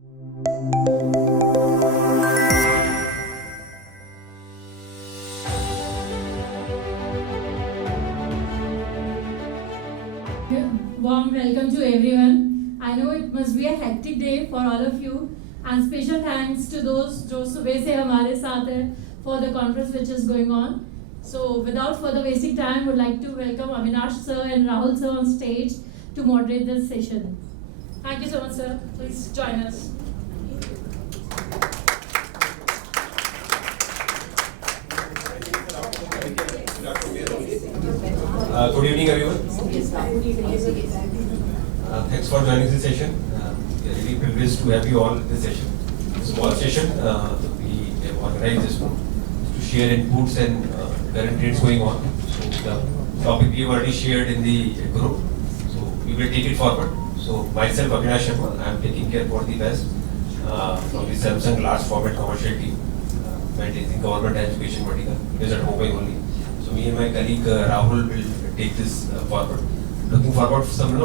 Warm welcome to everyone. I know it must be a hectic day for all of you, and special thanks to those जो सुबह से हमारे साथ हैं for the conference which is going on. So without further wasting time, would like to welcome Avinash sir and Rahul sir on stage to moderate this session. Thank you so much, sir. Please join us. Good evening, everyone. Thanks for joining this session. We are really privileged to have you all in this session. Small session. We have organized this one to share inputs and current trends going on. So the topic we have already shared in the group. So we will take it forward. So myself, Avinash Sharma, I am taking care for the best from the Samsung large format commercial team, maintaining government education vertical. It is at Mumbai only. So me and my colleague Rahul will take this forward. Looking forward to some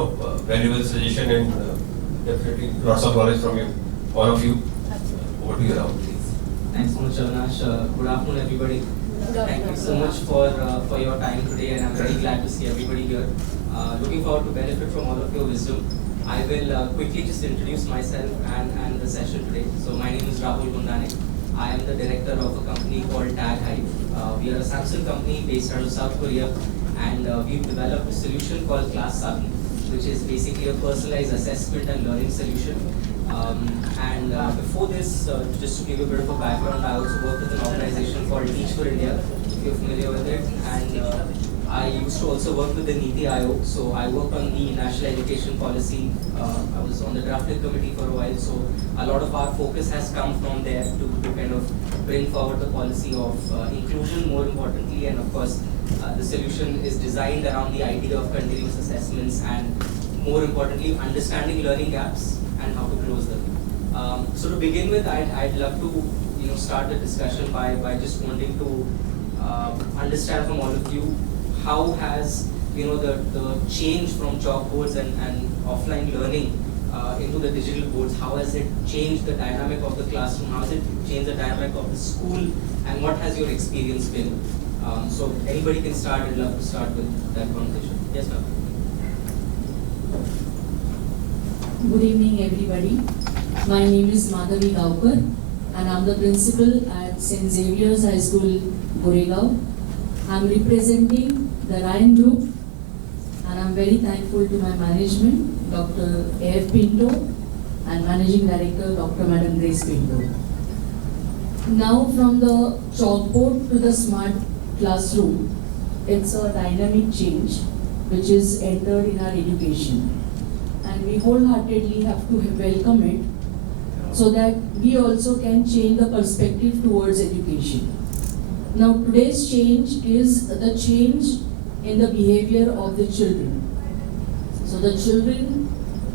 valuable suggestion and definitely lots of knowledge from you, all of you. Over to you, Rahul, please. Thanks so much, Avinash. Good afternoon, everybody. Thank you so much for your time today, and I'm very glad to see everybody here. Looking forward to benefit from all of your wisdom. I will quickly just introduce myself and the session today. So my name is Rahul Gundane. I am the director of a company called Tag Hive. We are a Samsung company based out of South Korea, and we've developed a solution called Class Sabi, which is basically a personalized assessment and learning solution. Before this, just to give you a bit of a background, I also work with an organization called Teach for India, if you're familiar with it. And I used to also work with the Niti Aayog, so I worked on the national education policy. I was on the drafting committee for a while, so a lot of our focus has come from there to kind of bring forward the policy of inclusion, more importantly, and of course, the solution is designed around the idea of continuous assessments and, more importantly, understanding learning gaps and how to close them. So to begin with, I'd love to start the discussion by just wanting to understand from all of you, how has the change from chalkboards and offline learning into the digital boards, how has it changed the dynamic of the classroom, how has it changed the dynamic of the school, and what has your experience been? So anybody can start. I'd love to start with that conversation. Yes, ma'am. Good evening, everybody. My name is Madhavi Gaukar, and I'm the principal at St. Xavier's High School, Goregaon. I'm representing the Ryan Group, and I'm very thankful to my management, Dr. A.F. Pinto, and Managing Director, Dr. Madam Grace Pinto. Now, from the chalkboard to the smart classroom, it's a dynamic change which is entered in our education. And we wholeheartedly have to welcome it so that we also can change the perspective towards education. Now, today's change is the change in the behavior of the children. So the children,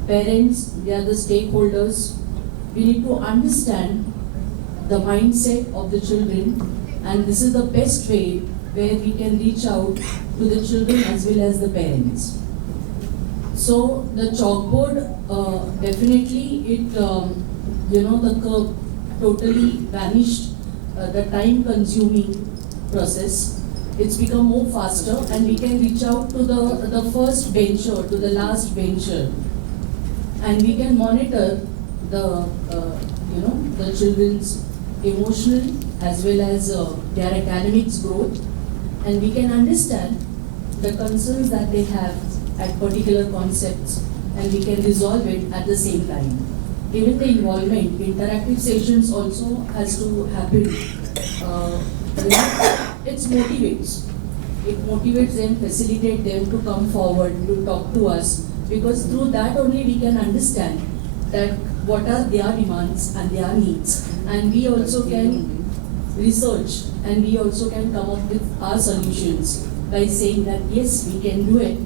parents, they are the stakeholders. We need to understand the mindset of the children, and this is the best way where we can reach out to the children as well as the parents. So the chalkboard, definitely it, the curve totally vanished, the time consuming process. It's become more faster, and we can reach out to the first bencher, to the last bencher, and we can monitor the children's emotional as well as their academics growth, and we can understand the concerns that they have at particular concepts, and we can resolve it at the same time. Even the involvement, interactive sessions also has to happen. It motivates them, facilitates them to come forward, to talk to us, because through that only we can understand that what are their demands and their needs, and we also can research and we also can come up with our solutions by saying that yes, we can do it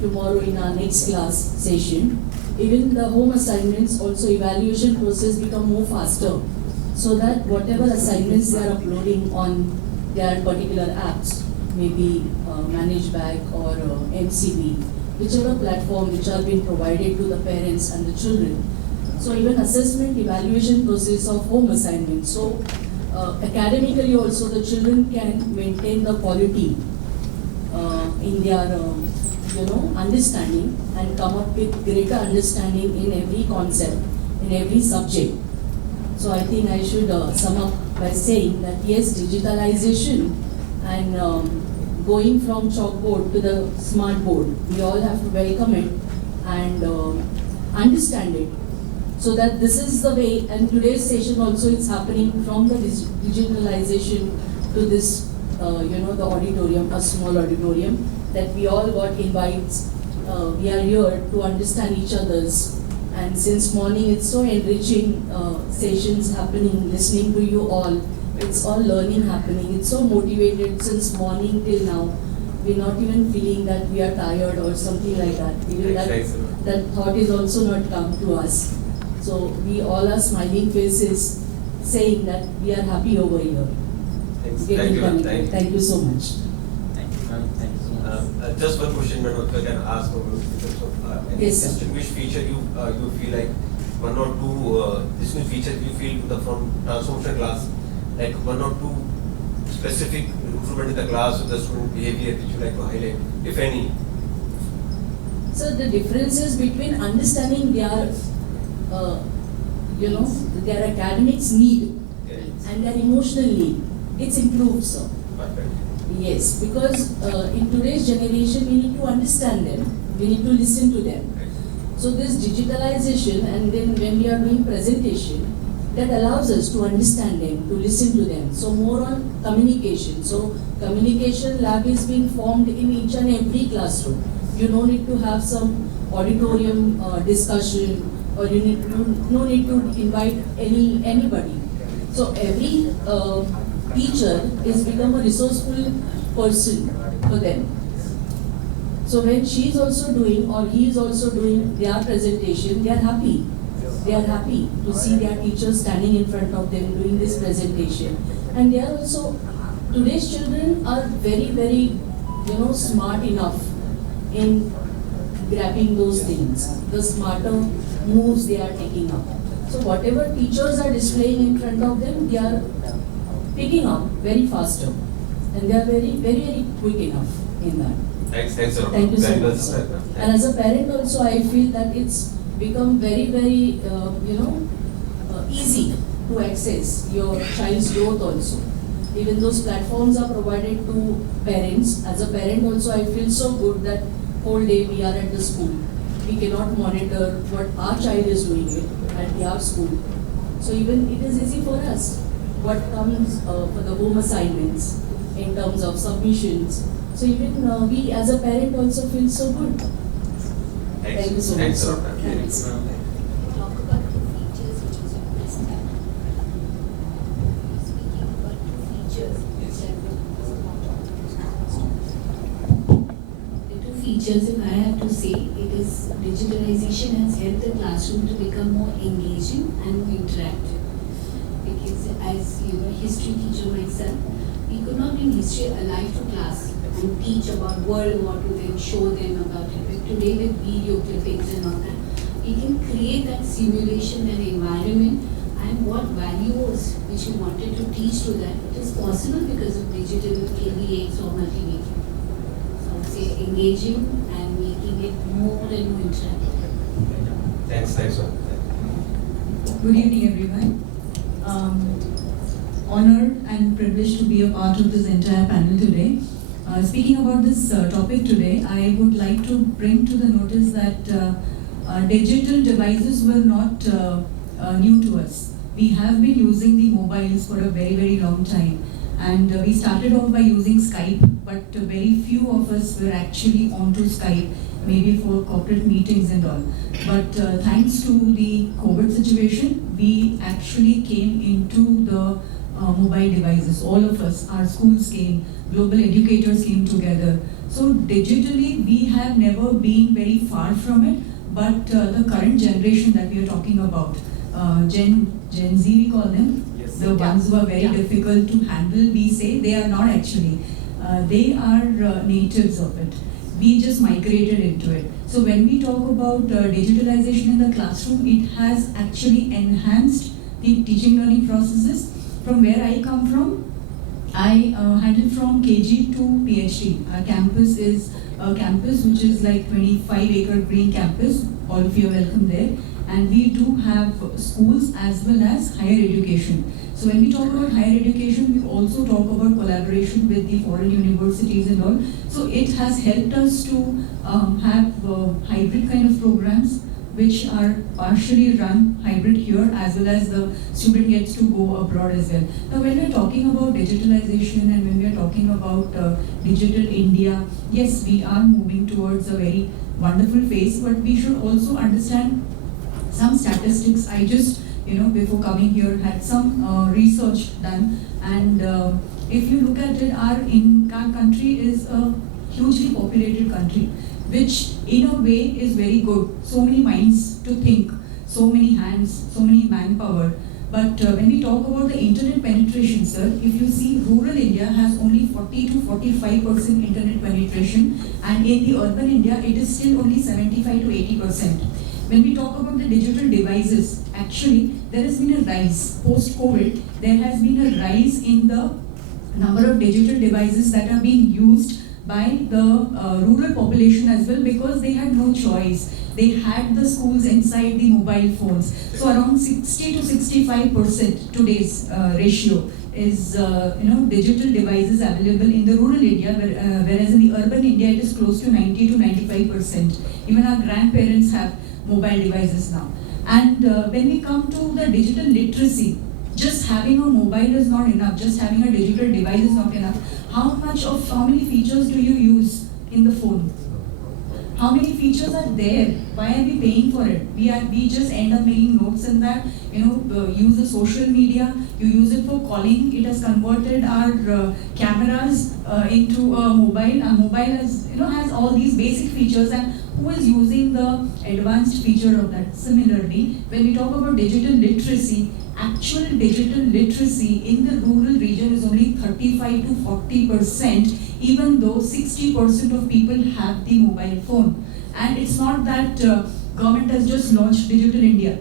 tomorrow in our next class session. Even the home assignments, also evaluation process become more faster, so that whatever assignments they are uploading on their particular apps, maybe ManageBack or MCB, whichever platform which are being provided to the parents and the children, So even assessment, evaluation process of home assignment. So academically also the children can maintain the quality in their understanding and come up with greater understanding in every concept, in every subject. So I think I should sum up by saying that yes, digitalization and going from chalkboard to the smart board, we all have to welcome it and understand it. So that this is the way, and today's session also is happening from the digitalization to this, the auditorium, a small auditorium, that we all got invites. We are here to understand each other's, and since morning it's so enriching sessions happening, listening to you all. It's all learning happening. It's so motivated since morning till now. We're not even feeling that we are tired or something like that. Even that thought is also not come to us. So we all are smiling faces, saying that we are happy over here. Getting connected. Thank you so much. Thank you, ma'am. Thank you so much. Just one question, madam, I can ask for you. Any Yes, sir. distinguished feature you feel like one or two distinguished features you feel from transformation class, like one or two specific improvement in the class or the student behavior which you like to highlight, if any? So the differences between understanding their, their academics need and their emotional need, it's improved, sir. Perfect. Yes, because in today's generation, we need to understand them. We need to listen to them. So this digitalization, and then when we are doing presentation, that allows us to understand them, to listen to them. So more on communication. So communication lab is being formed in each and every classroom. You don't need to have some auditorium discussion, or you need no need to invite anybody. So every teacher is become a resourceful person for them. So when she is also doing or he is also doing their presentation, they are happy. They are happy to see their teachers standing in front of them doing this presentation. And they are also, today's children are very, very, smart enough in grabbing those things. The smarter moves they are taking up. So whatever teachers are displaying in front of them, they are picking up very faster. And they are very, very, very quick enough in that. Thanks, sir. Thank you so Very well much, said, sir. ma'am. And as a parent also, I feel that it's become very, very, easy to access your child's growth also. Even those platforms are provided to parents. As a parent also, I feel so good that whole day we are at the school. We cannot monitor what our child is doing at our school. So even it is easy for us. What comes for the home assignments in terms of submissions. So even we as a parent also feel so good. Thank you so much. Thanks, sir. Thanks. Talk about two features which was your best time. Speaking about two features that the two features, if I have to say, it is digitalization has helped the classroom to become more engaging and more interactive. Because as history teacher myself, we could not bring history alive to class and teach about World War to them, show them about it. But today with video clippings and all that, we can create that simulation and environment, and what values which we wanted to teach to that, it is possible because of digital ADX or multimedia. So I would say engaging and making it more and more interactive. Thanks, sir. Good evening, everyone. Honored and privileged to be a part of this entire panel today. Speaking about this topic today, I would like to bring to the notice that digital devices were not new to us. We have been using the mobiles for a very, very long time. And we started off by using Skype, but very few of us were actually onto Skype, maybe for corporate meetings and all. But thanks to the COVID situation, we actually came into the mobile devices. All of us, our schools came, global educators came together. So digitally, we have never been very far from it, but the current generation that we are talking about, Gen Z we call them, Yes. the ones who are very difficult to handle, we say, they are not actually. They are natives of it. we just migrated into it. So when we talk about digitalization in the classroom, it has actually enhanced the teaching learning processes. From where I come from, I handle from KG to PhD. Our campus is a campus which is like 25-acre green campus. All of you are welcome there. And we do have schools as well as higher education. So when we talk about higher education, we also talk about collaboration with the foreign universities and all. So it has helped us to have hybrid kind of programs which are partially run hybrid here, as well as the student gets to go abroad as well. Now when we're talking about digitalization and when we're talking about digital India, yes, we are moving towards a very wonderful phase, but we should also understand some statistics. I just, before coming here, had some research done, and if you look at it, our country is a hugely populated country, which in a way is very good. So many minds to think, so many hands, so many manpower. But when we talk about the internet penetration, sir, if you see, rural India has only 40 to 45% internet penetration, and in the urban India, it is still only 75 to 80%. When we talk about the digital devices, actually, there has been a rise. Post-COVID, there has been a rise in the number of digital devices that are being used by the rural population as well, because they had no choice. They had the schools inside the mobile phones. So around 60 to 65% today's ratio is digital devices available in the rural India, whereas in the urban India it is close to 90 to 95%. Even our grandparents have mobile devices now. And when we come to the digital literacy, just having a mobile is not enough, just having a digital device is not enough. How many features do you use in the phone? How many features are there? Why are we paying for it? We just end up making notes in that, use the social media, you use it for calling. It has converted our cameras into a mobile. A mobile has all these basic features, and who is using the advanced feature of that? Similarly, when we talk about digital literacy, actual digital literacy in the rural region is only 35 to 40%, even though 60% of people have the mobile phone. And it's not that government has just launched Digital India.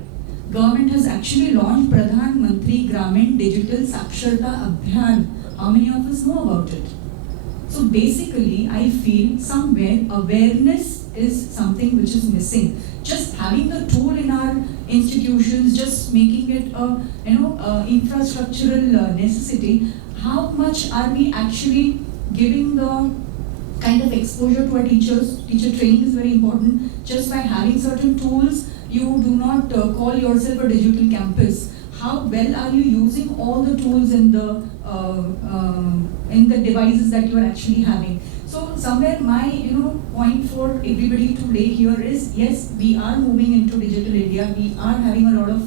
Government has actually launched Pradhan Mantri Gramin Digital Saksharta Abhiyan. How many of us know about it? So basically, I feel somewhere awareness is something which is missing. Just having the tool in our institutions, just making it a infrastructural necessity. How much are we actually giving the kind of exposure to our teachers? Teacher training is very important. Just by having certain tools, you do not call yourself a digital campus. How well are you using all the tools in the devices that you are actually having? So somewhere my point for everybody to lay here is, yes, we are moving into digital India. We are having a lot of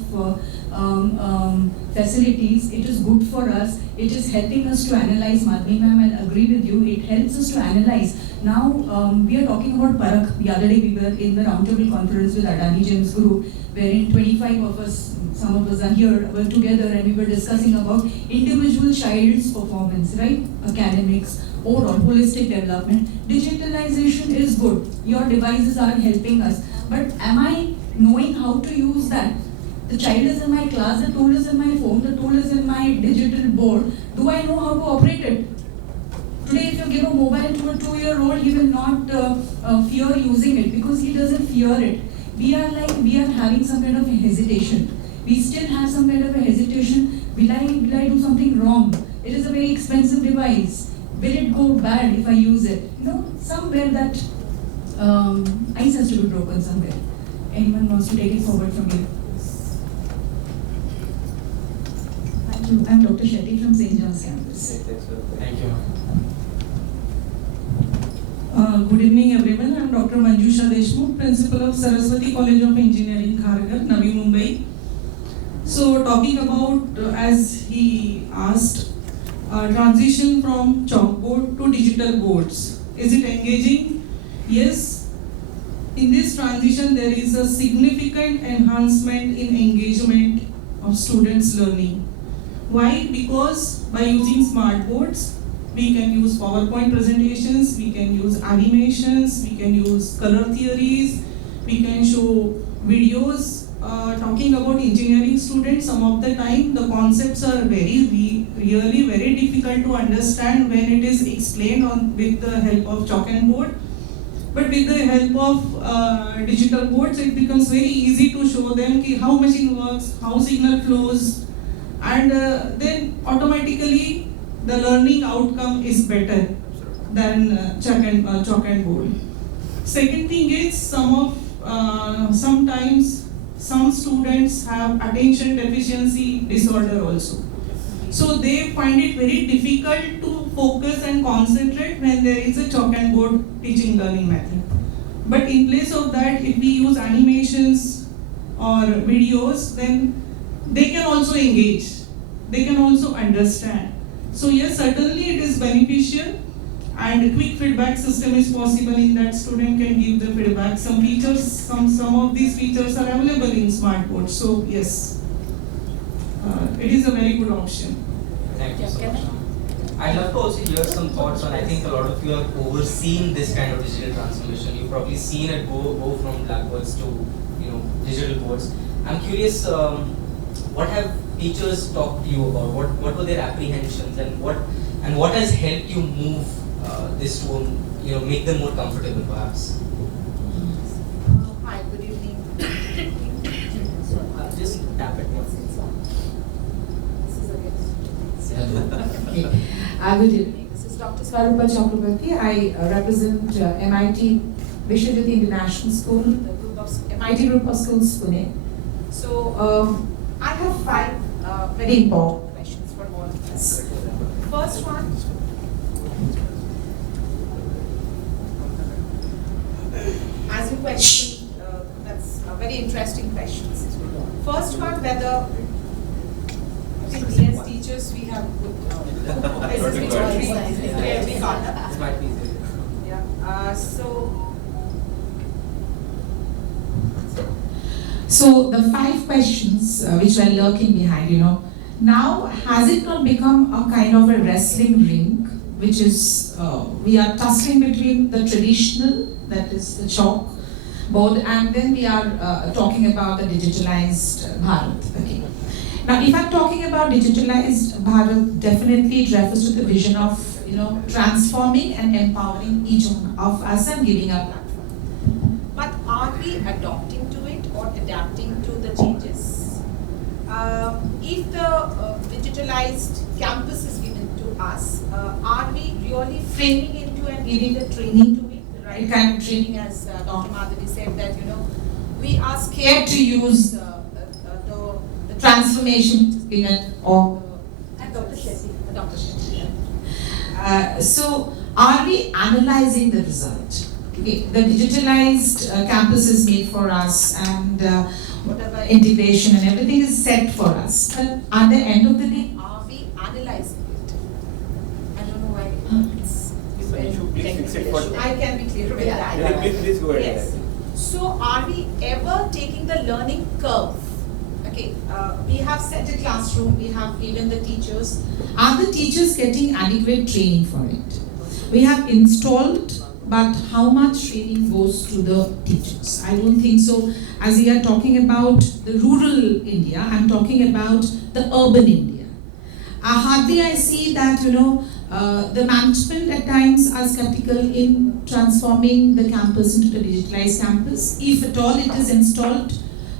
facilities. It is good for us. It is helping us to analyze. Madhvi ma'am, I'll agree with you. It helps us to analyze. Now we are talking about Parak. The other day we were in the Roundtable conference with Adani James Group, wherein 25 of us, some of us are here, were together, and we were discussing about individual child's performance, right? Academics, overall holistic development. Digitalization is good. Your devices are helping us. But am I knowing how to use that? The child is in my class, the tool is in my phone, the tool is in my digital board. Do I know how to operate it? Today, if you give a mobile to a 2-year-old, he will not fear using it because he doesn't fear it. We are having some kind of a hesitation. We still have some kind of a hesitation. Will I do something wrong? It is a very expensive device. Will it go bad if I use it? Somewhere that ice has to be broken somewhere. Anyone wants to take it forward from here? Thank you. I'm Dr. Shetty from St. John's campus. Thank you. Good evening, everyone. I'm Dr. Manjusha Deshmukh, Principal of Saraswati College of Engineering, Kharghar, Navi Mumbai. So, talking about, as he asked, transition from chalkboard to digital boards. Is it engaging? Yes. In this transition, there is a significant enhancement in engagement of students' learning. Why? Because by using smart boards, We can use PowerPoint presentations, we can use animations, we can use color theories, we can show videos talking about engineering students. Some of the time the concepts are really very difficult to understand when it is explained with the help of chalk and board. But with the help of digital boards, it becomes very easy to show them how machine works, how signal flows, and then automatically the learning outcome is better than chalk and board. Second thing is sometimes some students have attention deficiency disorder also. So they find it very difficult to focus and concentrate when there is a chalk and board teaching learning method. But in place of that, if we use animations or videos, then they can also engage, they can also understand. So yes, certainly it is beneficial, and a quick feedback system is possible in that student can give the feedback. Some features, some of these features are available in smart boards. So yes, it is a very good option. Thank you so much. I'd love to also hear some thoughts on, I think a lot of you have overseen this kind of digital transformation. You've probably seen it go from blackboards to digital boards. I'm curious, what have teachers talked to you about? What were their apprehensions, and what has helped you move this to make them more comfortable perhaps? Hi, good evening. Just tap it once. Good evening. This is Dr. Swarupa Chakrabarti. I represent MIT Vishwavidyadhara International School, the group of MIT Group of Schools, Pune. So I have 5 very important questions for all of us. First one. As you question, that's a very interesting questions. First one, whether I think we as teachers we have good So the 5 questions which were lurking behind, now has it not become a kind of a wrestling ring, which is we are tussling between the traditional, that is the chalk board, and then we are talking about the digitalized Bharat. Okay. Now, if I'm talking about digitalized Bharat, definitely it refers to the vision of transforming and empowering each of us and giving a platform. But are we adopting to it or adapting to the changes? If the digitalized campus is given to us, are we really framing into and giving the training to it, the right kind of training, as Dr. Madhavi said, that we are scared to use the transformation given or Dr. Shetty. So are we analyzing the result? Okay, the digitalized campus is made for us, and whatever integration and everything is set for us. But at the end of the day, are we analyzing it? I don't know why it's I can be clear with that. Please go ahead. Yes. So are we ever taking the learning curve? Okay, we have set a classroom, we have given the teachers. Are the teachers getting adequate training for it? We have installed, but how much training goes to the teachers? I don't think so. As we are talking about the rural India, I'm talking about the urban India. Hardly I see that, the management at times are skeptical in transforming the campus into the digitalized campus. If at all it is installed,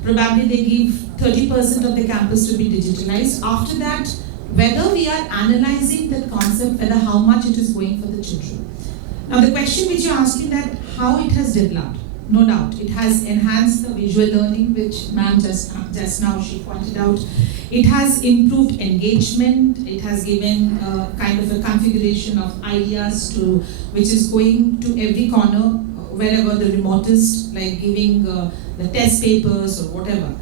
probably they give 30% of the campus to be digitalized. After that, whether we are analyzing that concept, whether how much it is going for the children. Now the question which you're asking, that how it has developed, no doubt, it has enhanced the visual learning, which ma'am just now she pointed out. It has improved engagement, it has given kind of a configuration of ideas which is going to every corner, wherever the remotest, like giving the test papers or whatever.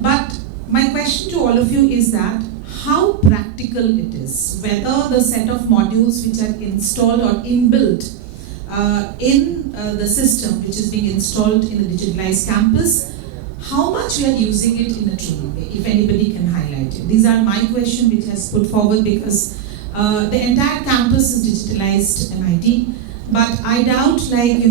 But my question to all of you is that how practical it is, whether the set of modules which are installed or inbuilt in the system which is being installed in the digitalized campus, how much we are using it in a true way, if anybody can highlight it. These are my questions which has put forward because the entire campus is digitalized MIT, but I doubt, like,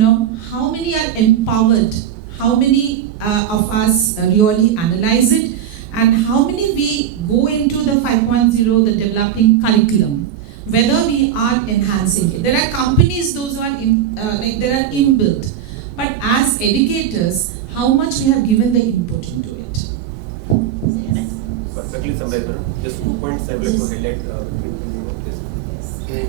how many are empowered, how many of us really analyze it, and how many we go into the 5.0, the developing curriculum, whether we are enhancing it. There are companies, those who are they are inbuilt, but as educators, how much we have given the input into it. Perfectly summarized, madam. Just 2 points I would like to highlight of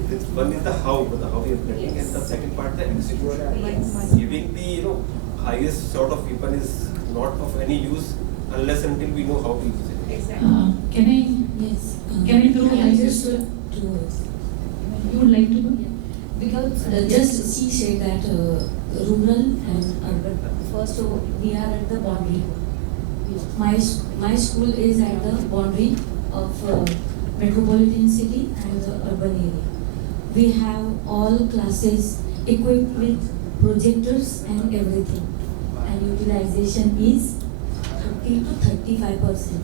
this. One is the how we are planning, and the second part the execution. Giving the highest sort of people is not of any use unless until we know how to use it. Exactly. Can I throw I light? just two words. You would like to go? Because just she said that rural and urban. First, we are at the boundary. My school is at the boundary of metropolitan city and the urban area. We have all classes equipped with projectors and everything, and utilization is 30 to 35%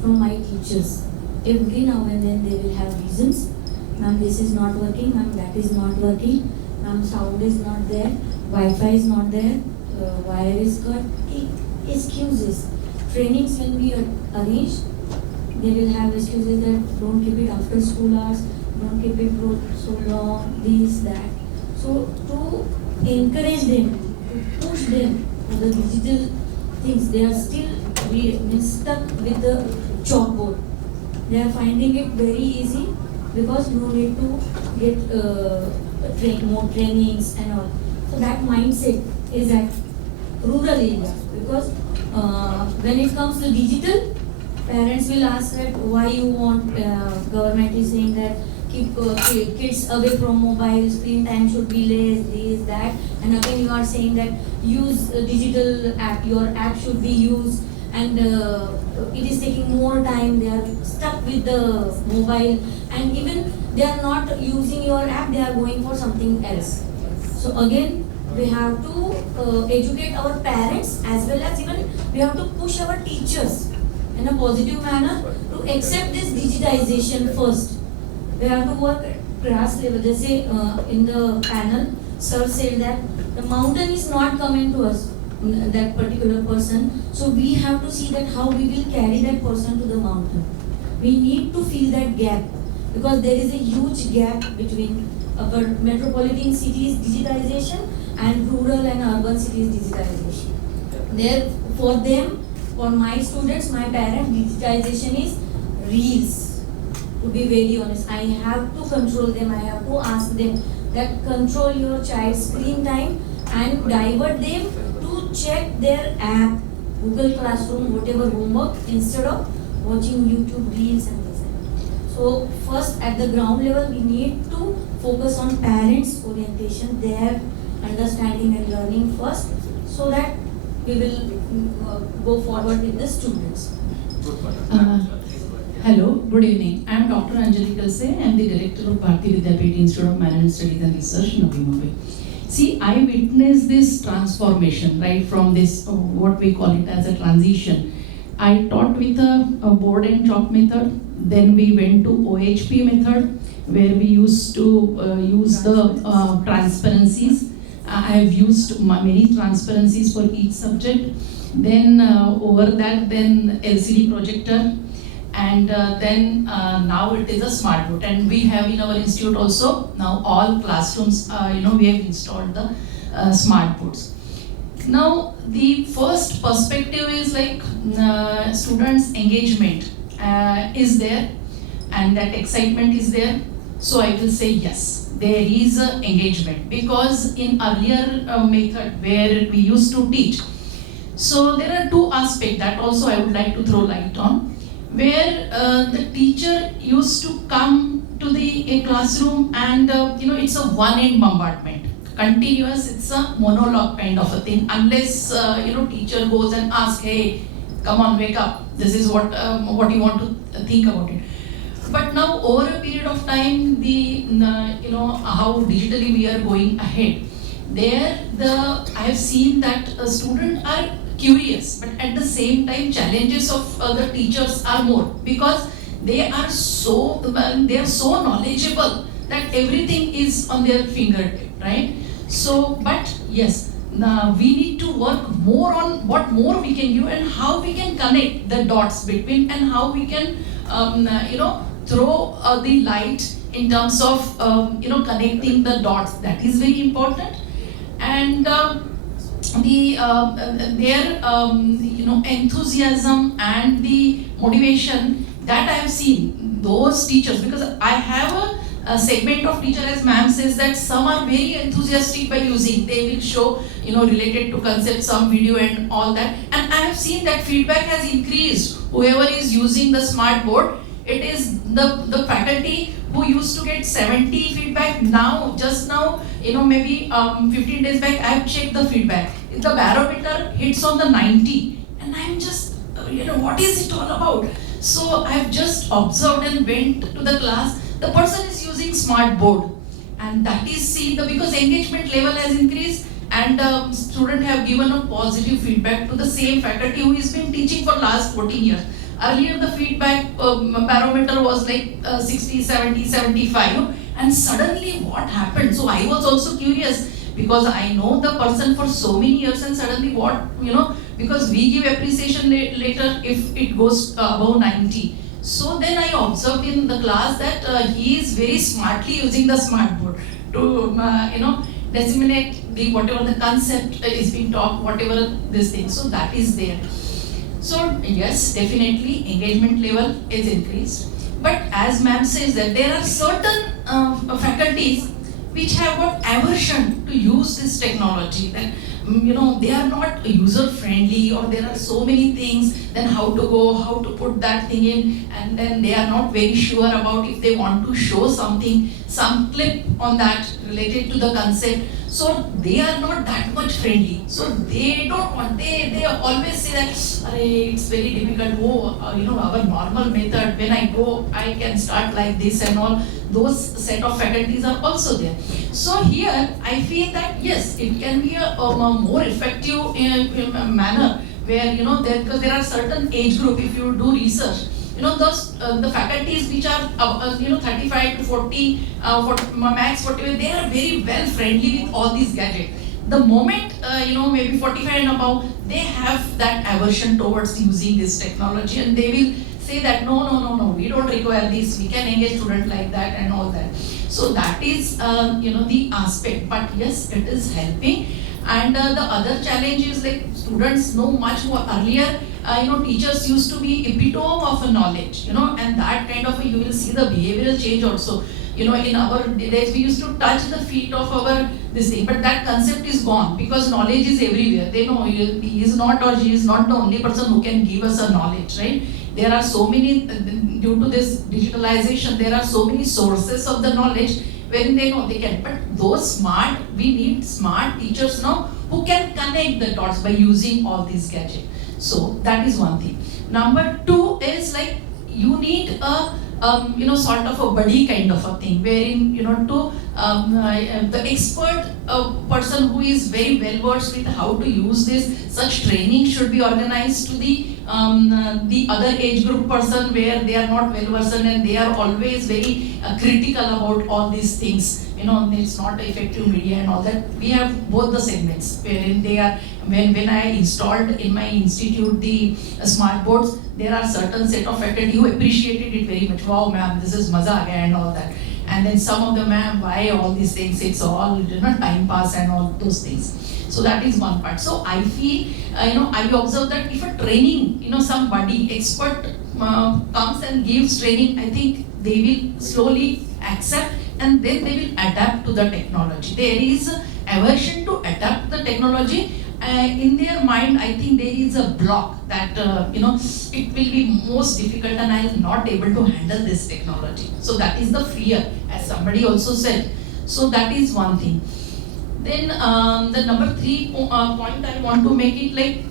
from my teachers. Every now and then they will have reasons. Ma'am, this is not working. Ma'am, that is not working. Ma'am, sound is not there. Wi-Fi is not there. Wire is cut. Excuses. Trainings when we arrange, they will have excuses that don't keep it after school hours, don't keep it so long, this, that. So to encourage them, to push them for the digital things, they are still stuck with the chalkboard. They are finding it very easy because no need to get more trainings and all. So that mindset is at rural areas, because when it comes to digital, parents will ask that why you want, government is saying that keep kids away from mobile, screen time should be less, this, that, and again you are saying that use digital app, your app should be used, and it is taking more time, they are stuck with the mobile, and even they are not using your app, they are going for something else. So again, we have to educate our parents, as well as even we have to push our teachers in a positive manner to accept this digitization first. We have to work at grass level. They say in the panel, sir said that the mountain is not coming to us, that particular person. So we have to see that how we will carry that person to the mountain. We need to fill that gap, because there is a huge gap between our metropolitan cities digitization and rural and urban cities digitization. There, for them, for my students, my parents, digitization is reels. To be very honest, I have to control them. I have to ask them that control your child's screen time and divert them to check their app, Google Classroom, whatever homework, instead of watching YouTube reels and this. So first, at the ground level, we need to focus on parents' orientation, their understanding and learning first, so that we will go forward with the students. Hello, good evening. I am Dr. Anjali Kalse. I am the director of Bharati Vidyapeeth Institute of Management Studies and Research, Navi Mumbai. See, I witnessed this transformation, right, from this, what we call it as a transition. I taught with a board and chalk method. Then we went to OHP method, where we used to use the transparencies. I have used many transparencies for each subject. Then over that, then LCD projector, and then now it is a smart board. And we have in our institute also now all classrooms, we have installed the smart boards. Now the first perspective is like students' engagement is there, and that excitement is there. So I will say yes, there is engagement, because in earlier method where we used to teach, so there are two aspects that also I would like to throw light on, where the teacher used to come to the classroom and it's a one-end bombardment, continuous. It's a monologue kind of a thing, unless teacher goes and asks, hey, come on, wake up, this is what you want to think about it. But now over a period of time, how digitally we are going ahead, I have seen that students are curious, but at the same time challenges of the teachers are more, because they are so knowledgeable that everything is on their fingertip, right? So, but yes, we need to work more on what more we can do and how we can connect the dots between, and how we can throw the light in terms of connecting the dots. That is very important. And their enthusiasm and the motivation that I have seen those teachers, because I have a segment of teacher, as ma'am says, that some are very enthusiastic by using. They will show related to concept, some video and all that, and I have seen that feedback has increased. Whoever is using the smart board, it is the faculty who used to get 70 feedback, now just now maybe 15 days back I have checked the feedback, the barometer hits on the 90, and I am just what is it all about? So I have just observed and went to the class. The person is using smart board, and that is seen because engagement level has increased, and student have given a positive feedback to the same faculty who has been teaching for last 14 years. Earlier the feedback barometer was like 60, 70, 75, and suddenly what happened? So I was also curious, because I know the person for so many years, and suddenly what, because we give appreciation later if it goes above 90. So then I observed in the class that he is very smartly using the smart board to disseminate the whatever the concept is being taught, whatever this thing. So that is there. So yes, definitely engagement level is increased. But as ma'am says that there are certain faculties which have got aversion to use this technology, that they are not user friendly, or there are so many things, then how to go, how to put that thing in, and then they are not very sure about if they want to show something, some clip on that related to the concept. So they are not that much friendly. So they don't want, they always say that it's very difficult. Our normal method, when I go, I can start like this and all. Those set of faculties are also there. So here I feel that yes, it can be a more effective manner where because there are certain age group. If you do research, those the faculties which are 35 to 40, max 40, they are very well friendly with all these gadgets. The moment maybe 45 and above, they have that aversion towards using this technology, and they will say that no, we don't require this, we can engage student like that and all that. So that is the aspect. But yes, it is helping. And the other challenge is like students know much more. Earlier, teachers used to be epitome of a knowledge, and that kind of you will see the behavioral change also. In our days, we used to touch the feet of our this thing, but that concept is gone because knowledge is everywhere. They know he is not or she is not the only person who can give us a knowledge, right? There are so many, due to this digitalization, there are so many sources of the knowledge wherein they know they can. But those we need smart teachers now who can connect the dots by using all these gadgets. So that is one thing. Number two is like you need a sort of a buddy kind of a thing, wherein the expert person who is very well versed with how to use this. Such training should be organized to the other age group person where they are not well versed and they are always very critical about all these things. It's not effective media and all that. We have both the segments wherein they are. When I installed in my institute the smart boards, there are certain set of faculty who appreciated it very much. Wow, ma'am, this is maza aa gaya and all that. And then some of them, ma'am, why all these things? It's all time pass and all those things. So that is one part. So I feel, I observe that if a training, somebody expert comes and gives training, I think they will slowly accept and then they will adapt to the technology. There is aversion to adapt the technology. In their mind, I think there is a block that it will be most difficult and I am not able to handle this technology. So that is the fear, as somebody also said. So that is one thing. Then the number 3 point I want to make it like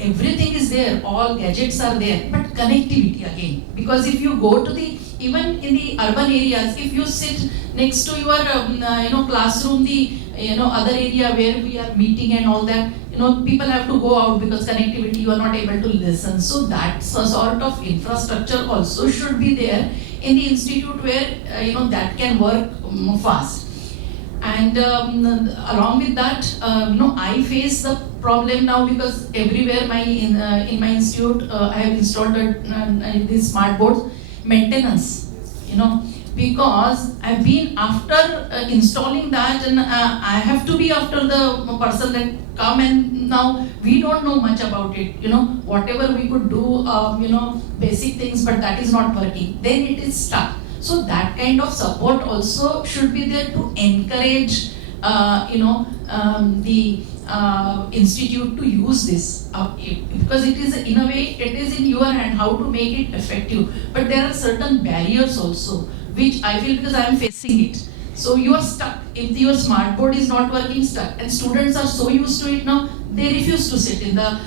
everything is there, all gadgets are there, but connectivity again. Because if you go to even in the urban areas, if you sit next to your classroom, the other area where we are meeting and all that, people have to go out because connectivity, you are not able to listen. So that's a sort of infrastructure also should be there in the institute where, that can work fast. And along with that, I face the problem now because everywhere in my institute, I have installed this smart board maintenance, because I've been after installing that, and I have to be after the person that come, and now we don't know much about it, whatever we could do, basic things, but that is not working, then it is stuck. So that kind of support also should be there to encourage, the institute to use this, because it is, in a way, it is in your hand how to make it effective. But there are certain barriers also, which I feel because I am facing it. So you are stuck. If your smart board is not working, stuck. And students are so used to it now, they refuse to sit in the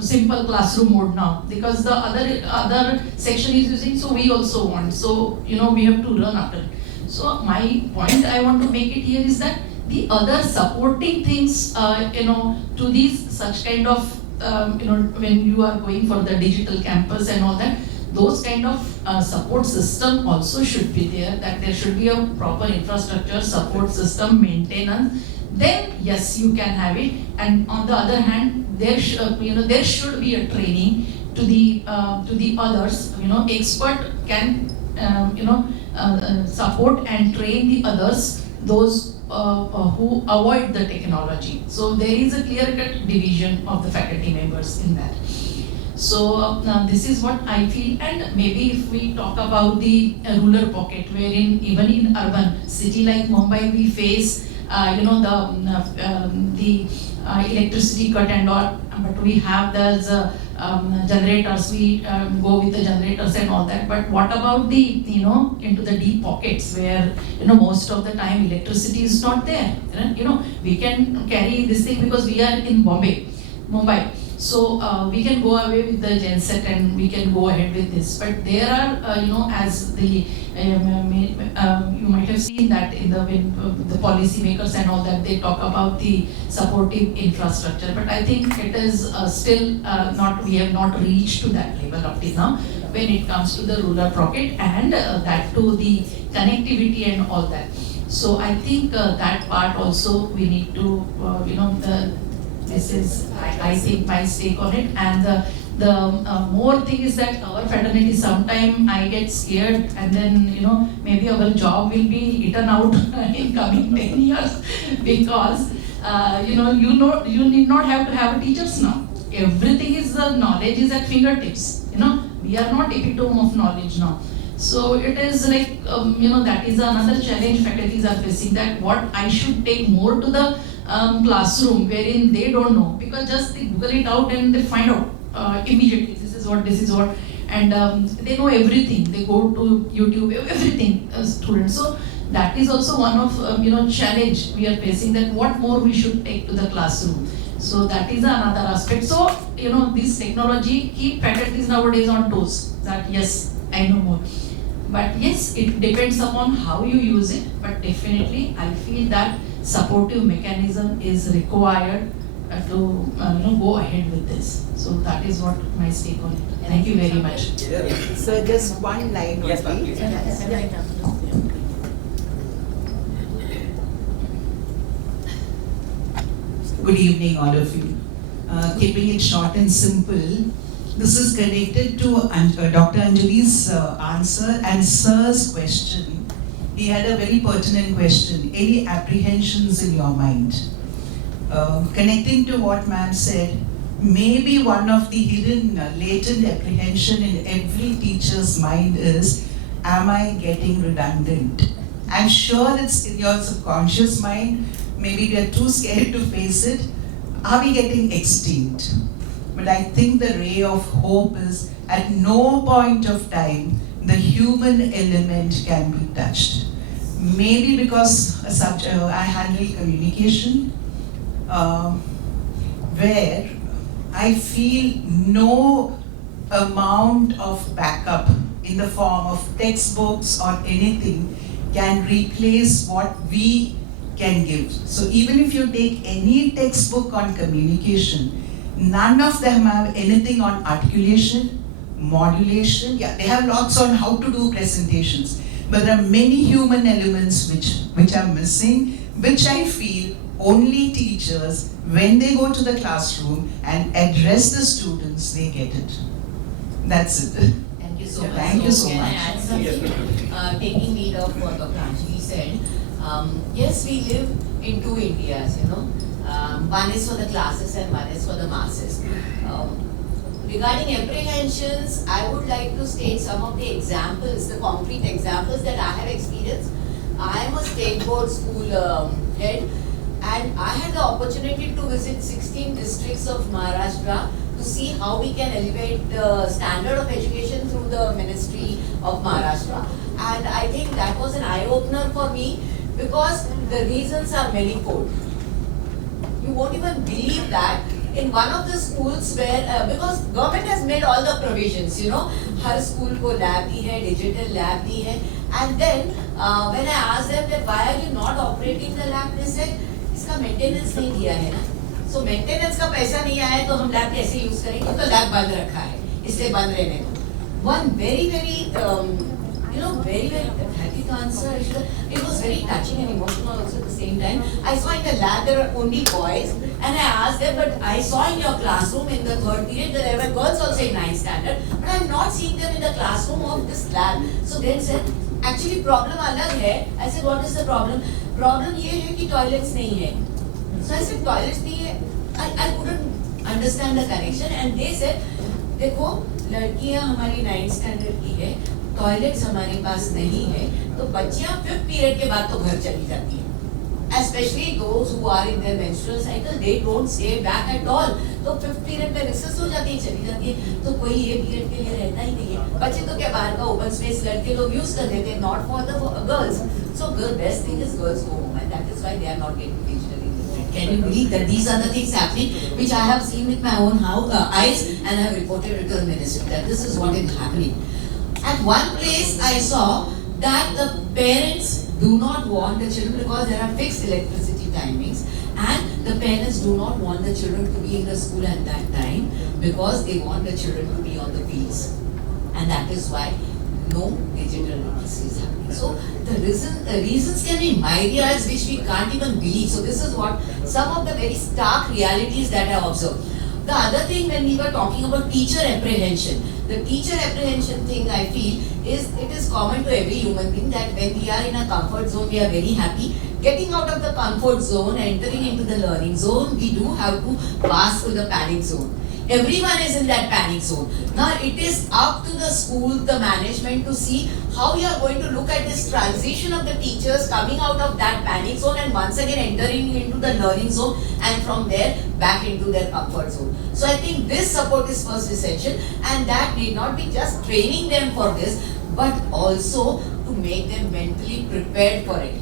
simple classroom mode now, because the other section is using, so we also want. So, we have to run after it. So my point I want to make it here is that the other supporting things, to these such kind of, when you are going for the digital campus and all that, those kind of support system also should be there, that there should be a proper infrastructure, support system, maintenance. Then yes, you can have it. And on the other hand, there should be a training to the others. Expert can support and train the others, those who avoid the technology. So there is a clear-cut division of the faculty members in that. So this is what I feel. And maybe if we talk about the rural pocket, wherein even in urban city like Mumbai we face the electricity cut and all, but we have those generators, we go with the generators and all that. But what about the, into the deep pockets where, most of the time electricity is not there. We can carry this thing because we are in Mumbai. So we can go away with the genset and we can go ahead with this. But there are, as the you might have seen that in the policy makers and all that, they talk about the supportive infrastructure. But I think it is still not, we have not reached to that level up till now when it comes to the rural pocket and that to the connectivity and all that. So I think that part also we need to, this is, I think, my stake on it. And the more thing is that our fraternity, sometime I get scared and then, maybe our job will be eaten out in coming 10 years because, you need not have to have teachers now. Everything is, the knowledge is at fingertips. We are not epitome of knowledge now. So it is like, that is another challenge faculties are facing, that what I should take more to the classroom wherein they don't know, because just they Google it out and they find out immediately this is what, and they know everything. They go to YouTube, everything, students. So that is also one of challenge we are facing, that what more we should take to the classroom. So that is another aspect. So this technology keep faculties nowadays on toes. That yes, I know more. But yes, it depends upon how you use it. But definitely, I feel that supportive mechanism is required to go ahead with this. So that is what my stake on it. Thank you very much. So just one line only. Yes, Good evening, all of you. Keeping it short and simple, this is connected to Dr. Anjali's answer and Sir's question. He had a very pertinent question. Any apprehensions in your mind? Connecting to what ma'am said, maybe one of the hidden latent apprehension in every teacher's mind is, am I getting redundant? I'm sure it's in your subconscious mind. Maybe we are too scared to face it. Are we getting extinct? But I think the ray of hope is, at no point of time the human element can be touched. Maybe because I handle communication, where I feel no amount of backup in the form of textbooks or anything can replace what we can give. So even if you take any textbook on communication, none of them have anything on articulation, modulation. Yeah, they have lots on how to do presentations, but there are many human elements which are missing, which I feel only teachers, when they go to the classroom and address the students, they get it. That's it. Thank you so much. Thank you so Can much. I add something? Taking lead of what Dr. Anjali said, yes, we live in two Indias, you know. One is for the classes and one is for the masses. Regarding apprehensions, I would like to state some of the examples, the concrete examples that I have experienced. I am a state board school head, and I had the opportunity to visit 16 districts of Maharashtra to see how we can elevate the standard of education through the Ministry of Maharashtra. And I think that was an eye-opener for me, because the reasons are manifold. You won't even believe that in one of the schools where, because government has made all the provisions, you know, her school को lab दी है, digital lab दी है, and then when I asked them that why are you not operating the lab, they said इसका maintenance नहीं दिया है ना, so maintenance का पैसा नहीं आया तो हम lab कैसे use करेंगे, तो lab बंद रखा है, इसलिए बंद रहने दो. One very very pathetic answer. It was very touching and emotional also at the same time. I saw in the lab there were only boys, and I asked them, but I saw in your classroom in the third period that there were girls also in 9th standard, but I'm not seeing them in the classroom of this lab. So they said, actually problem अलग है. I said, what is the problem? Problem ये है कि toilets नहीं है. So I said, toilets नहीं है. I couldn't understand the connection, and they said, देखो लड़कियां हमारी 9th standard की है, टॉयलेट्स हमारे पास नहीं है, तो बच्चियां 5th पीरियड के बाद तो घर चली जाती हैं. Especially those who are in their menstrual cycle, they don't stay back at all. तो 5th पीरियड में रिसेस हो जाती है, चली जाती है, तो कोई ये पीरियड के लिए रहता ही नहीं है. बच्चे तो क्या बाहर का ओपन स्पेस लड़के लोग यूज कर लेते हैं, not for the girls. So the best thing is girls go home, and that is why they are not getting digitally literate. Can you believe that these are the things happening, which I have seen with my own eyes, and I have reported it to the ministry that this is what is happening. At one place I saw that the parents do not want the children, because there are fixed electricity timings, and the parents do not want the children to be in the school at that time because they want the children to be on the fields, and that is why no digital literacy is happening. So the reasons can be myriad, which we can't even believe. So this is what some of the very stark realities that I observed. The other thing, when we were talking about teacher apprehension, the teacher apprehension thing, I feel, it is common to every human being that when we are in a comfort zone, we are very happy. Getting out of the comfort zone, entering into the learning zone, we do have to pass through the panic zone. Everyone is in that panic zone. Now it is up to the school, the management, to see how we are going to look at this transition of the teachers coming out of that panic zone and once again entering into the learning zone, and from there back into their comfort zone. So I think this support is first essential, and that need not be just training them for this, but also to make them mentally prepared for it.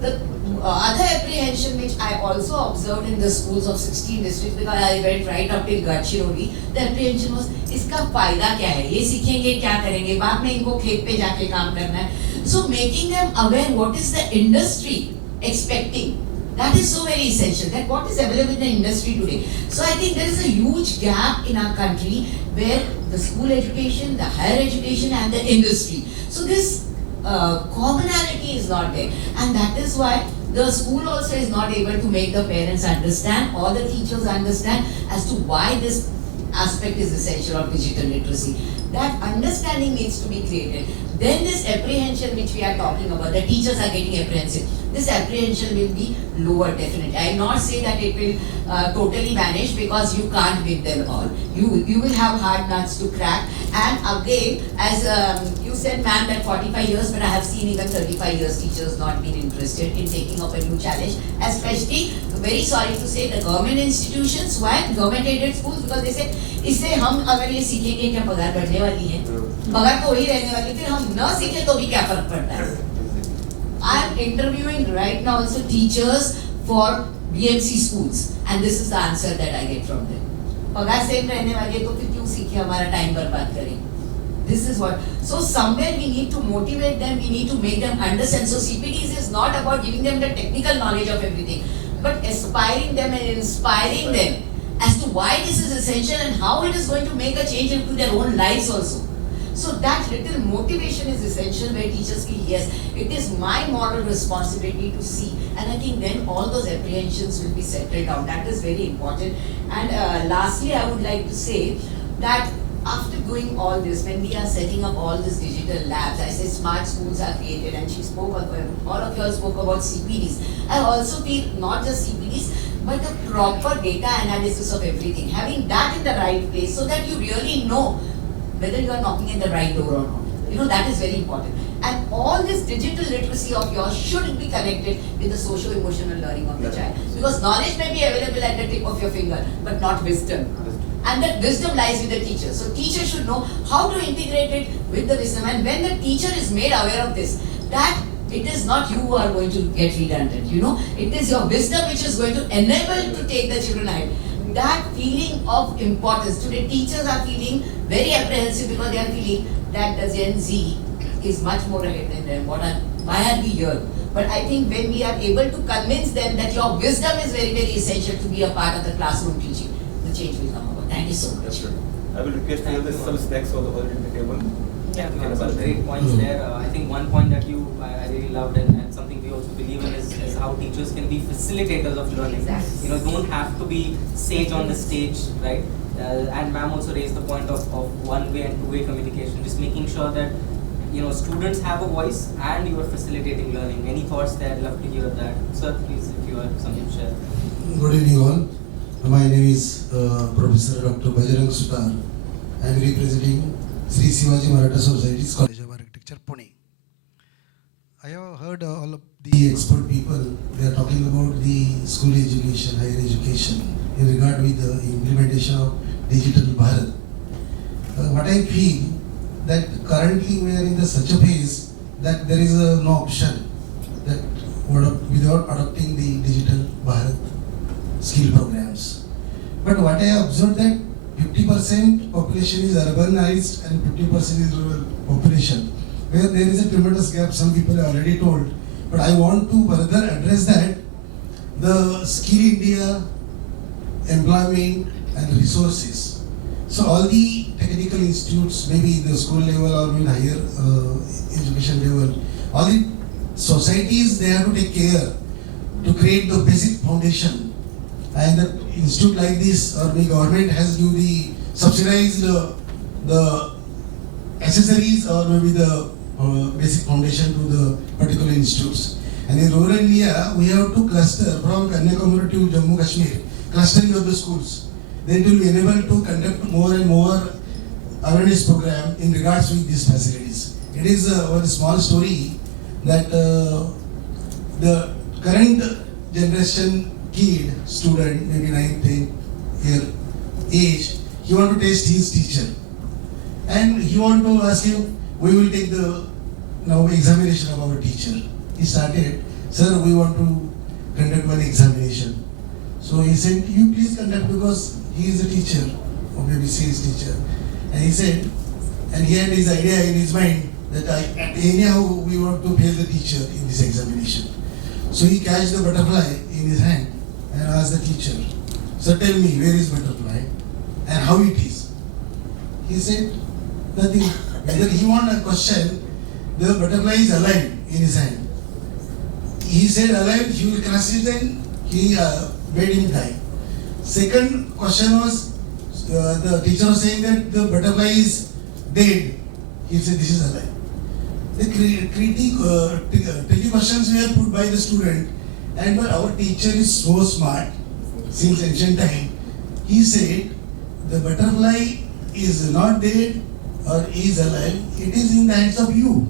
The other apprehension which I also observed in the schools of 16 districts, because I went right up till Gadchiroli, the apprehension was, इसका फायदा क्या है, ये सीखेंगे क्या करेंगे, बाद में इनको खेत पे जाके काम करना है. So making them aware what is the industry expecting, that is so very essential, that what is available in the industry today. So I think there is a huge gap in our country where the school education, the higher education and the industry. So this commonality is not there, and that is why the school also is not able to make the parents understand or the teachers understand as to why this aspect is essential of digital literacy. That understanding needs to be created. Then this apprehension which we are talking about, the teachers are getting apprehensive. This apprehension will be lower definitely. I will not say that it will totally vanish, because you can't win them all. You will have hard nuts to crack. And again, as you said, ma'am, that 45 years, but I have seen even 35 years teachers not being interested in taking up a new challenge. Especially, very sorry to say, the government institutions, why government aided schools, because they say, इससे हम अगर ये सीखेंगे क्या पगार बढ़ने वाली है, पगार तो वही रहने वाली, फिर हम न सीखे तो भी क्या फर्क पड़ता है. I am interviewing right now also teachers for BMC schools, and this is the answer that I get from them. पगार सेम रहने वाली है तो फिर क्यों सीखे, हमारा टाइम बर्बाद करें. This is what. So somewhere we need to motivate them, we need to make them understand. So CPDs is not about giving them the technical knowledge of everything, but aspiring them and inspiring them as to why this is essential and how it is going to make a change into their own lives also. So that little motivation is essential where teachers feel, yes, it is my moral responsibility to see. And I think then all those apprehensions will be settled down. That is very important. And lastly, I would like to say that after doing all this, when we are setting up all these digital labs, I say smart schools are created, and she spoke of, all of you all spoke about CPDs. I also feel not just CPDs, but the proper data analysis of everything. Having that in the right place so that you really know whether you are knocking at the right door or not. You know, that is very important. And all this digital literacy of yours should be connected with the socio-emotional learning of the child. Because knowledge may be available at the tip of your finger, but not wisdom. And that wisdom lies with the teacher. So teacher should know how to integrate it with the wisdom. And when the teacher is made aware of this, that it is not you who are going to get redundant, you know. It is your wisdom which is going to enable to take the children ahead. That feeling of importance. Today teachers are feeling very apprehensive because they are feeling that the Gen Z is much more ahead than them. Why are we here? But I think when we are able to convince them that your wisdom is very, very essential to be a part of the classroom teaching, the change will come about. Thank you so much. That's right. I will request you there's some snacks on the table. Yeah, some great points there. I think one point that I really loved and something we also believe in is how teachers can be facilitators of learning. Exactly. You know, don't have to be sage on the stage, right? And ma'am also raised the point of one-way and two-way communication, just making sure that, you know, students have a voice and you are facilitating learning. Any thoughts there? I'd love to hear that. Sir, please, if you have something to share. Good evening all. My name is Professor Dr. Bajrang Sutar. I am representing Sri Sivaji Maratha Society's College of Architecture, Pune. I have heard all of the expert people, they are talking about the school education, higher education in regard with the implementation of Digital Bharat. What I feel that currently we are in such a phase that there is no option that without adopting the Digital Bharat skill programs. But what I observed that 50% population is urbanized and 50% is rural population, where there is a tremendous gap. Some people have already told, but I want to further address that the Skill India, employment and resources. So all the technical institutes, maybe the school level or in higher education level, all the societies, they have to take care to create the basic foundation. And the institute like this or the government has to the subsidized the accessories or maybe the basic foundation to the particular institutes. And in rural India, we have to cluster from Kanyakumari to Jammu Kashmir, clustering of the schools. Then it will be enabled to conduct more and more awareness program in regards with these facilities. It is a small story that the current generation kid, student, maybe 9, 10 year age, he want to test his teacher. And he want to ask him, we will take the now examination of our teacher. He started, sir, we want to conduct one examination. So he said, you please conduct because he is a teacher, or maybe she is teacher. And he said, and he had his idea in his mind that anyhow we want to fail the teacher in this examination. So he catched the butterfly in his hand and asked the teacher, sir, tell me, where is butterfly and how it is? He said, nothing. Whether he want a question, the butterfly is alive in his hand. He said alive, he will crush it and he made him die. Second question was, the teacher was saying that the butterfly is dead. He said this is alive. The tricky questions were put by the student, and but our teacher is so smart since ancient time. He said the butterfly is not dead or is alive, it is in the hands of you.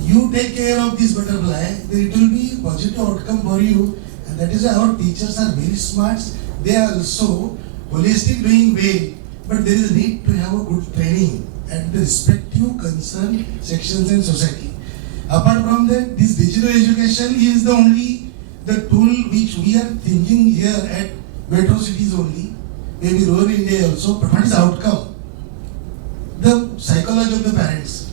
You take care of this butterfly, then it will be positive outcome for you. And that is why our teachers are very smart. They are also holistic doing way, but there is a need to have a good training at the respective concerned sections and society. Apart from that, this digital education is the only the tool which we are thinking here at metro cities only, maybe rural India also, but what is the outcome? the psychology of the parents,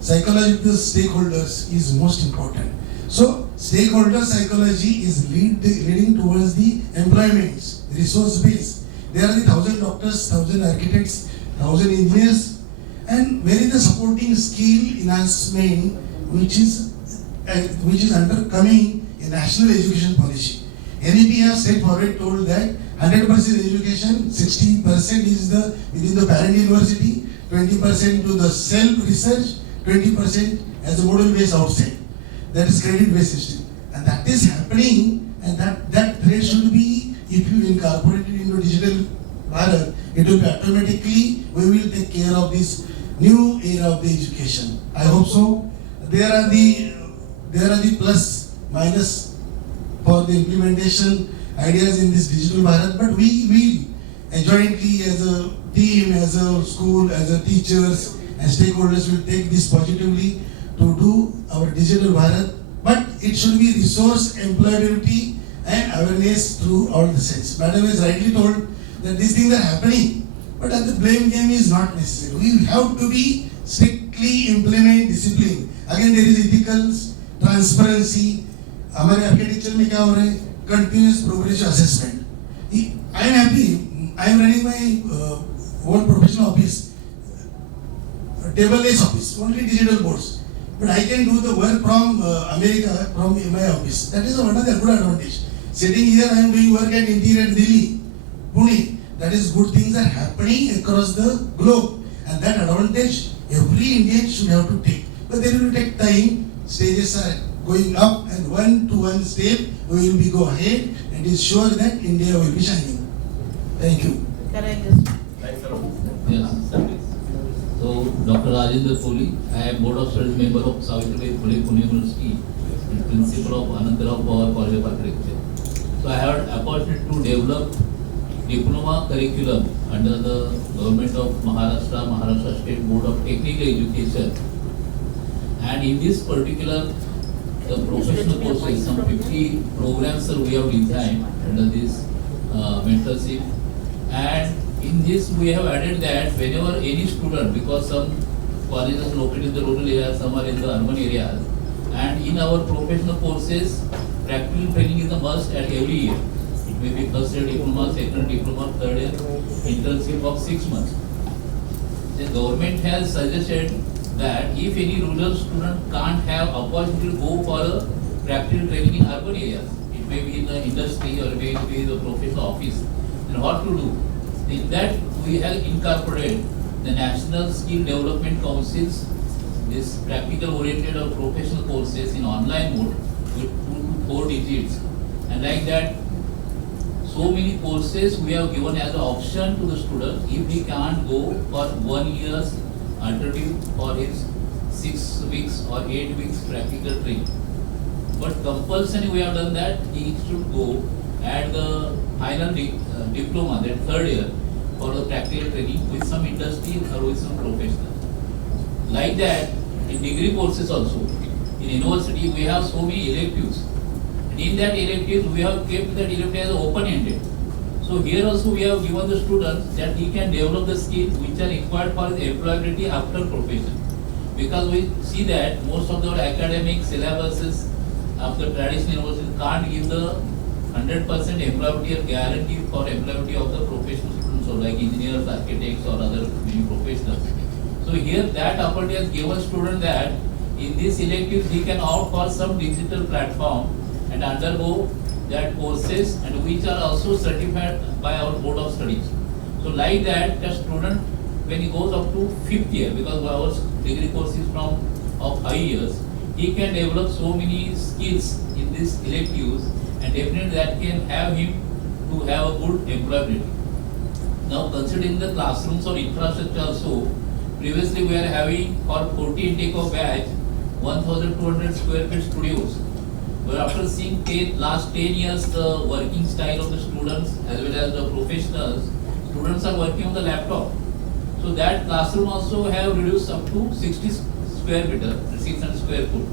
psychology of the stakeholders is most important. So stakeholder psychology is leading towards the employments, resource base. There are the 1,000 doctors, 1,000 architects, 1,000 engineers, and where is the supporting skill enhancement which is under coming a national education policy. NEP has straightforward told that 100% education, 60% is within the parent university, 20% to the self-research, 20% as a model based outside. That is credit-based system. And that is happening, and that rate should be, if you incorporate it into digital Bharat, it will be automatically, we will take care of this new era of the education. I hope so. There are the plus, minus for the implementation ideas in this digital Bharat, but we jointly as a team, as a school, as a teachers and stakeholders will take this positively to do our digital Bharat, but it should be resource, employability and awareness through all the sense. Madam has rightly told that these things are happening, but the blame game is not necessary. We have to be strictly implement discipline. Again, there is ethicals, transparency. हमारे architecture में क्या हो रहा है? Continuous progress assessment. I am happy. I am running my own professional office, table-based office, only digital boards. But I can do the work from America, from my office. That is another good advantage. Sitting here, I am doing work at Interior Delhi, Pune. That is good things are happening across the globe, and that advantage every Indian should have to take. But they will take time. Stages are going up, and one to one step we will be go ahead, and is sure that India will be shining. Thank you. Can I just? Thanks a lot. Yes. So, Dr. Rajendra Kohli, I am Board of Studies member of Savitribai Phule Pune University and Principal of Anantarao Power College of Architecture. So, I had opportunity to develop diploma curriculum under the government of Maharashtra State Board of Technical Education. And in this particular, the professional courses, some 50 programs we have designed under this mentorship. And in this we have added that whenever any student, because some colleges are located in the rural areas, some are in the urban areas, and in our professional courses, practical training is a must at every year. It may be first year diploma, second diploma, third year internship of 6 months. The government has suggested that if any rural student can't have opportunity to go for a practical training in urban areas, it may be in the industry or it may be the professional office, then what to do? In that we have incorporated the National Skill Development Council's this practical oriented or professional courses in online mode with 2 to 4 digits, and like that so many courses we have given as an option to the student if he can't go for 1 year's alternative for his 6 weeks or 8 weeks practical training. But compulsory we have done that he should go at the final diploma, that third year, for the practical training with some industry or with some professional. Like that, in degree courses also, in university we have so many electives. And in that electives we have kept that elective as open-ended. So here also we have given the students that he can develop the skills which are required for his employability after profession. Because we see that most of the academic syllabuses of the traditional universities can't give the 100% employability or guarantee for employability of the professional students, or like engineers, architects or other many professionals. So here that opportunity has given student that in this elective he can opt for some digital platform and undergo that courses, and which are also certified by our Board of Studies. So like that, the student when he goes up to 5th year, because our degree course is from of 5 years, he can develop so many skills in these electives, and definitely that can have him to have a good employability. Now considering the classrooms or infrastructure also, previously we are having for 40 intake of batch 1,200 square feet studios. But after seeing last 10 years the working style of the students as well as the professionals, students are working on the laptop. So that classroom also have reduced up to 60 square meter, 600 square foot.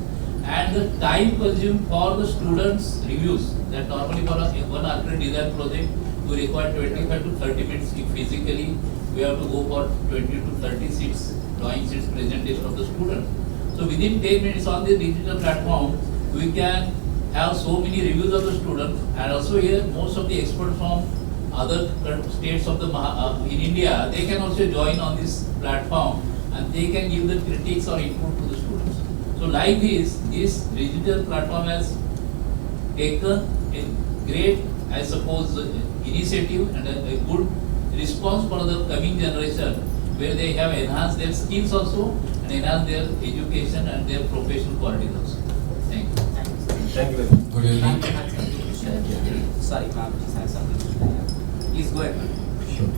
And the time consumed for the students' reviews, that normally for one architect design project we require 25 to 30 minutes if physically we have to go for 20 to 30 seats, drawing seats presentation of the students. So within 10 minutes on the digital platform, we can have so many reviews of the students, and also here most of the experts from other states of the in India, they can also join on this platform and they can give the critiques or input to the students. So like this digital platform has taken a great, I suppose, initiative and a good response for the coming generation, where they have enhanced their skills also and enhanced their education and their professional qualities also. Thank you. Thank you very much. Good evening. Sorry, ma'am, just have something. Please go ahead, ma'am. Sure.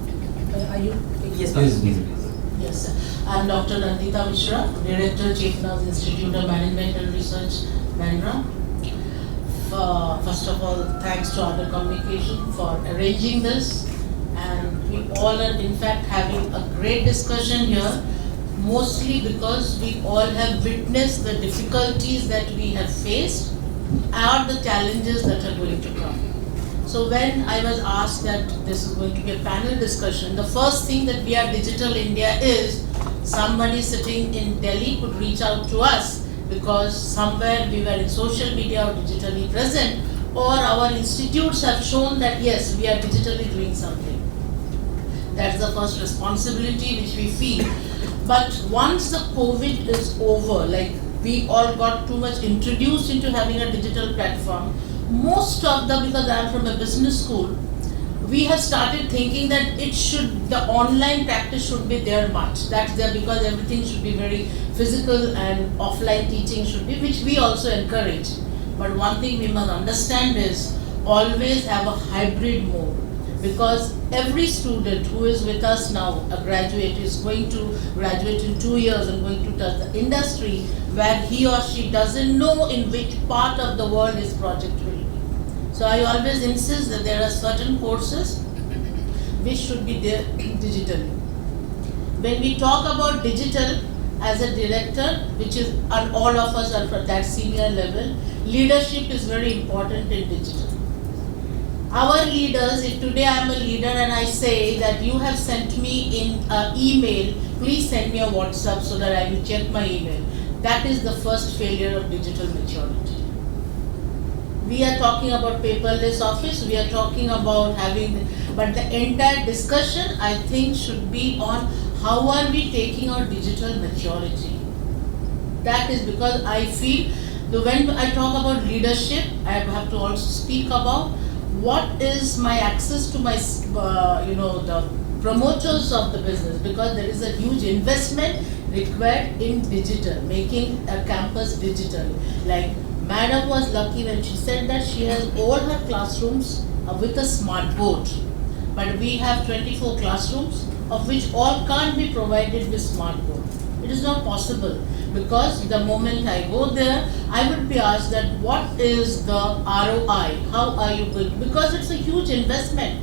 Are you? Yes, ma'am. Yes, Please, ma'am. please. Yes, sir. I'm Dr. Nandita Mishra, Director, Chief Nurse Institute of Management and Research, Bandra. First of all, thanks to ArdorComm for arranging this, and we all are in fact having a great discussion here, mostly because we all have witnessed the difficulties that we have faced and the challenges that are going to come. So when I was asked that this is going to be a panel discussion, the first thing that we are Digital India is somebody sitting in Delhi could reach out to us because somewhere we were in social media or digitally present, or our institutes have shown that yes, we are digitally doing something. That's the first responsibility which we feel. But once the COVID is over, like we all got too much introduced into having a digital platform, most of the, because I am from a business school, we have started thinking that the online practice should be there much. That's there because everything should be very physical and offline teaching should be, which we also encourage. But one thing we must understand is always have a hybrid mode, because every student who is with us now, a graduate, is going to graduate in 2 years and going to touch the industry where he or she doesn't know in which part of the world his project will be. So I always insist that there are certain courses which should be there digitally. When we talk about digital, as a director, which is, and all of us are from that senior level, leadership is very important in digital. Our leaders, if today I am a leader and I say that you have sent me in an email, please send me a WhatsApp so that I will check my email. That is the first failure of digital maturity. We are talking about paperless office, we are talking about having, but the entire discussion I think should be on how are we taking our digital maturity. That is because I feel when I talk about leadership, I have to also speak about what is my access to my, the promoters of the business, because there is a huge investment required in digital, making a campus digital. Like Madam was lucky when she said that she has all her classrooms with a smart board. But we have 24 classrooms, of which all can't be provided with smart board. It is not possible, because the moment I go there, I would be asked that what is the ROI, how are you going, because it's a huge investment.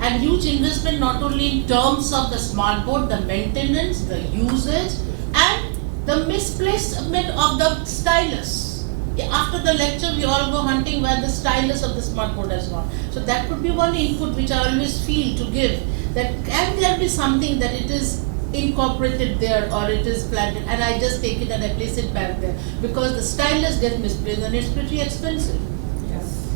And huge investment not only in terms of the smart board, the maintenance, the usage, and the misplacement of the stylus. After the lecture, we all go hunting where the stylus of the smart board has gone. So that could be one input which I always feel to give, that can there be something that it is incorporated there or it is planted, and I just take it and I place it back there, because the stylus gets misplaced and it's pretty expensive. Yes.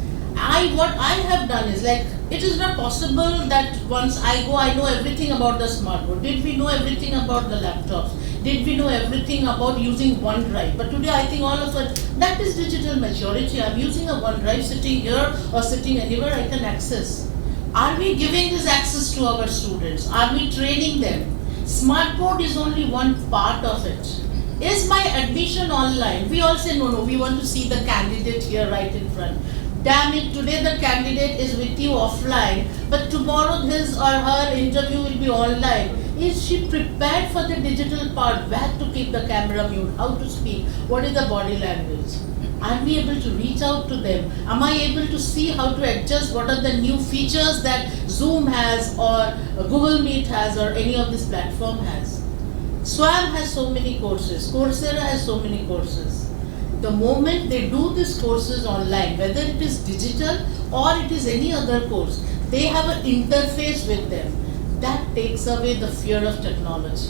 What I have done is, like, it is not possible that once I go, I know everything about the smart board. Did we know everything about the laptops? Did we know everything about using OneDrive? But today I think all of us, that is digital maturity. I'm using a OneDrive sitting here or sitting anywhere I can access. Are we giving this access to our students? Are we training them? Smart board is only one part of it. Is my admission online? We all say, no, we want to see the candidate here right in front. Damn it, today the candidate is with you offline, but tomorrow his or her interview will be online. Is she prepared for the digital part? Where to keep the camera mute? How to speak? What is the body language? Are we able to reach out to them? Am I able to see how to adjust what are the new features that Zoom has or Google Meet has or any of this platform has? SWAM has so many courses. Coursera has so many courses. The moment they do these courses online, whether it is digital or it is any other course, they have an interface with them. that takes away the fear of technology.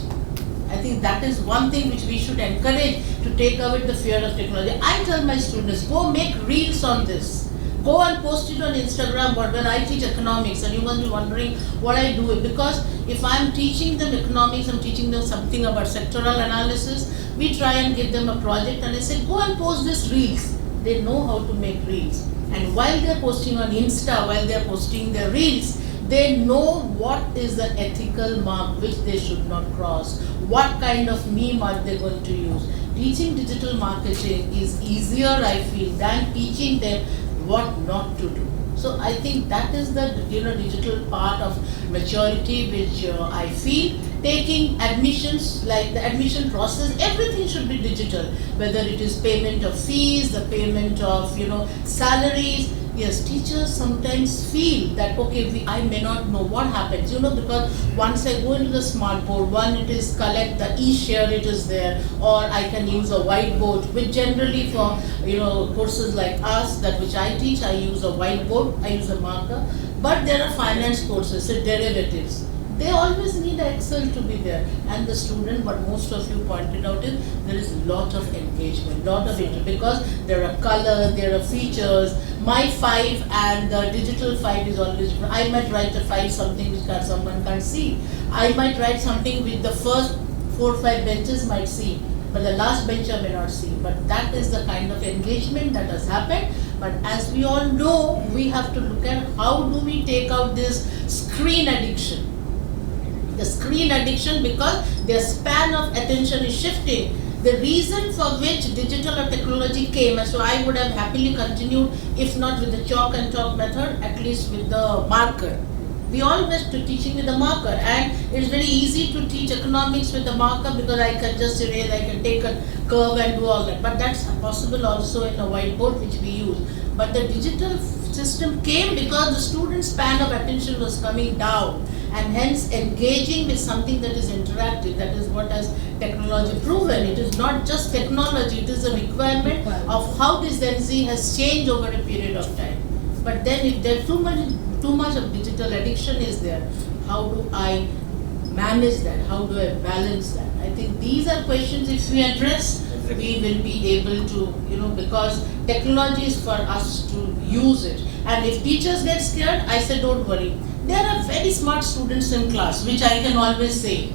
I think that is one thing which we should encourage, to take away the fear of technology. I tell my students, go make reels on this. Go and post it on Instagram, but when I teach economics, and you must be wondering what I do, because if I'm teaching them economics, I'm teaching them something about sectoral analysis, we try and give them a project and I say, go and post this reels. They know how to make reels. And while they're posting on Insta, while they're posting their reels, they know what is the ethical mark which they should not cross, what kind of meme are they going to use. Teaching digital marketing is easier, I feel, than teaching them what not to do. So I think that is the digital part of maturity which I feel. Taking admissions, like the admission process, everything should be digital, whether it is payment of fees, the payment of salaries. Yes, teachers sometimes feel that, okay, I may not know what happens, because once I go into the smart board, one, it is collect the e-share, it is there, or I can use a whiteboard, which generally for, courses like us, that which I teach, I use a whiteboard, I use a marker. But there are finance courses, so derivatives. They always need Excel to be there. And the student, what most of you pointed out is, there is a lot of engagement, because there are colors, there are features. My 5 and the digital 5 is always different. I might write a 5 something which someone can't see. I might write something with the first 4 or 5 benches might see, but the last bencher may not see. But that is the kind of engagement that has happened. But as we all know, we have to look at how do we take out this screen addiction. The screen addiction, because their span of attention is shifting. The reason for which digital or technology came, and so I would have happily continued, if not with the chalk and talk method, at least with the marker. We all went to teaching with the marker, and it's very easy to teach economics with the marker because I can just erase, I can take a curve and do all that. But that's possible also in a whiteboard which we use. But the digital system came because the student's span of attention was coming down, and hence engaging with something that is interactive. That is what has technology proven. It is not just technology, it is a requirement of how this Gen Z has changed over a period of time. But then if there's too much of digital addiction is there, how do I manage that? How do I balance that? I think these are questions if we address, we will be able to, because technology is for us to use it. And if teachers get scared, I say don't worry. There are very smart students in class, which I can always say.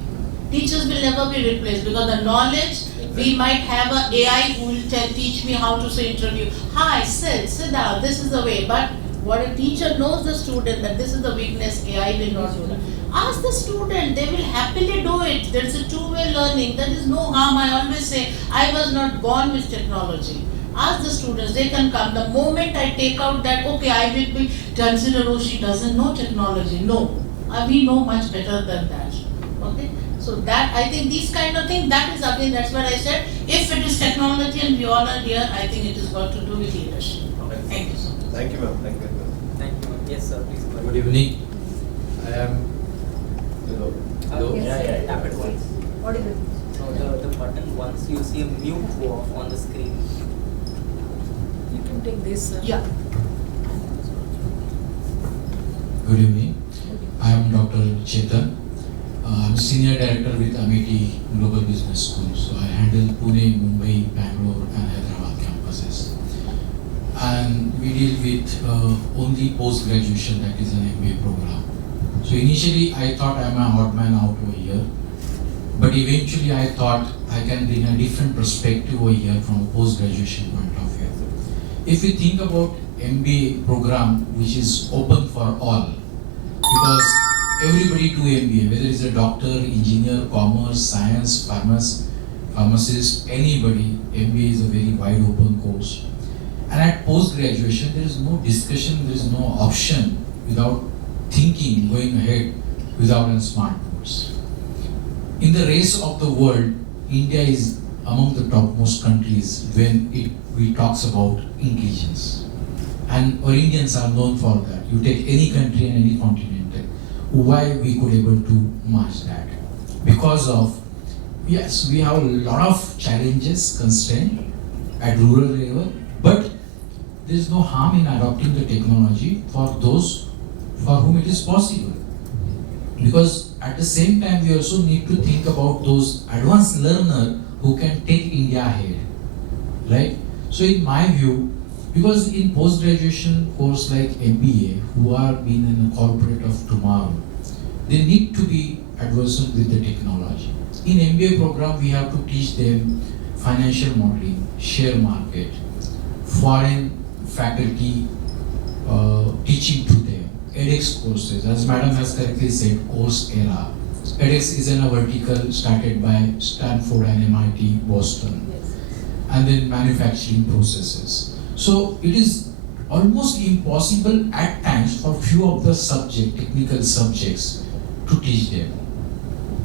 Teachers will never be replaced because the knowledge, we might have an AI who will teach me how to say interview. Hi, sit down, this is the way. But what a teacher knows the student that this is the weakness, AI will not do that. Ask the student, they will happily do it. There is a two-way learning, there is no harm. I always say, I was not born with technology. Ask the students, they can come. The moment I take out that, okay, I will be considered, oh, she doesn't know technology. No, we know much better than that. Okay, so that, I think these kind of things, that is again, that's what I said. If it is technology and we all are here, I think it is got to do with leadership. Thank you so much. Thank you, ma'am. Thank you very much. Thank you, ma'am. Yes, sir, please go ahead. Good evening. I am. Hello. Yes, tap it once. What is it? No, the button, once you see a mute go off on the screen. You can take this. Yeah. Good evening. I am Dr. Chetan. I am Senior Director with Amity Global Business School. So I handle Pune, Mumbai, Bangalore and Hyderabad campuses. And we deal with only post-graduation, that is an MBA program. So initially I thought I am an odd man out over here. But eventually I thought I can bring a different perspective over here from a post-graduation point of view. If we think about MBA program which is open for all, because everybody do MBA, whether it's a doctor, engineer, commerce, science, pharmacist, anybody, MBA is a very wide open course. And at post-graduation there is no discussion, there is no option without thinking, going ahead without a smart course. In the race of the world, India is among the topmost countries when we talks about intelligence. And our Indians are known for that. You take any country and any continent, why we could able to match that? Because of, yes, we have a lot of challenges, constraints at rural level, but there is no harm in adopting the technology for those for whom it is possible. Because at the same time we also need to think about those advanced learner who can take India ahead, right? So in my view, because in post-graduation course like MBA, who are being in the corporate of tomorrow, they need to be adversant with the technology. In MBA program, we have to teach them financial modeling, share market, foreign faculty teaching to them, edX courses, as Madam has correctly said, Coursera. edX is in a vertical started by Stanford and MIT, Boston, and then manufacturing processes. So it is almost impossible at times for few of the technical subjects to teach them.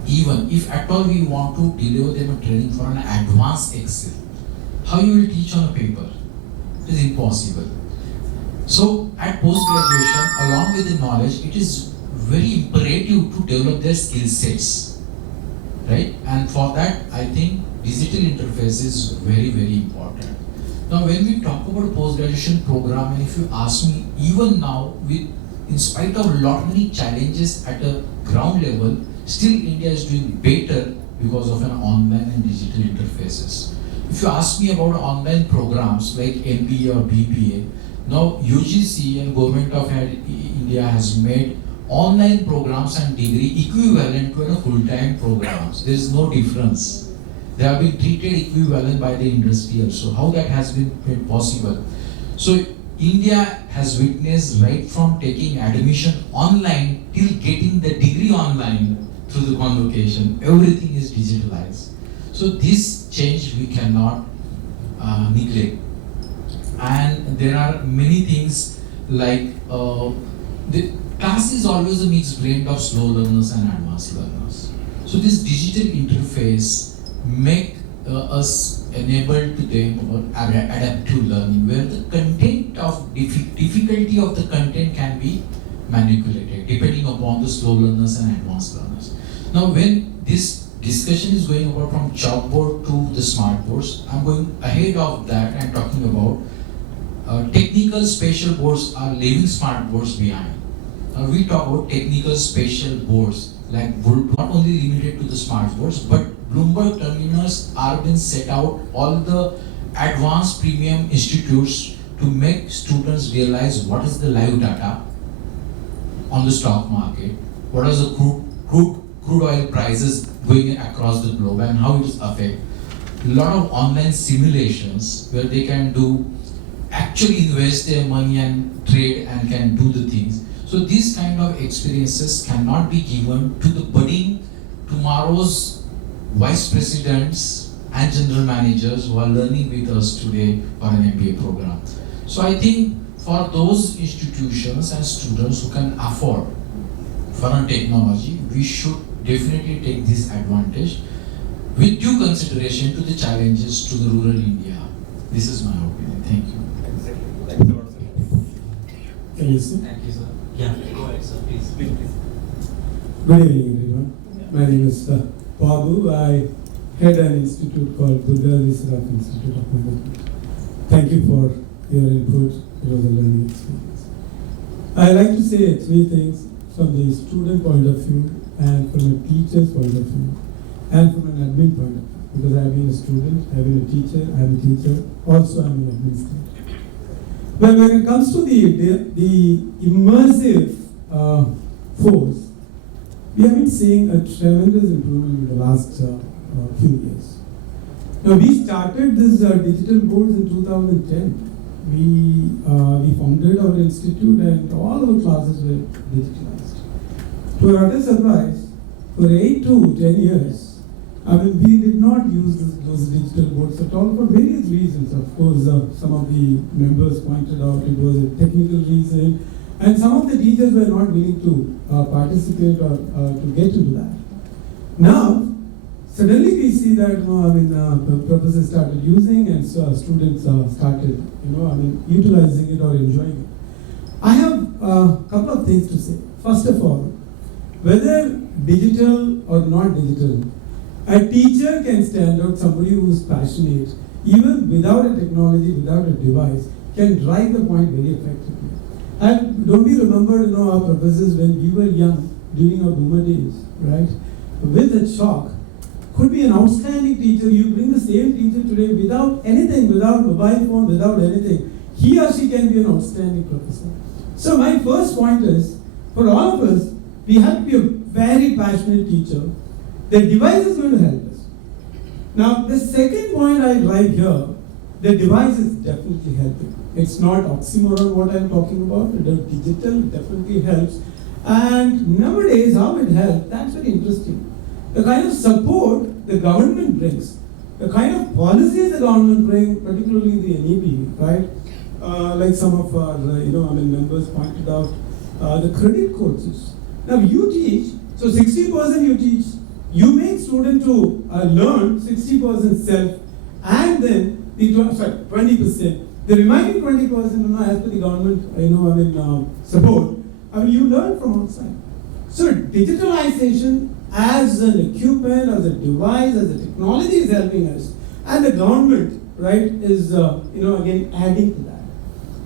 Even if at all we want to deliver them a training for an advanced Excel, how you will teach on a paper? It is impossible. So at post-graduation, along with the knowledge, it is very imperative to develop their skill sets, right? And for that, I think digital interface is very, very important. Now, when we talk about post-graduation program, and if you ask me, even now, in spite of many challenges at a ground level, still India is doing better because of an online and digital interfaces. If you ask me about online programs like MBA or BBA, now UGC and Government of India has made online programs and degree equivalent to a full-time programs. There is no difference. They have been treated equivalent by the industry also. How that has been made possible? So India has witnessed right from taking admission online till getting the degree online through the convocation. Everything is digitalized. So this change we cannot neglect. And there are many things like the class is always a mixed blend of slow learners and advanced learners. So this digital interface make us enable to them about adaptive learning, where the content of difficulty of the content can be manipulated depending upon the slow learners and advanced learners. Now, when this discussion is going about from chalkboard to the smart boards, I'm going ahead of that and talking about technical spatial boards are leaving smart boards behind. Now we talk about technical spatial boards like not only limited to the smart boards, but Bloomberg terminals are being set out all the advanced premium institutes to make students realize what is the live data on the stock market, what is the crude oil prices going across the globe and how it affects. A lot of online simulations where they can actually invest their money and trade and can do the things. So these kind of experiences cannot be given to the budding tomorrow's vice presidents and general managers who are learning with us today for an MBA program. So I think for those institutions and students who can afford foreign technology, we should definitely take this advantage with due consideration to the challenges to the rural India. This is my opinion. Thank you. Thanks a lot, sir. Can you see? Thank you, sir. Yeah, go ahead, sir. Please. Good evening, everyone. My name is Babu. I head an institute called Durga Visraf Institute of Management. Thank you for your input. It was a learning experience. I like to say three things from the student point of view, and from a teacher's point of view, and from an admin point of view. Because I've been a student, I've been a teacher, I'm a teacher, also I'm an administrator. Well, when it comes to the immersive force, we have been seeing a tremendous improvement in the last few years. Now, we started this digital boards in 2010. We founded our institute and all our classes were digitalized. To our utter surprise, for 8 to 10 years, we did not use those digital boards at all for various reasons. Of course, some of the members pointed out it was a technical reason, and some of the teachers were not willing to participate or to get into that. Now, suddenly we see that professors started using and students started utilizing it or enjoying it. I have a couple of things to say. First of all, whether digital or not digital, a teacher can stand out, somebody who is passionate, even without a technology, without a device, can drive the point very effectively. And don't we remember, our professors when we were young, during our boomer days, right, with a chalk, could be an outstanding teacher. You bring the same teacher today without anything, without mobile phone, without anything. He or she can be an outstanding professor. So my first point is, for all of us, we have to be a very passionate teacher. The device is going to help us. Now, the second point I write here, the device is definitely helping. It's not oxymoron what I'm talking about. The digital definitely helps. And nowadays, how it helps, that's very interesting. The kind of support the government brings, the kind of policies the government brings, particularly the NEP, right? Like some of our members pointed out, the credit courses. Now you teach, so 60% you teach, you make students to learn 60% self, and then the 20%. The remaining 20%, as per the government, support, you learn from outside. So digitalization as an equipment, as a device, as a technology is helping us, and the government, right, is again adding to that.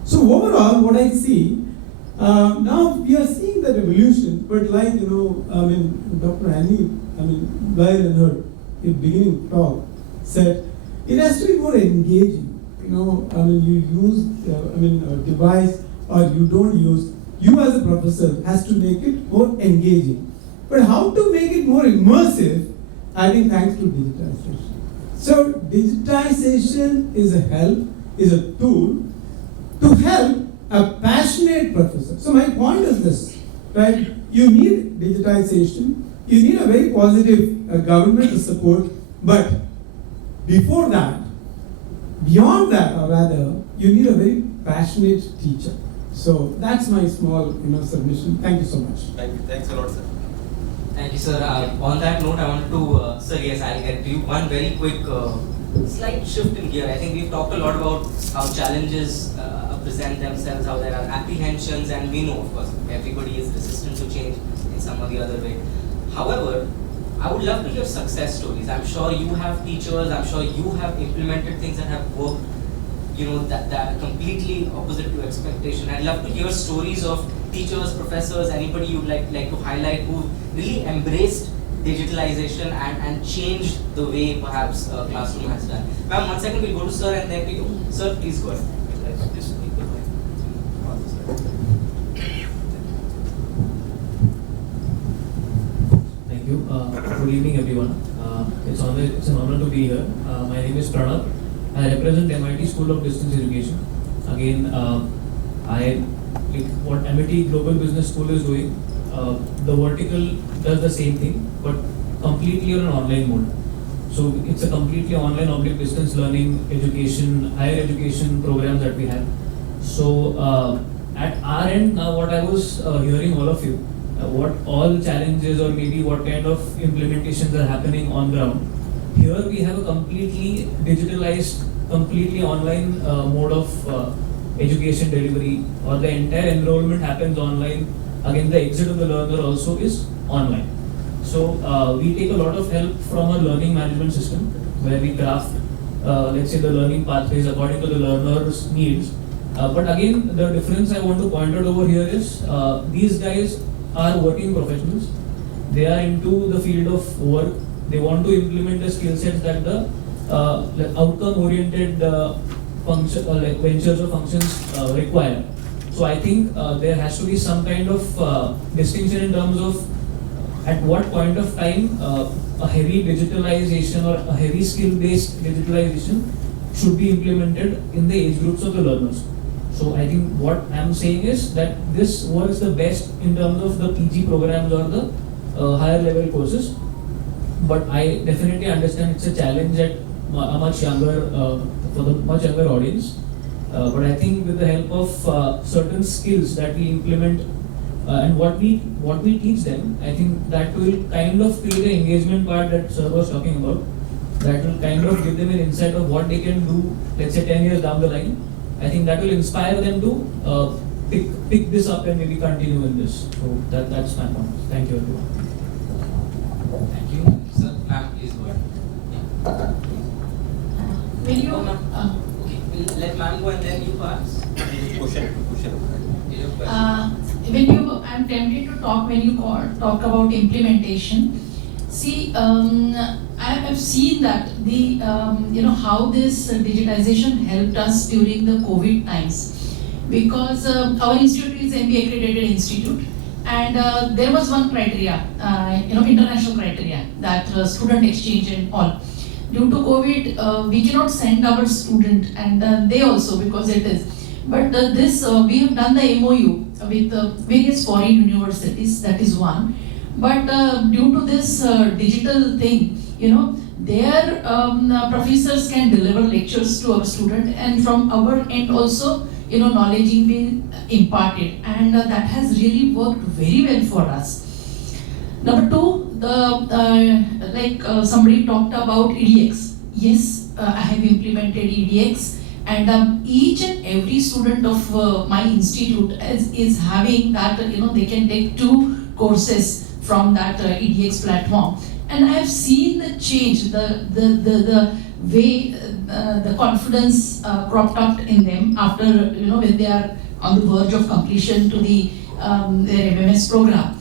So overall, what I see, now we are seeing the revolution, but like Dr. Annie, while in her beginning talk said, it has to be more engaging. You use a device or you don't use. You as a professor has to make it more engaging. But how to make it more immersive? I think thanks to digitization. So digitization is a help, is a tool to help a passionate professor. So my point is this, right? You need digitization, you need a very positive government support, but before that, beyond that, or rather, you need a very passionate teacher. So that's my small submission. Thank you so much. Thank you. Thanks a lot, sir. Thank you, sir. On that note, I wanted to, sir, yes, I'll get to you. One very quick, slight shift in gear. I think we've talked a lot about how challenges present themselves, how there are apprehensions, and we know, of course, everybody is resistant to change in some or the other way. However, I would love to hear success stories. I'm sure you have teachers, I'm sure you have implemented things that have worked, that are completely opposite to expectation. I'd love to hear stories of teachers, professors, anybody you'd like to highlight who really embraced digitalization and changed the way perhaps a classroom has done. Ma'am, 1 second, we'll go to sir and then to you. Sir, please go ahead. Just take the mic. Thank you. Good evening, everyone. It's an honor to be here. My name is Pranav. I represent MIT School of Distance Education. Again, what MIT Global Business School is doing, the vertical does the same thing, but completely on an online mode. So it's a completely online distance learning education, higher education programs that we have. So at our end, now what I was hearing all of you, what all challenges or maybe what kind of implementations are happening on ground. Here we have a completely digitalized, completely online mode of education delivery, or the entire enrollment happens online. Again, the exit of the learner also is online. So we take a lot of help from a learning management system where we craft, let's say, the learning pathways according to the learner's needs. But again, the difference I want to point out over here is these guys are working professionals. They are into the field of work. They want to implement the skill sets that the outcome-oriented ventures or functions require. So I think there has to be some kind of distinction in terms of at what point of time a heavy digitalization or a heavy skill-based digitalization should be implemented in the age groups of the learners. So I think what I'm saying is that this works the best in terms of the PG programs or the higher level courses. But I definitely understand it's a challenge at a much younger, for the much younger audience. But I think with the help of certain skills that we implement and what we teach them, I think that will kind of create the engagement part that sir was talking about. That will kind of give them an insight of what they can do, let's say 10 years down the line. I think that will inspire them to pick this up and maybe continue in this. So that's my point. Thank you, everyone. Thank you. Sir, ma'am, please go ahead. Will you? Okay, we'll let ma'am go and then you pass. Question. I'm tempted to talk when you talk about implementation. See, I have seen that how this digitization helped us during the COVID times, because our institute is MBA accredited institute, and there was one criteria, international criteria, that student exchange and all. Due to COVID, we cannot send our student, and they also, because it is. But we have done the MOU with various foreign universities, that is one. But due to this digital thing, their professors can deliver lectures to our student, and from our end also, knowledge is being imparted, and that has really worked very well for us. Number two, somebody talked about EDX. Yes, I have implemented EDX, and each and every student of my institute is having that, they can take 2 courses from that EDX platform. And I have seen the change, the way the confidence cropped up in them after, when they are on the verge of completion to their MMS program,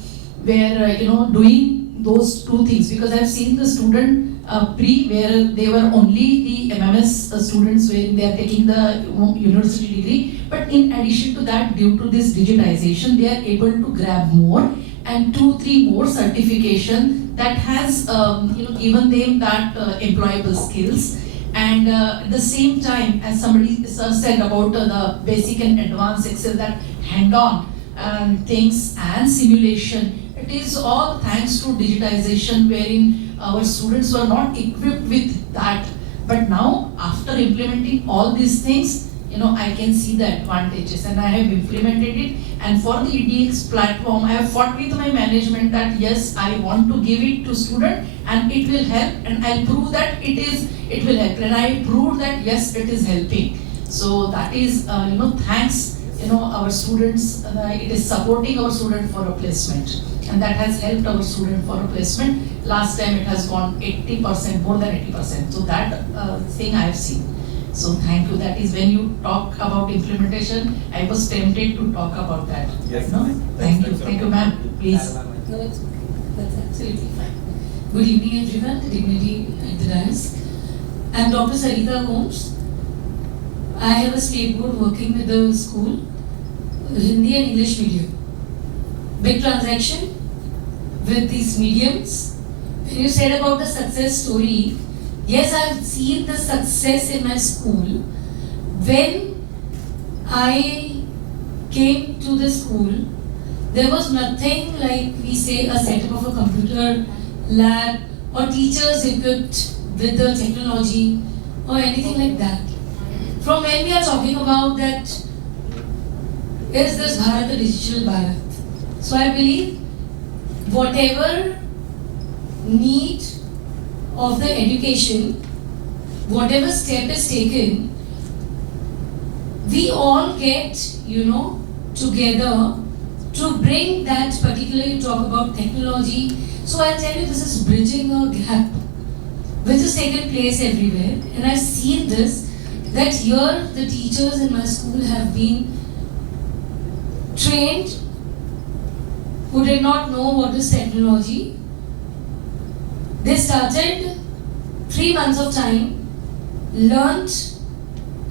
where, doing those 2 things, because I've seen the student where they were only the MMS students when they are taking the university degree, but in addition to that, due to this digitization, they are able to grab more, and 2-3 more certification that has given them that employable skills. And at the same time, as somebody said about the basic and advanced Excel, that hand-on things and simulation, it is all thanks to digitization, wherein our students were not equipped with that. But now, after implementing all these things, I can see the advantages, and I have implemented it. And for the EDX platform, I have fought with my management that yes, I want to give it to student, and it will help, and I'll prove that it will help, and I proved that yes, it is helping. So that is thanks our students, it is supporting our student for a placement, and that has helped our student for a placement. Last time it has gone 80%, more than 80%. So that thing I have seen. So thank you. That is when you talk about implementation, I was tempted to talk about that. Yes. No? Thank you, ma'am. Please. No, it's okay. That's absolutely fine. Good evening, everyone. The dignity at the dais. I'm Dr. Sarita Gomes. I have a state board working with the school, Hindi and English medium. Big transaction with these mediums. When you said about the success story, yes, I've seen the success in my school. When I came to the school, there was nothing like we say a setup of a computer lab or teachers equipped with the technology or anything like that. From when we are talking about that, is this Bharat a digital Bharat? So I believe whatever need of the education, whatever step is taken, we all get, together to bring that particular, you talk about technology. So I'll tell you, this is bridging a gap which is taking place everywhere. And I've seen this, that here the teachers in my school have been trained who did not know what is technology. They started 3 months of time, learned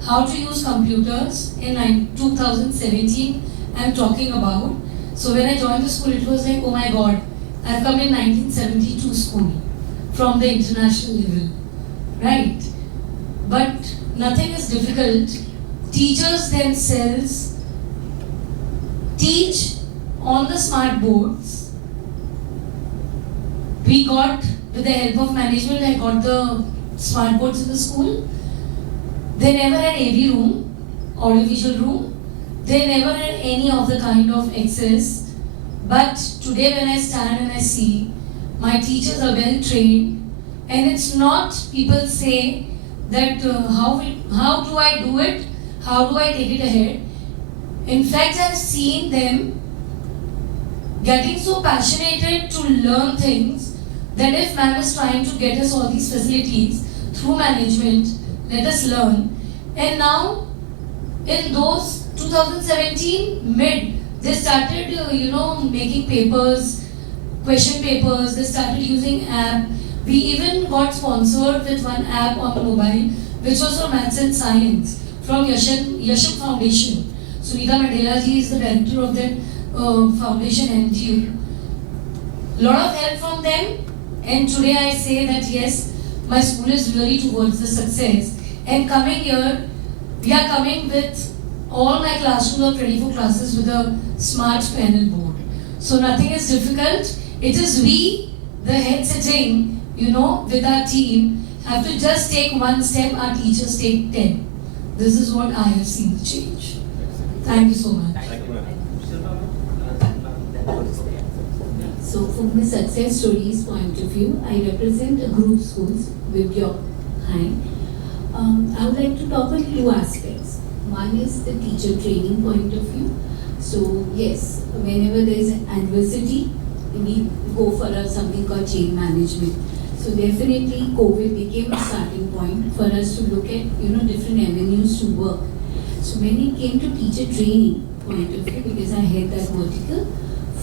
how to use computers in 2017 I'm talking about. So when I joined the school, it was like, oh my God, I've come in 1972 school from the international level, right? But nothing is difficult. Teachers themselves teach on the smart boards. We got, with the help of management, I got the smart boards in the school. They never had AV room, audiovisual room. They never had any of the kind of access. But today when I stand and I see, my teachers are well trained, and it's not people say that how do I do it? How do I take it ahead? In fact, I've seen them getting so passionate to learn things that if ma'am is trying to get us all these facilities through management, let us learn. And now, in those 2017 mid They started, making papers, question papers. They started using app. We even got sponsored with one app on the mobile, which was for maths and science from Yasham Foundation. Sunita Mandela ji is the director of that foundation NGO. Lot of help from them, and today I say that yes, my school is really towards the success. And coming here, we are coming with all my classroom of 24 classes with a smart panel board. So nothing is difficult. It is we, the head sitting, with our team, have to just take one step, our teachers take 10. This is what I have seen the change. Thank you so much. So from the success stories point of view, I represent a group schools with your high. I would like to talk on two aspects. One is the teacher training point of view. So yes, whenever there is adversity, we go for something called change management. So definitely COVID became a starting point for us to look at different avenues to work. So when it came to teacher training point of view, because I had that vertical,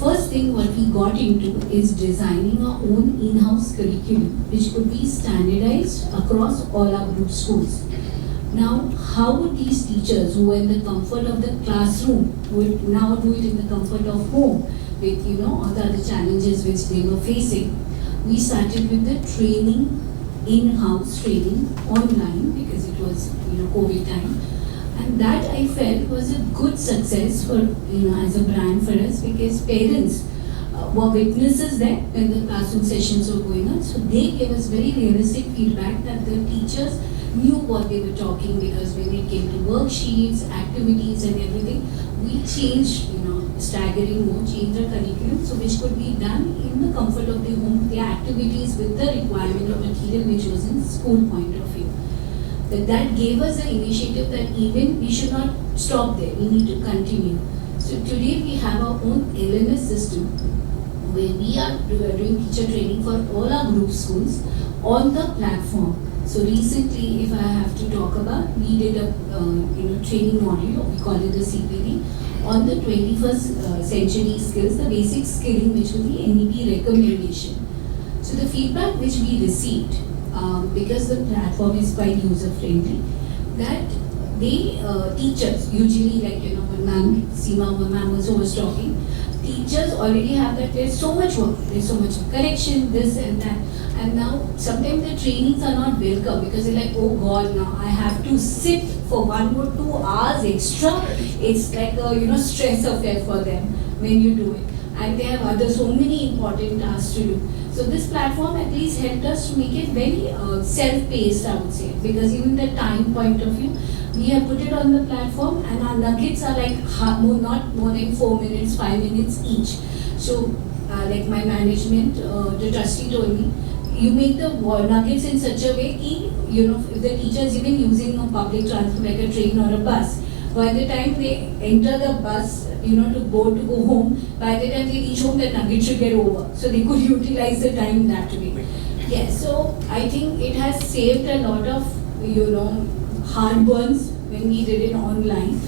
first thing what we got into is designing our own in-house curriculum which could be standardized across all our group schools. Now, how would these teachers who were in the comfort of the classroom would now do it in the comfort of home with all the other challenges which they were facing? We started with the training, in-house training online because it was COVID time. And that I felt was a good success for, as a brand for us because parents were witnesses there when the classroom sessions were going on. So they gave us very realistic feedback that the teachers knew what they were talking because when it came to worksheets, activities and everything, we changed, staggering more, changed the curriculum so which could be done in the comfort of the home, the activities with the requirement of material which was in school point of view. That gave us an initiative that even we should not stop there, we need to continue. So today we have our own LMS system where we are doing teacher training for all our group schools on the platform. So recently, if I have to talk about, we did a training module, we call it the CPD, on the 21st century skills, the basic skilling which was the NEP recommendation. So the feedback which we received, because the platform is quite user friendly, that they teachers usually when ma'am Seema ma'am also was talking, teachers already have that there's so much work, there's so much correction, this and that, and now sometimes the trainings are not welcome because they're like, oh God, now I have to sit for 1 or 2 hours extra. It's like a stress affair for them when you do it, and they have so many important tasks to do. So this platform at least helped us to make it very self-paced, I would say, because even the time point of view, we have put it on the platform and our nuggets are like not more than 4 minutes, 5 minutes each. So like my management, the trustee told me, you make the nuggets in such a way that, if the teacher is even using a public transport like a train or a bus, by the time they enter the bus, to go home, by the time they reach home, the nugget should get over. So they could utilize the time that way. Yeah, so I think it has saved a lot of, heartburns when we did it online.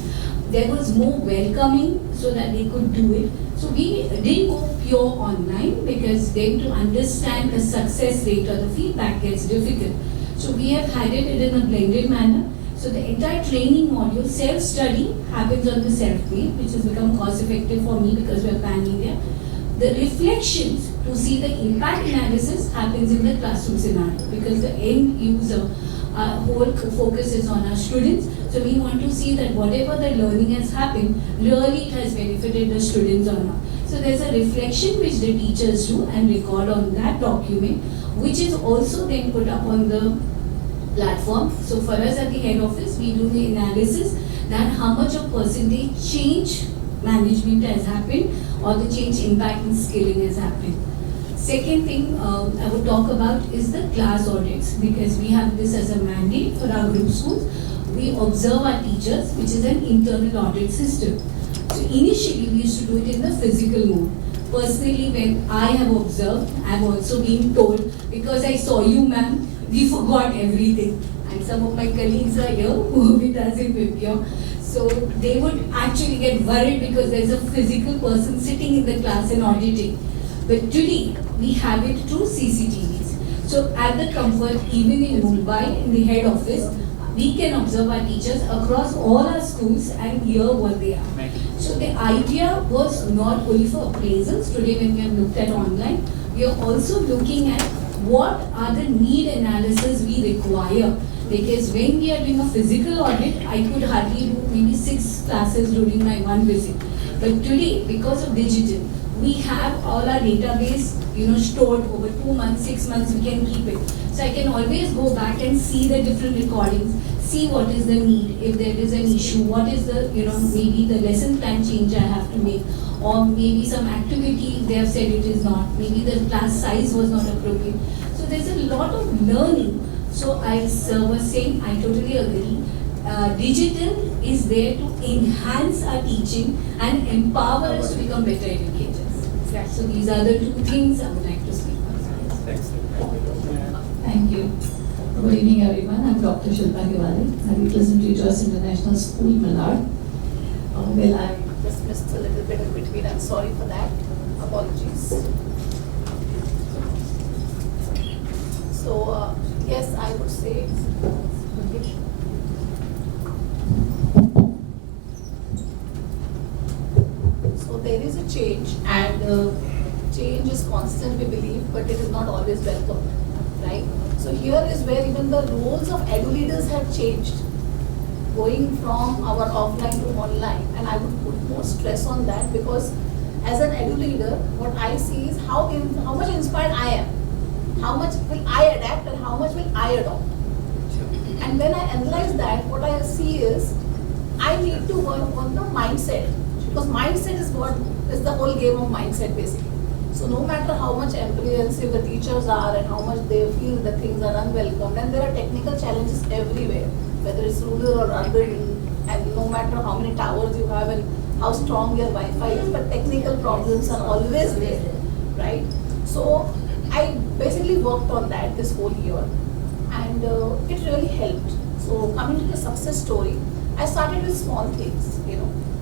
There was more welcoming so that they could do it. So we didn't go pure online because then to understand the success rate or the feedback gets difficult. So we have had it in a blended manner. So the entire training module, self-study, happens on the self-made, which has become cost-effective for me because we are pan-India. The reflections to see the impact analysis happens in the classroom scenario because the end user, our whole focus is on our students. So we want to see that whatever the learning has happened, really it has benefited the students or not. So there's a reflection which the teachers do and record on that document, which is also then put up on the platform. So for us at the head office, we do the analysis that how much of percentage change management has happened or the change impact in skilling has happened. Second thing I would talk about is the class audits because we have this as a mandate for our group schools. We observe our teachers, which is an internal audit system. So initially we used to do it in the physical mode. Personally, when I have observed, I have also been told, because I saw you ma'am, we forgot everything. And some of my colleagues are here who are with us in Vipya. So they would actually get worried because there's a physical person sitting in the class and auditing. But today, we have it through CCTVs. So at the comfort, even in Mumbai, in the head office, we can observe our teachers across all our schools and hear what they are. So the idea was not only for appraisals. Today when we have looked at online, we are also looking at what are the need analysis we require. Because when we are doing a physical audit, I could hardly do maybe 6 classes during my one visit. But today, because of digital, we have all our database, stored over 2 months, 6 months, we can keep it. So I can always go back and see the different recordings, see what is the need, if there is an issue, what is the, maybe the lesson plan change I have to make, or maybe some activity they have said it is not, maybe the class size was not appropriate. So there's a lot of learning. So as was saying, I totally agree. Digital is there to enhance our teaching and empower us to become better educators. So these are the 2 things I would like to speak on. Thanks. Thank you. Good evening, everyone. I'm Dr. Shilpa Gewale. I represent Rejoice International School, Malad. Well, I just missed a little bit in between. I'm sorry for that. Apologies. So, yes, I would say. So there is a change, and change is constant, we believe, but it is not always welcome, right? So here is where even the roles of edu leaders have changed, going from our offline to online, and I would put more stress on that because as an edu leader, what I see is how much inspired I am, how much will I adapt and how much will I adopt. And when I analyze that, what I see is I need to work on the mindset, because mindset is what is the whole game of mindset basically. So no matter how much apprehensive the teachers are and how much they feel that things are unwelcome, and there are technical challenges everywhere, whether it's rural or urban, and no matter how many towers you have and how strong your Wi-Fi is, but technical problems are always there, right? So I basically worked on that this whole year, and it really helped. So coming to the success story, I started with small things,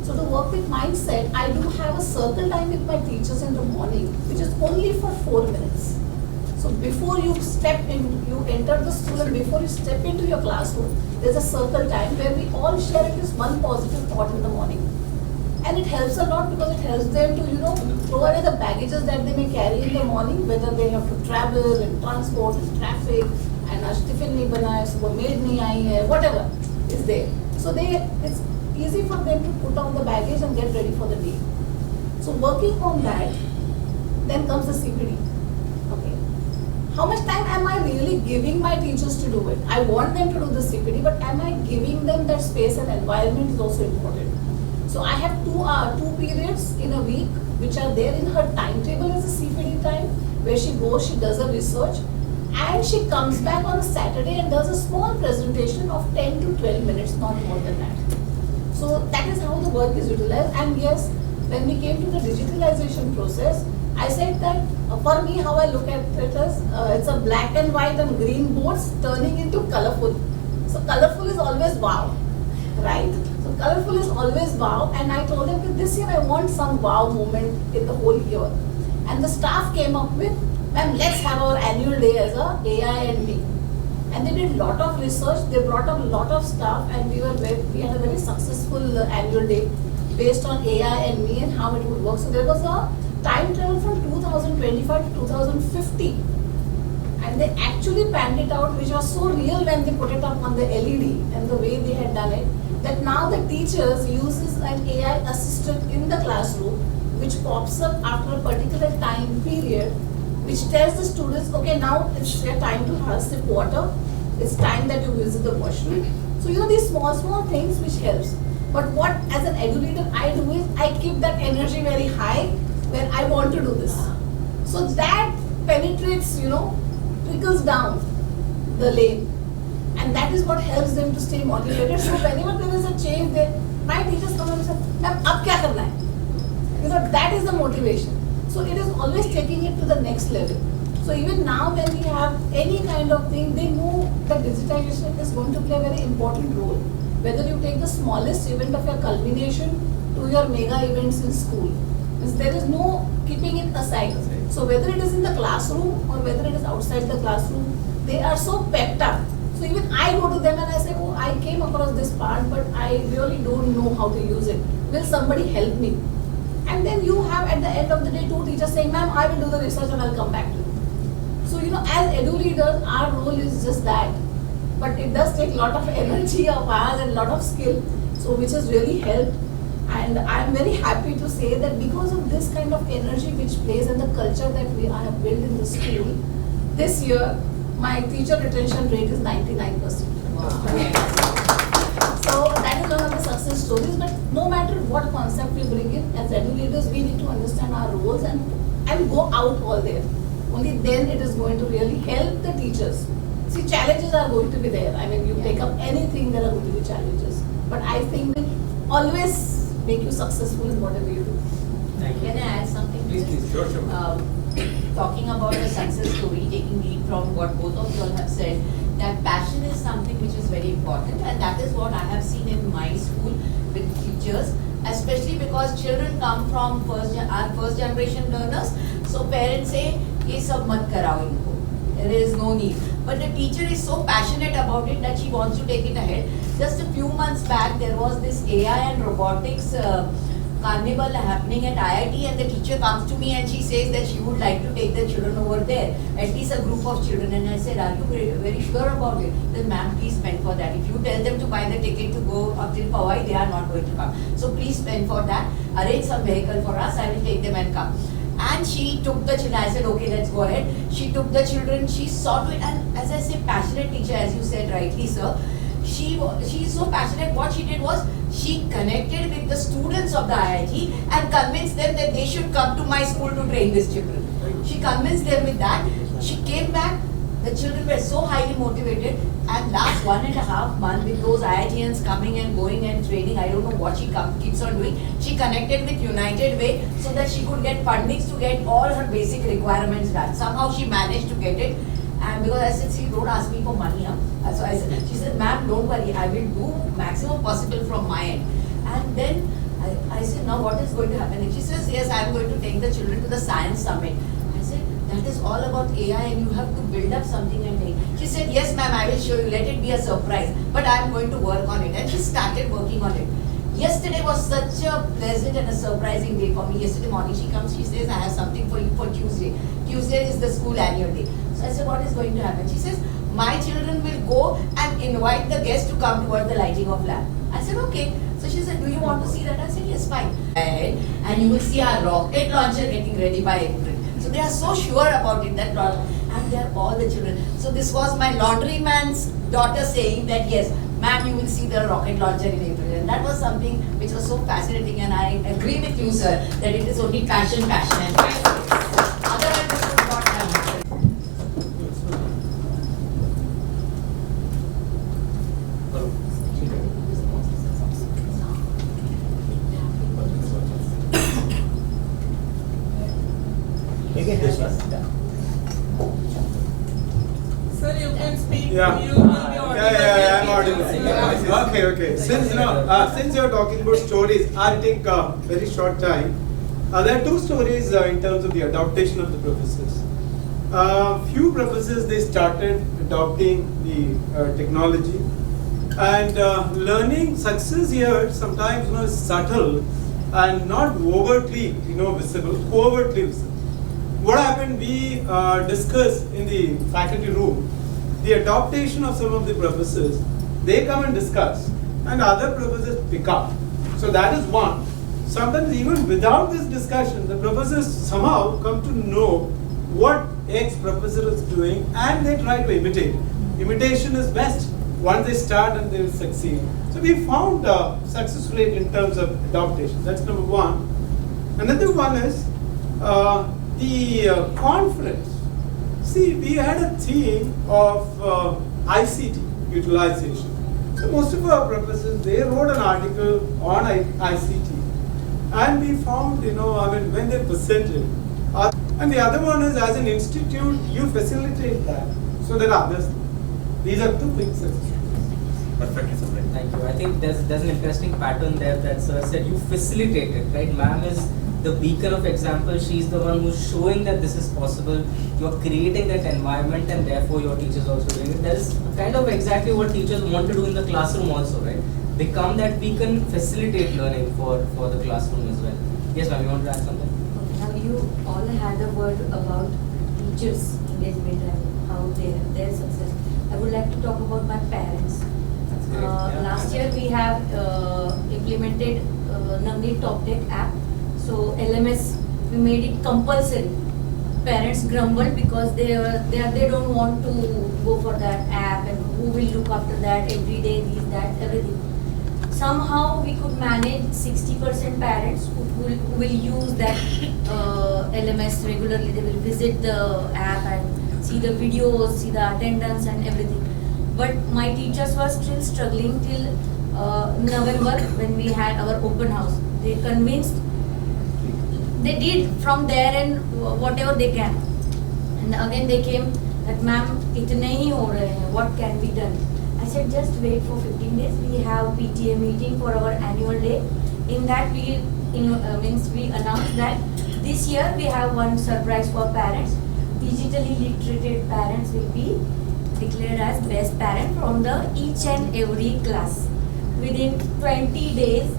So to work with mindset, I do have a circle time with my teachers in the morning, which is only for 4 minutes. So before you enter the school and before you step into your classroom, there's a circle time where we all share at least one positive thought in the morning. And it helps a lot because it helps them to, throw away the baggages that they may carry in the morning, whether they have to travel and transport and traffic, and आज tiffin नहीं बना है, सुबह made नहीं आई है, whatever is there. So it's easy for them to put on the baggage and get ready for the day. So working on that, then comes the CPD. Okay, how much time am I really giving my teachers to do it? I want them to do the CPD, but am I giving them that space and environment is also important. So I have two periods in a week which are there in her timetable as a CPD time, where she goes, she does her research, and she comes back on a Saturday and does a small presentation of 10 to 12 minutes, not more than that. So that is how the work is utilized. And yes, when we came to the digitalization process, I said that for me, how I look at it is, it's a black and white and green boards turning into colorful. So colorful is always wow, right? So colorful is always wow. And I told them that this year I want some wow moment in the whole year. And the staff came up with, ma'am, let's have our annual day as a AI and me. And they did a lot of research, they brought up a lot of stuff, and we had a very successful annual day based on AI and me and how it would work. So there was a time travel from 2025 to 2050. And they actually panned it out, which was so real when they put it up on the LED and the way they had done it, that now the teachers uses an AI assistant in the classroom, which pops up after a particular time period, which tells the students, okay, now it's your time to sip water, it's time that you visit the washroom. So these small things which helps. But what as an edu leader I do is, I keep that energy very high where I want to do this. So that penetrates, trickles down the lane. And that is what helps them to stay motivated. So whenever there is a change, my teachers come and say, ma'am, ab kya karna hai? That is the motivation. So it is always taking it to the next level. So even now when we have any kind of thing, they know that digitization is going to play a very important role. Whether you take the smallest event of your culmination to your mega events in school, there is no keeping it aside. So whether it is in the classroom or whether it is outside the classroom, they are so pepped up. So even I go to them and I say, oh, I came across this part, but I really don't know how to use it. Will somebody help me? And then you have at the end of the day 2 teachers saying, ma'am, I will do the research and I'll come back to you. So as edu leaders, our role is just that. But it does take a lot of energy of ours and a lot of skill, so which has really helped. And I am very happy to say that because of this kind of energy which plays and the culture that I have built in the school, this year my teacher retention rate is 99%. Wow. So that is one of the success stories. But no matter what concept we bring in, as edu leaders, we need to understand our roles and go out all there. Only then it is going to really help the teachers. See, challenges are going to be there. I mean, you take up anything, there are going to be challenges. But I think they always make you successful in whatever you do. Can I add something? Please. Sure. Talking about a success story, taking lead from what both of you all have said, that passion is something which is very important, and that is what I have seen in my school with teachers, especially because children come from our first generation learners. So parents say, "Ye sab mat karao inko." There is no need. But the teacher is so passionate about it that she wants to take it ahead. Just a few months back, there was this AI and robotics carnival happening at IIT, and the teacher comes to me and she says that she would like to take the children over there, at least a group of children. And I said, are you very sure about it? Then ma'am, please spend for that. If you tell them to buy the ticket to go up till Powai, they are not going to come. So please spend for that. Arrange some vehicle for us. I will take them and come. And she took the children. I said, okay, let's go ahead. She took the children. She saw to it. And as I say, passionate teacher, as you said rightly, sir. She is so passionate. What she did was, she connected with the students of the IIT and convinced them that they should come to my school to train these children. She convinced them with that. She came back. The children were so highly motivated. And last 1.5 months, with those IITians coming and going and training, I don't know what she keeps on doing. She connected with United Way so that she could get fundings to get all her basic requirements done. Somehow she managed to get it. And because I said, see, don't ask me for money. So she said, ma'am, don't worry, I will do maximum possible from my end. And then I said, now what is going to happen? And she says, yes, I am going to take the children to the science summit. I said, that is all about AI and you have to build up something and make. She said, yes, ma'am, I will show you, let it be a surprise. But I am going to work on it. And she started working on it. Yesterday was such a pleasant and a surprising day for me. Yesterday morning she comes, she says, I have something for you for Tuesday. Tuesday is the school annual day. So I said, what is going to happen? She says, my children will go and invite the guests to come toward the lighting of lamp. I said, okay. So she said, do you want to see that? I said, yes, fine. And you will see our rocket launcher getting ready by April. So they are so sure about it, that and they are all the children. So this was my laundryman's daughter saying that, yes, ma'am, you will see the rocket launcher in April. And that was something which was so fascinating. And I agree with you, sir, that it is only passion, and passion. Otherwise, this would not have happened. Sir, you can speak. Yeah. You will be audible. Yeah, I'm audible. Okay. Since you're talking about stories, I'll take a very short time. There are two stories in terms of the adaptation of the professors. Few professors, they started adopting the technology, and learning success here sometimes is subtle and not overtly visible, covertly visible. What happened, we discussed in the faculty room, the adaptation of some of the professors. They come and discuss, and other professors pick up. So that is one. Sometimes even without this discussion, the professors somehow come to know what X professor is doing, and they try to imitate. Imitation is best. Once they start and they will succeed. So we found success rate in terms of adaptation. That's number one. Another one is the conference. See, we had a theme of ICT utilization. So most of our professors, they wrote an article on ICT. And we found, when they presented. And the other one is, as an institute, you facilitate that so that others. These are two big success. perfectly summarized. Thank you. I think there's an interesting pattern there that sir said you facilitate it, right? Ma'am is the beacon of example. She's the one who's showing that this is possible. You're creating that environment, and therefore your teachers also doing it. That is kind of exactly what teachers want to do in the classroom also, right? Become that beacon, facilitate learning for the classroom as well. Yes, ma'am, you want to add something? Now you all had a word about teachers' engagement and how their success. I would like to talk about my parents. That's great. Last year we have implemented Navneet Top Tech app. So LMS, we made it compulsory. Parents grumbled because they don't want to go for that app, and who will look after that every day, this, that, everything. Somehow we could manage 60% parents who will use that LMS regularly. They will visit the app and see the videos, see the attendance and everything. But my teachers were still struggling till November when we had our open house. They convinced, they did from there and whatever they can. And again they came that, ma'am, itne hi ho rahe hain, what can be done? I said, just wait for 15 days. We have PTA meeting for our annual day. In that we announced that this year we have one surprise for parents. Digitally literate parents will be declared as best parent from the each and every class. Within 20 days,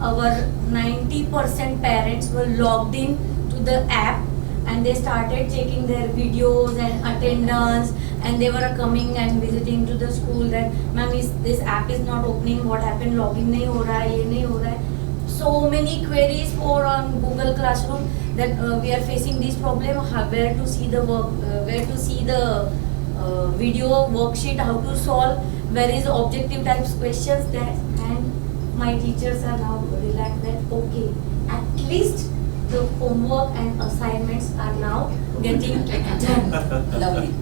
our 90% parents were logged in to the app, and they started checking their videos and attendance, and they were coming and visiting to the school that, ma'am, this app is not opening, what happened, login nahi ho raha hai, ye nahi ho raha hai. So many queries for on Google Classroom that we are facing this problem, where to see the work, where to see the video worksheet, how to solve, where is objective types questions there, and my teachers are now relaxed that okay, at least the homework and assignments are now getting done. Lovely.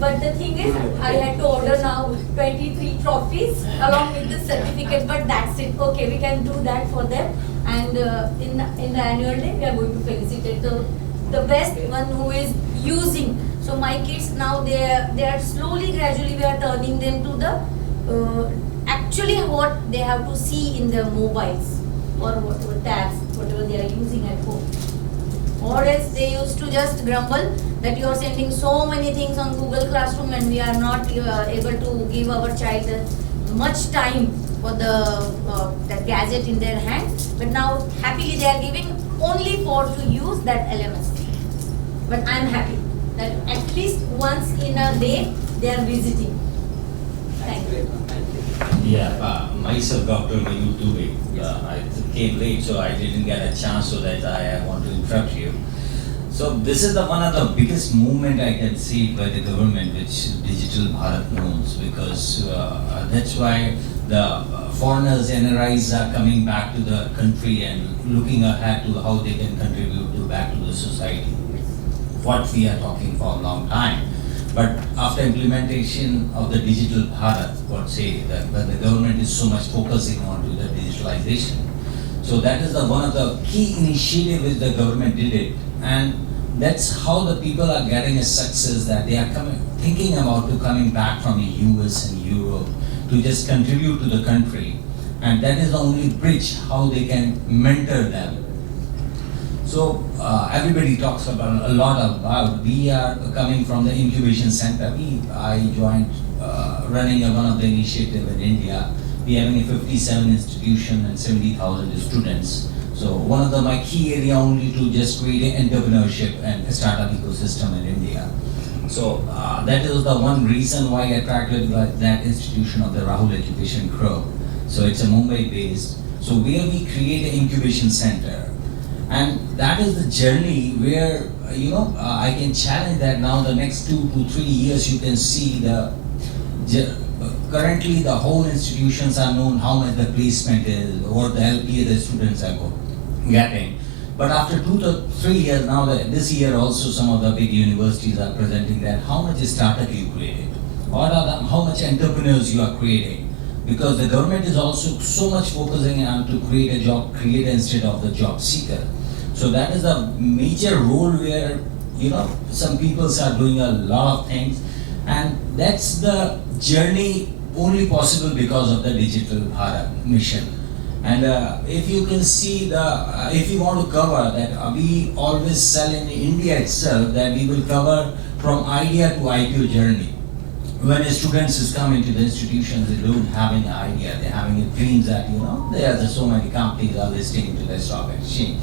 But the thing is, I had to order now 23 trophies along with the certificate, but that's it. Okay, we can do that for them. And in the annual day, we are going to felicitate the best one who is using. So my kids now, they are slowly, gradually, we are turning them to the actually what they have to see in their mobiles or whatever tabs, whatever they are using at home. Or else they used to just grumble that you are sending so many things on Google Classroom and we are not able to give our child much time for that gadget in their hand. But now happily they are giving only to use that LMS. But I am happy that at least once in a day they are visiting. Thank you. Yeah, myself, Dr. Mayur Dubey. I came late, so I didn't get a chance, so that I want to interrupt you. So this is one of the biggest movement I can see by the government, which Digital Bharat knows, because that's why the foreigners, NRIs are coming back to the country and looking ahead to how they can contribute back to the society. What we are talking for a long time. But after implementation of the Digital Bharat, when the government is so much focusing on to the digitalization. So that is one of the key initiatives which the government did it. And that's how the people are getting a success, that they are thinking about coming back from the US and Europe to just contribute to the country. And that is the only bridge how they can mentor them. So everybody talks a lot about, we are coming from the incubation center. I joined running one of the initiatives in India. We are having a 57 institution and 70,000 students. So one of my key area only to just create an entrepreneurship and a startup ecosystem in India. So that is the one reason why I attracted that institution of the Rahul Education Group. So it's a Mumbai based. So where we create an incubation center. And that is the journey where, I can challenge that now the next 2 to 3 years you can see currently the whole institutions are known how much the placement is or the LPA the students are getting. But after 2 to 3 years now, this year also some of the big universities are presenting that how much startup you created, or how much entrepreneurs you are creating. Because the government is also so much focusing on to create a job creator instead of the job seeker. So that is a major role where, some people are doing a lot of things, and that's the journey only possible because of the Digital Bharat mission. And if you can see if you want to cover that, we always sell in India itself that we will cover from idea to IPO journey. When a student is coming to the institution, they don't have any idea. They're having dreams that, there are so many companies are listing into the stock exchange.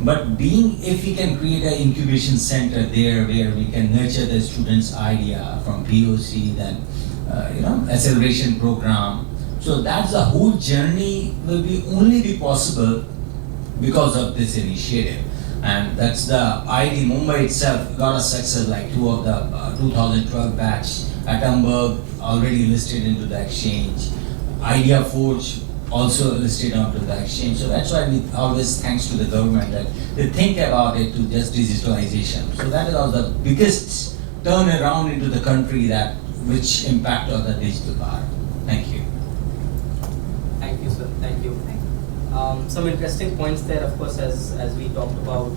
But if we can create an incubation center there where we can nurture the student's idea from POC, then acceleration program. So that's the whole journey will only be possible because of this initiative. And that's the ID Mumbai itself got a success, like two of the 2012 batch at Hamburg already listed into the exchange. Idea Forge also listed onto the exchange. So that's why we always thanks to the government that they think about it to just digitalization. So that is all the biggest turnaround into the country which impact on the digital part. Thank you. Thank you, sir. Thank you. Some interesting points there, of course, as we talked about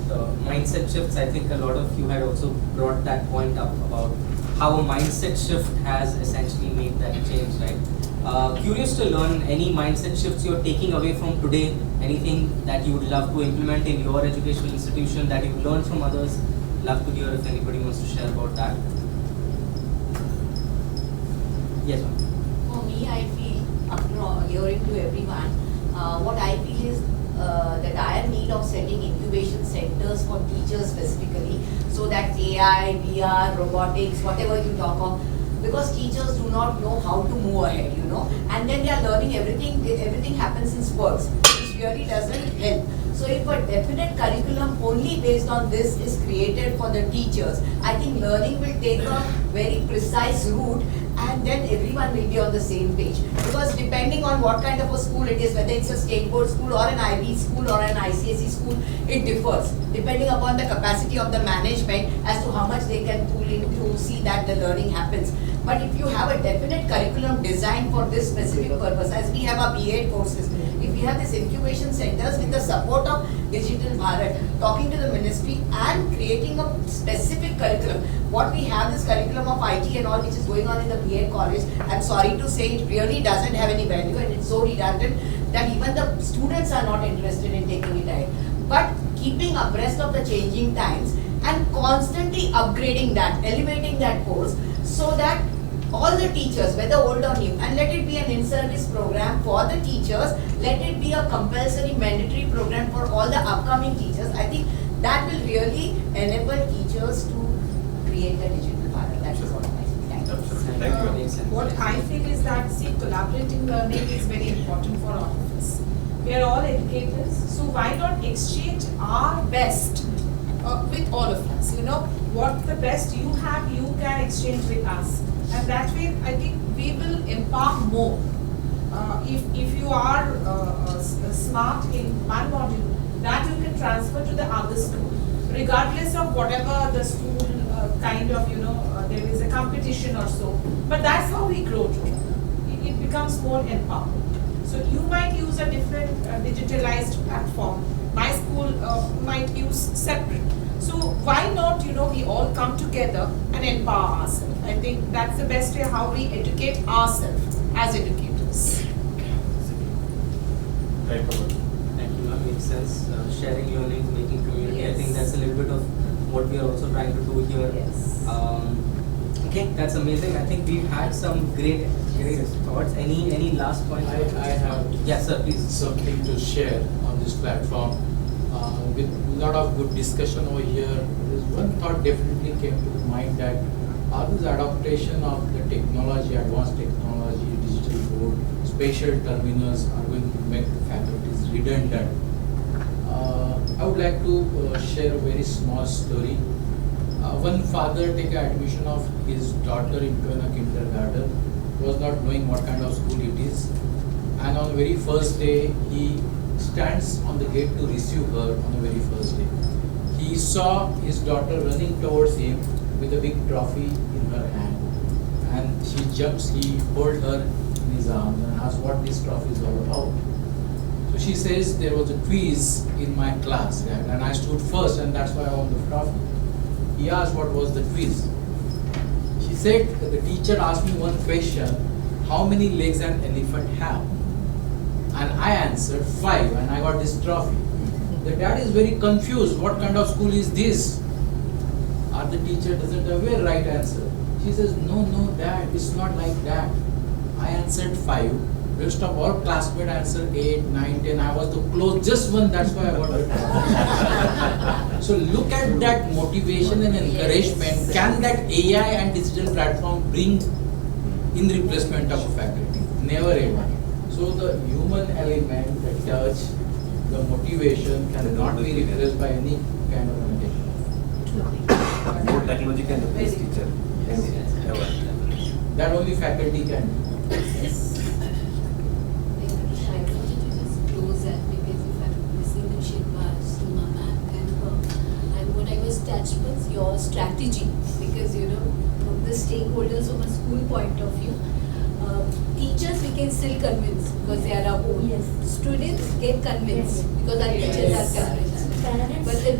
mindset shifts. I think a lot of you had also brought that point up about how a mindset shift has essentially made that change, right? Curious to learn any mindset shifts you're taking away from today, anything that you would love to implement in your educational institution that you've learned from others. Love to hear if anybody wants to share about that. Yes, ma'am. For me, I feel, after hearing to everyone, what I feel is the dire need of setting incubation centers for teachers specifically, so that AI, VR, robotics, whatever you talk of, because teachers do not know how to move ahead, and then they are learning everything happens in spurts, which really doesn't help. So if a definite curriculum only based on this is created for the teachers, I think learning will take a very precise route, and then everyone will be on the same page. Because depending on what kind of a school it is, whether it's a state board school or an IB school or an ICSE school, it differs depending upon the capacity of the management as to how much they can pull in to see that the learning happens. But if you have a definite curriculum designed for this specific purpose, as we have our B.Ed courses, if we have these incubation centers with the support of Digital Bharat, talking to the ministry and creating a specific curriculum. What we have, this curriculum of IT and all which is going on in the B.Ed college, I'm sorry to say it really doesn't have any value, and it's so redundant that even the students are not interested in taking it ahead. But keeping abreast of the changing times and constantly upgrading that, elevating that course, so that all the teachers, whether old or new, and let it be an in-service program for the teachers, let it be a compulsory mandatory program for all the upcoming teachers. I think that will really enable teachers to create the digital Bharat. That is what I think. Thank you. What I feel is that, see, collaborating learning is very important for all of us. We are all educators, so why not exchange our best with all of us? What the best you have, you can exchange with us. And that way, I think we will empower more. If you are smart in one module, that you can transfer to the other school, regardless of whatever the school kind of, there is a competition or so. But that's how we grow together. It becomes more empowering. So you might use a different digitalized platform. My school might use separate. So why not, we all come together and empower ourselves. I think that's the best way how we educate ourselves as educators. Thank you, ma'am. Makes sense. Sharing learning, making community. Yes. I think that's a little bit of what we are also trying to do here. Yes. Okay, that's amazing. I think we've had some great thoughts. Any last points? I have yes, sir, please. something to share on this platform. With a lot of good discussion over here, there's one thought definitely came to the mind that all this adaptation of the technology, advanced technology, digital board, spatial terminals are going to make the faculties redundant. I would like to share a very small story. One father take admission of his daughter into a kindergarten, was not knowing what kind of school it is, and on the very first day he stands on the gate to receive her on the very first day. He saw his daughter running towards him with a big trophy in her hand, and she jumps, he holds her in his arms and asks what this trophy is all about. So she says, there was a quiz in my class, Dad, and I stood first, and that's why I won the trophy. He asked what was the quiz. She said, the teacher asked me one question, how many legs an elephant have? And I answered 5 and I got this trophy. The dad is very confused. What kind of school is this? Or the teacher doesn't have a right answer. She says, no, dad, it's not like that. I answered 5. Rest of all classmates answered 8, 9, 10. I was the closest one, that's why I got the trophy. So look at that motivation and encouragement. Yes. Can that AI and digital platform bring in replacement of a faculty? Never ever. So the human element, the touch, the motivation cannot be replaced by any kind of limitation. No technology can replace teacher. Never. That only faculty can do. Close that because if I'm listening to Shilpa, Seema ma'am and what I was touched was your strategy because from the stakeholders from a school point of view, teachers we can still convince because they are our own. Yes. Students get convinced because our teachers are convinced. Parents. But the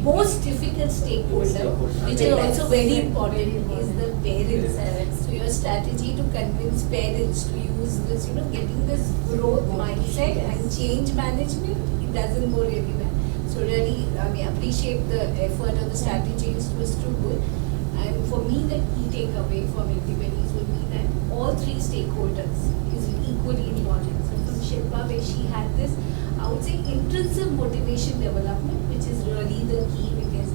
most difficult stakeholder, which is also very important, is the parents. So your strategy to convince parents to use this, getting this growth mindset and change management, it doesn't go really well. So really, appreciate the effort of the strategies was too good. And for me, the key takeaway from everybody would be that all 3 stakeholders is equally important. So from Shilpa, where she had this, I would say intrinsic motivation development, which is really the key because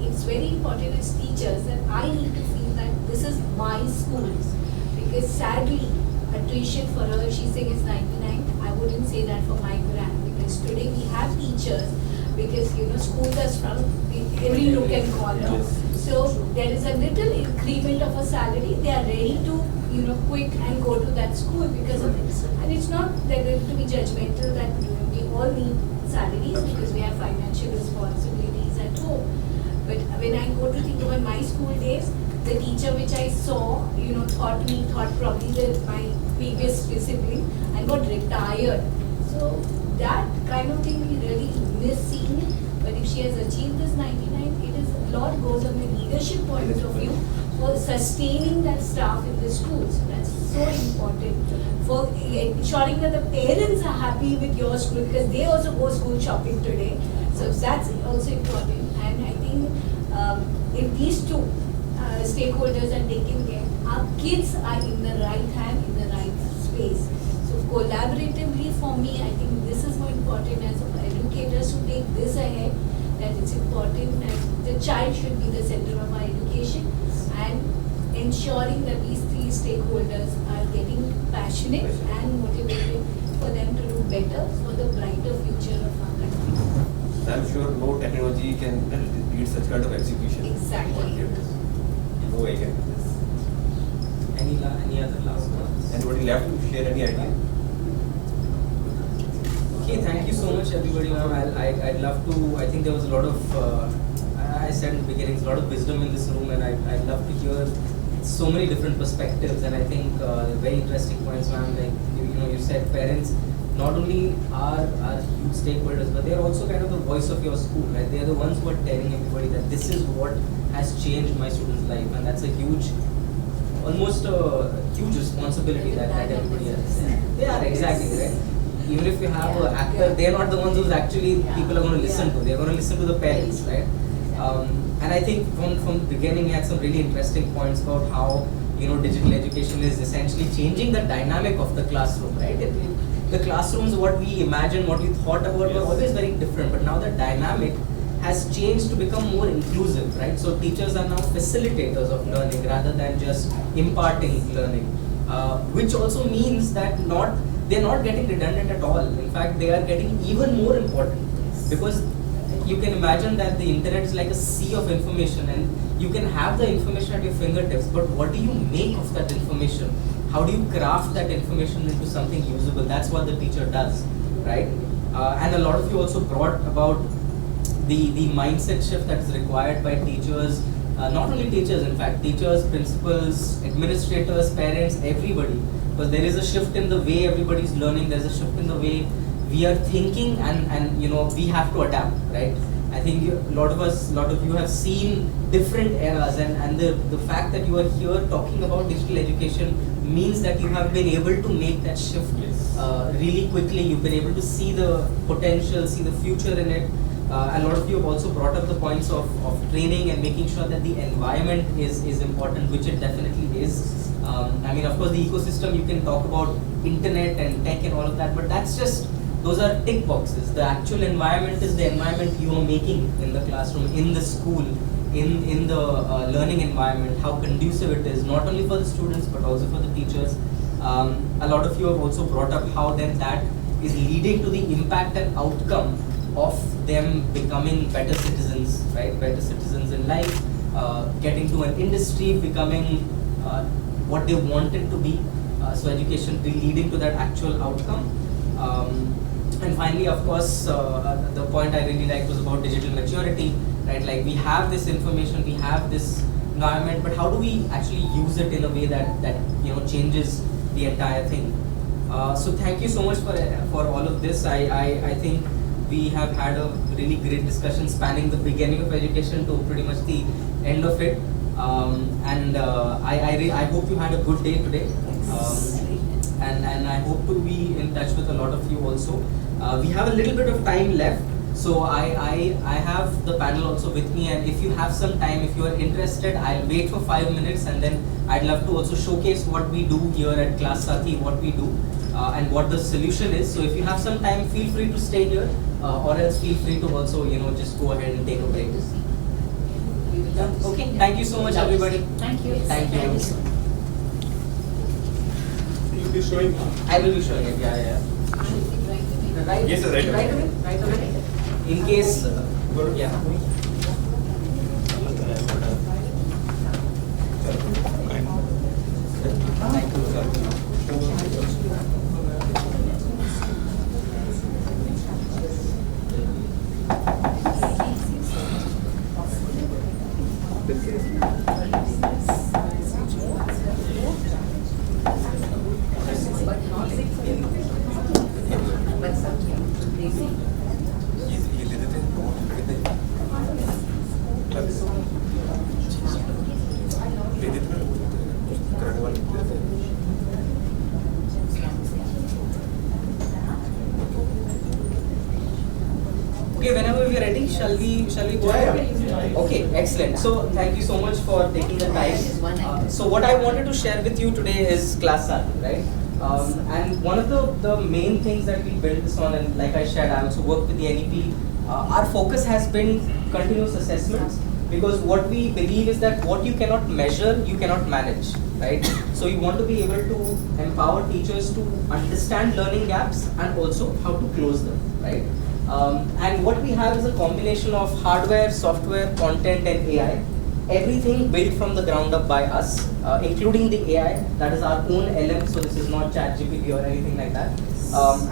it's very important as teachers that I need to feel that this is my school. Because sadly, attrition for her, she's saying it's 99. I wouldn't say that for my brand because today we have teachers because schools are strong every nook and corner. So there is a little increment of a salary. They are ready to quit and go to that school because of it. And it's not they're going to be judgmental that we all need salaries because we have financial responsibilities at home. But when I go to think about my school days, the teacher which I saw, thought probably that my previous sibling and got retired. So that kind of thing we really miss seeing it. But if she has achieved this 99, it is a lot goes on the leadership point of view for sustaining that staff in the schools. That's so important for ensuring that the parents are happy with your school because they also go school shopping today. So that's also important. And I think if these 2 stakeholders are taken care, our kids are in the right hand, in the right space. So collaboratively for me, I think this is more important as educators to take this ahead, that it's important that the child should be the center of our education and ensuring that these 3 stakeholders are getting passionate and motivated for them to do better for the brighter future of our country. I'm sure no technology can lead such kind of execution. Exactly. No way can do this. Any other last words? Anybody left to share any idea? Okay, thank you so much everybody. I'd love to, I think there was a lot of, I said in the beginning, a lot of wisdom in this room and I'd love to hear so many different perspectives and I think very interesting points, ma'am. Like, you said parents not only are huge stakeholders, but they are also kind of the voice of your school, right? They are the ones who are telling everybody that this is what has changed my student's life and that's a huge, almost a huge responsibility that everybody has. They are, exactly, right? Even if you have an actor, they are not the ones who actually people are going to listen to. They are going to listen to the parents, right? And I think from the beginning, you had some really interesting points about how digital education is essentially changing the dynamic of the classroom, right? The classrooms, what we imagined, what we thought about were always very different, but now the dynamic has changed to become more inclusive, right? So teachers are now facilitators of learning rather than just imparting learning, which also means that they're not getting redundant at all. In fact, they are getting even more important because you can imagine that the internet is like a sea of information and you can have the information at your fingertips, but what do you make of that information? How do you craft that information into something usable? That's what the teacher does, right? And a lot of you also brought about the mindset shift that is required by teachers, not only teachers, in fact, teachers, principals, administrators, parents, everybody. Because there is a shift in the way everybody is learning, there's a shift in the way we are thinking and we have to adapt, right? I think a lot of you have seen different eras, and the fact that you are here talking about digital education means that you have been able to make that shift really quickly. You've been able to see the potential, see the future in it. A lot of you have also brought up the points of training and making sure that the environment is important, which it definitely is. I mean, of course, the ecosystem, you can talk about internet and tech and all of that, but that's just, those are tick boxes. The actual environment is the environment you are making in the classroom, in the school, in the learning environment, how conducive it is, not only for the students, but also for the teachers. A lot of you have also brought up how then that is leading to the impact and outcome of them becoming better citizens, right? Better citizens in life, getting to an industry, becoming what they wanted to be. So education leading to that actual outcome. And finally, of course, the point I really liked was about digital maturity, right? Like, we have this information, we have this environment, but how do we actually use it in a way that changes the entire thing? So thank you so much for all of this. I think we have had a really great discussion spanning the beginning of education to pretty much the end of it. I hope you had a good day today. And I hope to be in touch with a lot of you also. We have a little bit of time left, so I have the panel also with me, and if you have some time, if you are interested, I'll wait for 5 minutes, and then I'd love to also showcase what we do here at Class Sati, what we do, and what the solution is. So if you have some time, feel free to stay here, or else feel free to also just go ahead and take a break. Okay, thank you so much, everybody. Thank you. Thank you. You'll be showing. I will be showing it. Yeah. Right. Yes, sir, right away. Right away. In case, yeah. Thank you, sir. Okay, whenever we are ready, shall we go ahead? Okay, excellent. So thank you so much for taking the time. So what I wanted to share with you today is Class Sati, right? And one of the main things that we built this on, and like I shared, I also work with the NEP. Our focus has been continuous assessments, because what we believe is that what you cannot measure, you cannot manage, right? So you want to be able to empower teachers to understand learning gaps and also how to close them, right? And what we have is a combination of hardware, software, content, and AI. Everything built from the ground up by us, including the AI. That is our own LM, so this is not ChatGPT or anything like that.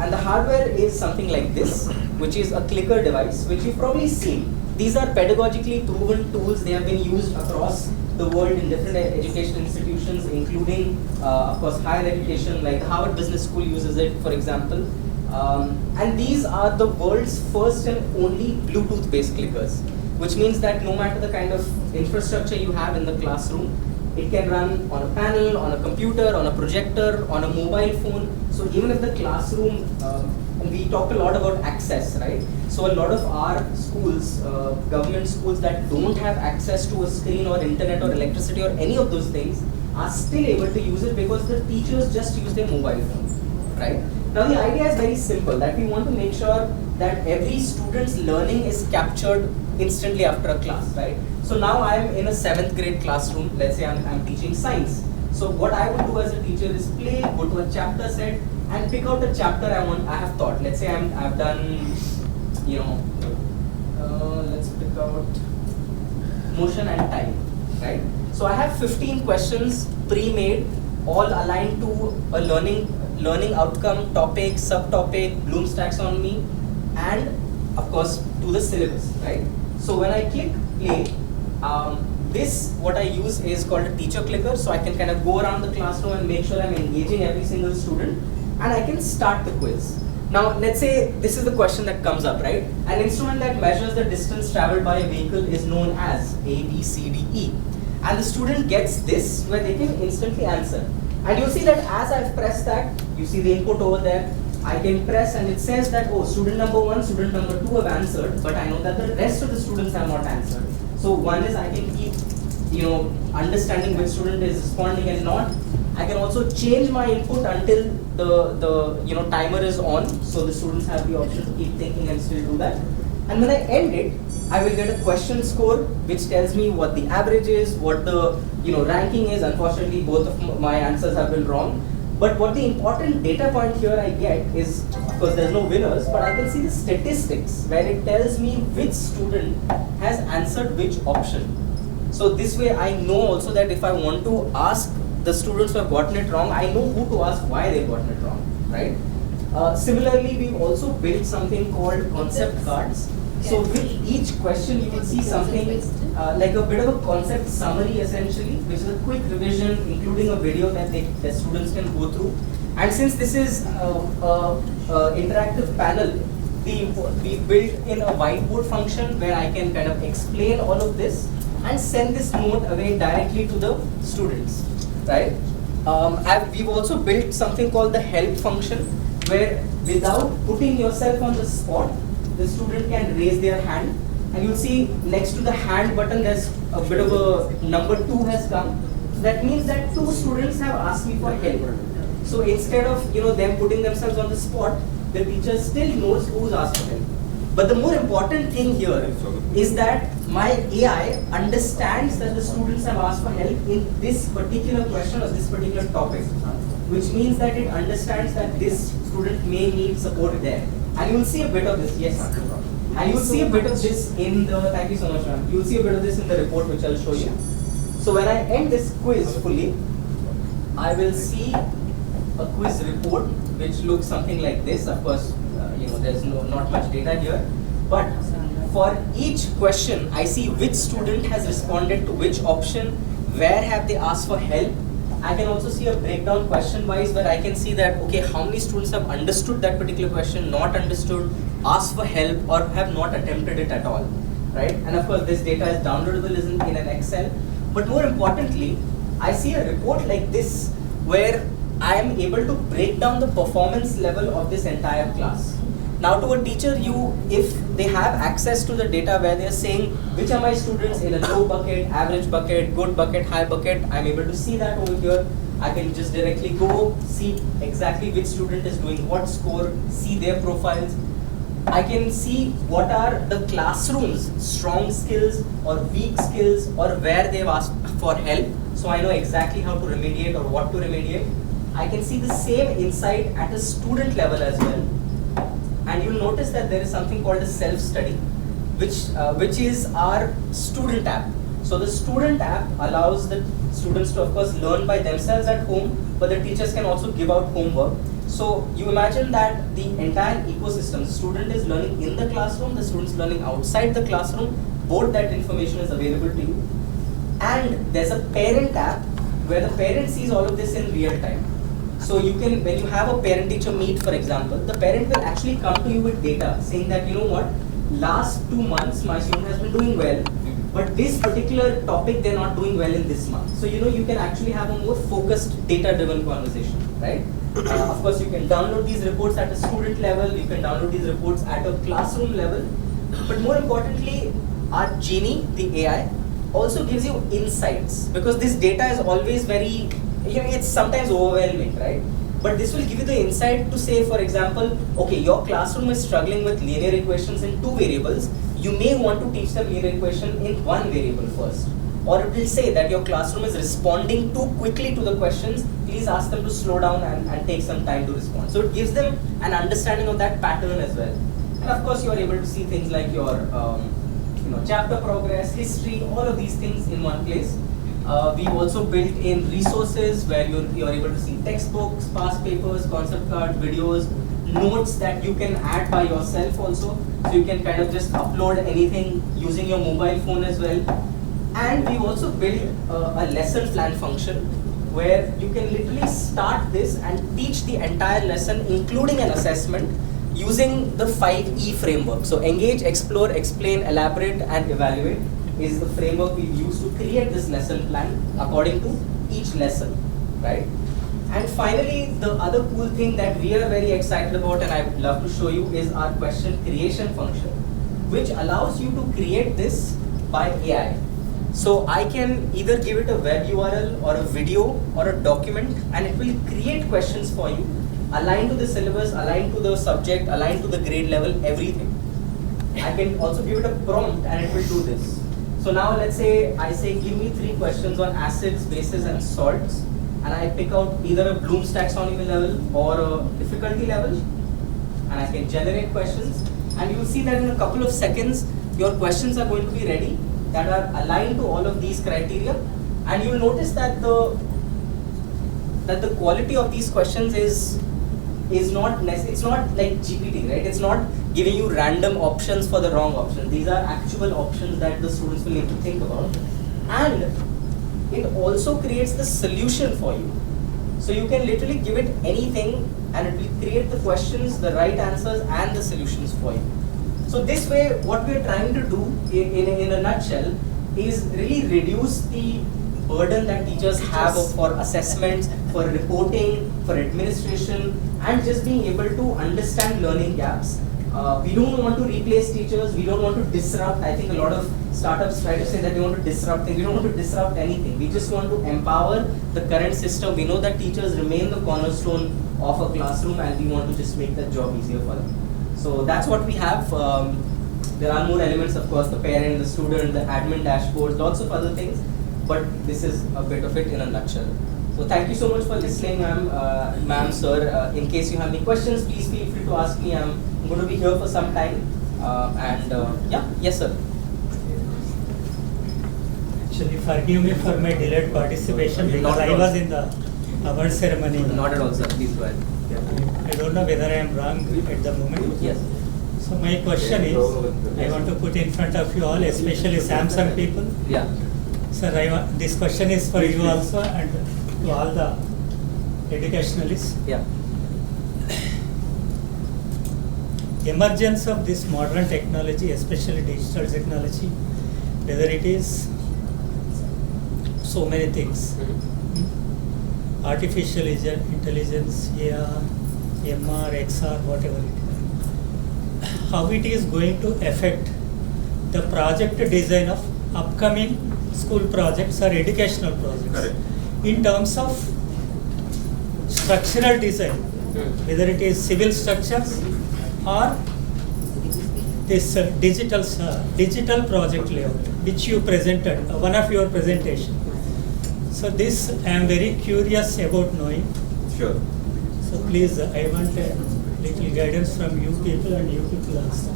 And the hardware is something like this, which is a clicker device, which you've probably seen. These are pedagogically proven tools. They have been used across the world in different education institutions, including, of course, higher education, like the Harvard Business School uses it, for example. And these are the world's first and only Bluetooth-based clickers, which means that no matter the kind of infrastructure you have in the classroom, it can run on a panel, on a computer, on a projector, on a mobile phone. So even if the classroom, and we talked a lot about access, right? So a lot of our schools, government schools that don't have access to a screen or internet or electricity or any of those things, are still able to use it because the teachers just use their mobile phones, right? Now the idea is very simple, that we want to make sure that every student's learning is captured instantly after a class, right? So now I am in a 7th grade classroom, let's say I'm teaching science. So what I would do as a teacher is go to a chapter set and pick out a chapter I have taught. Let's say I've done, let's pick out motion and time, right? So I have 15 questions pre-made, all aligned to a learning outcome, topic, subtopic, Bloom's taxonomy, and of course to the syllabus, right? So when I click play, what I use is called a teacher clicker, so I can kind of go around the classroom and make sure I'm engaging every single student, and I can start the quiz. Now, let's say this is the question that comes up, right? An instrument that measures the distance traveled by a vehicle is known as A, B, C, D, E. And the student gets this where they can instantly answer. And you'll see that as I've pressed that, you see the input over there, I can press and it says that, oh, student number 1, student number 2 have answered, but I know that the rest of the students have not answered. So one is I can keep, understanding which student is responding and not. I can also change my input until the timer is on, so the students have the option to keep thinking and still do that. And when I end it, I will get a question score which tells me what the average is, what the ranking is. Unfortunately, both of my answers have been wrong. But what the important data point here I get is, of course, there's no winners, but I can see the statistics where it tells me which student has answered which option. So this way I know also that if I want to ask the students who have gotten it wrong, I know who to ask why they've gotten it wrong, right? Similarly, we've also built something called concept cards. So with each question, you can see something like a bit of a concept summary essentially, which is a quick revision, including a video that the students can go through. And since this is interactive panel, we built in a whiteboard function where I can kind of explain all of this and send this note away directly to the students, right? We've also built something called the help function, where without putting yourself on the spot, the student can raise their hand, and you'll see next to the hand button there's a bit of a number 2 has come. So that means that 2 students have asked me for help. So instead of them putting themselves on the spot, the teacher still knows who's asked for help. But the more important thing here is that my AI understands that the students have asked for help in this particular question or this particular topic, which means that it understands that this student may need support there. And you will see a bit of this, yes. And you will see a bit of this in the, thank you so much ma'am, you will see a bit of this in the report which I'll show you. So when I end this quiz fully, I will see a quiz report which looks something like this. Of course, there's not much data here, but for each question, I see which student has responded to which option, where have they asked for help. I can also see a breakdown question-wise where I can see that, okay, how many students have understood that particular question, not understood, asked for help, or have not attempted it at all, right? And of course, this data is downloadable in an Excel. But more importantly, I see a report like this where I am able to break down the performance level of this entire class. Now to a teacher, if they have access to the data where they are saying which are my students in a low bucket, average bucket, good bucket, high bucket, I'm able to see that over here. I can just directly go see exactly which student is doing what score, see their profiles. I can see what are the classroom's strong skills or weak skills or where they've asked for help. So I know exactly how to remediate or what to remediate. I can see the same insight at a student level as well. And you'll notice that there is something called a self-study, which is our student app. So the student app allows the students to, of course, learn by themselves at home, but the teachers can also give out homework. So you imagine that the entire ecosystem, the student is learning in the classroom, the student's learning outside the classroom, both that information is available to you. And there's a parent app where the parent sees all of this in real time. So you can, when you have a parent-teacher meet, for example, the parent will actually come to you with data saying that, you know what, last 2 months my student has been doing well, but this particular topic they're not doing well in this month. So you can actually have a more focused, data-driven conversation, right? Of course, you can download these reports at a student level, you can download these reports at a classroom level, but more importantly, our Genie, the AI, also gives you insights, because this data is always very, it's sometimes overwhelming, right? But this will give you the insight to say, for example, okay, your classroom is struggling with linear equations in 2 variables. You may want to teach them linear equation in 1 variable first. Or it will say that your classroom is responding too quickly to the questions. Please ask them to slow down and take some time to respond. So it gives them an understanding of that pattern as well. And of course, you are able to see things like your chapter progress, history, all of these things in one place. We've also built in resources where you're able to see textbooks, past papers, concept cards, videos, notes that you can add by yourself also. So you can kind of just upload anything using your mobile phone as well. And we've also built a lesson plan function where you can literally start this and teach the entire lesson, including an assessment, using the 5E framework. So engage, explore, explain, elaborate and evaluate is the framework we've used to create this lesson plan according to each lesson, right? And finally, the other cool thing that we are very excited about and I would love to show you is our question creation function, which allows you to create this by AI. So I can either give it a web URL or a video or a document and it will create questions for you, aligned to the syllabus, aligned to the subject, aligned to the grade level, everything. I can also give it a prompt and it will do this. So now let's say I say give me 3 questions on acids, bases and salts, and I pick out either a Bloom's taxonomy level or a difficulty level, and I can generate questions, and you'll see that in a couple of seconds your questions are going to be ready that are aligned to all of these criteria, and you'll notice that the quality of these questions is not it's not like GPT, right? It's not giving you random options for the wrong option. These are actual options that the students will need to think about, and it also creates the solution for you. So you can literally give it anything and it will create the questions, the right answers and the solutions for you. So this way, what we are trying to do in a nutshell is really reduce the burden that teachers have for assessments, for reporting, for administration, and just being able to understand learning gaps. We don't want to replace teachers, we don't want to disrupt. I think a lot of startups try to say that they want to disrupt things. We don't want to disrupt anything. We just want to empower the current system. We know that teachers remain the cornerstone of a classroom and we want to just make that job easier for them. So that's what we have. There are more elements, of course, the parent, the student, the admin dashboard, lots of other things. But this is a bit of it in a nutshell. So thank you so much for listening, ma'am, sir. In case you have any questions, please feel free to ask me. I'm going to be here for some time. Yeah, yes, sir. Actually, forgive me for my delayed participation because I was in the award ceremony. Not at all, sir. Please go ahead. I don't know whether I am wrong at the moment. Yes. So my question is, I want to put in front of you all, especially Samsung people. Yeah. Sir, this question is for you also and to all the educationalists. Yeah. Emergence of this modern technology, especially digital technology, whether it is so many things, artificial intelligence, AR, MR, XR, whatever it is, how it is going to affect the project design of upcoming school projects or educational projects. Correct. In terms of structural design, whether it is civil structures or this digital project layout, which you presented, one of your presentation. So this I am very curious about knowing. Sure. So please, I want a little guidance from you people and you people also.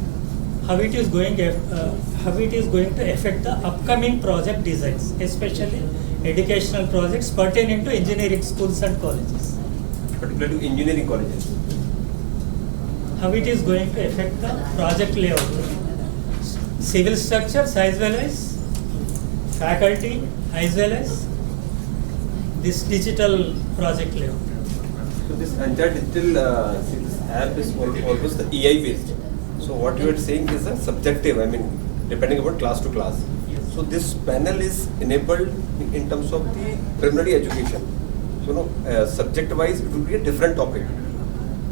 How it is going to affect the upcoming project designs, especially educational projects pertaining to engineering schools and colleges. Particularly to engineering colleges. How it is going to affect the project layout, civil structures as well as faculty as well as this digital project layout. So this entire digital app is almost the AI based. So what you are saying is a subjective, I mean, depending upon class to class. So this panel is enabled in terms of the primary education. So subject wise it will be a different topic.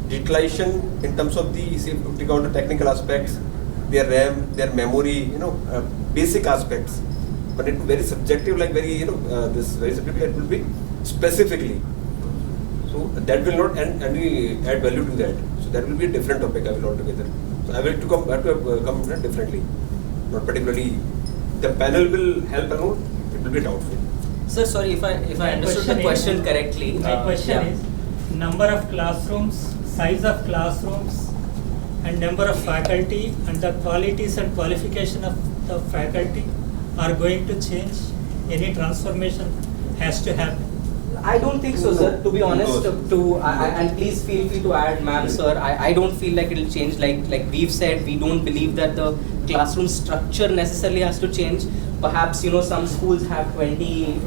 Digitalization in terms of the, say, to take out the technical aspects, their RAM, their memory, basic aspects. But it will be very subjective, like very, this very subjective, it will be specifically. So that will not, and we add value to that. So that will be a different topic, I will altogether. So I will have to come differently. Not particularly, the panel will help alone, it will be doubtful. Sir, sorry if I understood the question correctly. My question is, number of classrooms, size of classrooms, and number of faculty, and the qualities and qualification of the faculty are going to change. Any transformation has to happen. I don't think so, sir. To be honest, and please feel free to add, ma'am, sir. I don't feel like it will change. Like we've said, we don't believe that the classroom structure necessarily has to change. Perhaps some schools have 20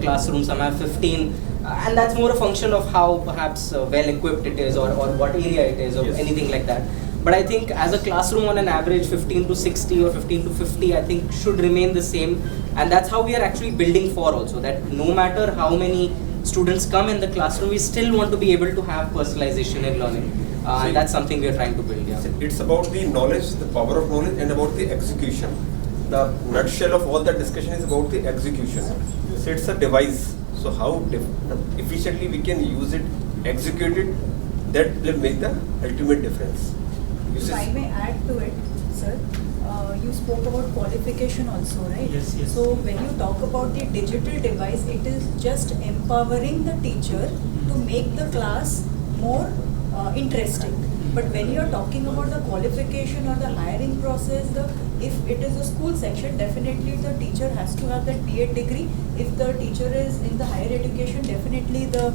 classrooms, some have 15. And that's more a function of how perhaps well equipped it is, or what area it is, or anything like that. But I think as a classroom, on an average 15 to 60 or 15 to 50, I think should remain the same. And that's how we are actually building for also, that no matter how many students come in the classroom, we still want to be able to have personalization in learning. And that's something we are trying to build. Yeah. It's about the knowledge, the power of knowledge, and about the execution. The nutshell of all that discussion is about the execution. So it's a device. So how efficiently we can use it, execute it, that will make the ultimate difference. If I may add to it, sir, you spoke about qualification also, right? Yes, yes. So when you talk about the digital device, it is just empowering the teacher to make the class more interesting. But when you are talking about the qualification or the hiring process, if it is a school section, definitely the teacher has to have that B.Ed degree. If the teacher is in the higher education, definitely the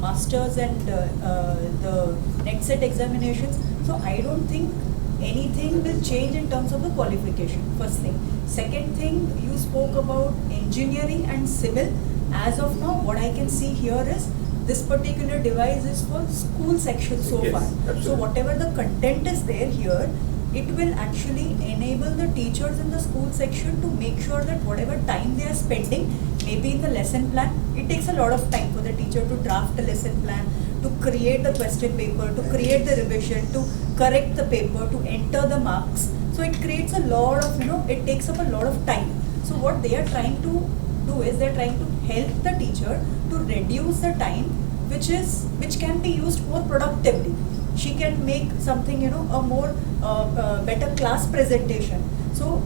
masters and the next set examinations. So I don't think anything will change in terms of the qualification, first thing. Second thing, you spoke about engineering and civil. As of now, what I can see here is this particular device is for school section so far. Absolutely. So whatever the content is there here, it will actually enable the teachers in the school section to make sure that whatever time they are spending, maybe in the lesson plan, it takes a lot of time for the teacher to draft a lesson plan, to create the question paper, to create the revision, to correct the paper, to enter the marks. So it creates a lot of, it takes up a lot of time. So what they are trying to do is they're trying to help the teacher to reduce the time which can be used more productively. She can make something, a more better class presentation. So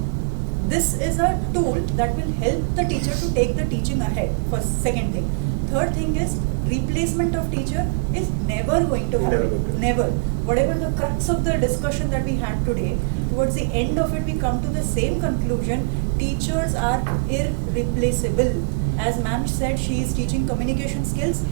this is a tool that will help the teacher to take the teaching ahead, first. Second thing. Third thing is replacement of teacher is never going to happen. Never. Whatever the crux of the discussion that we had today, towards the end of it we come to the same conclusion: teachers are irreplaceable. As ma'am said, she is teaching communication skills.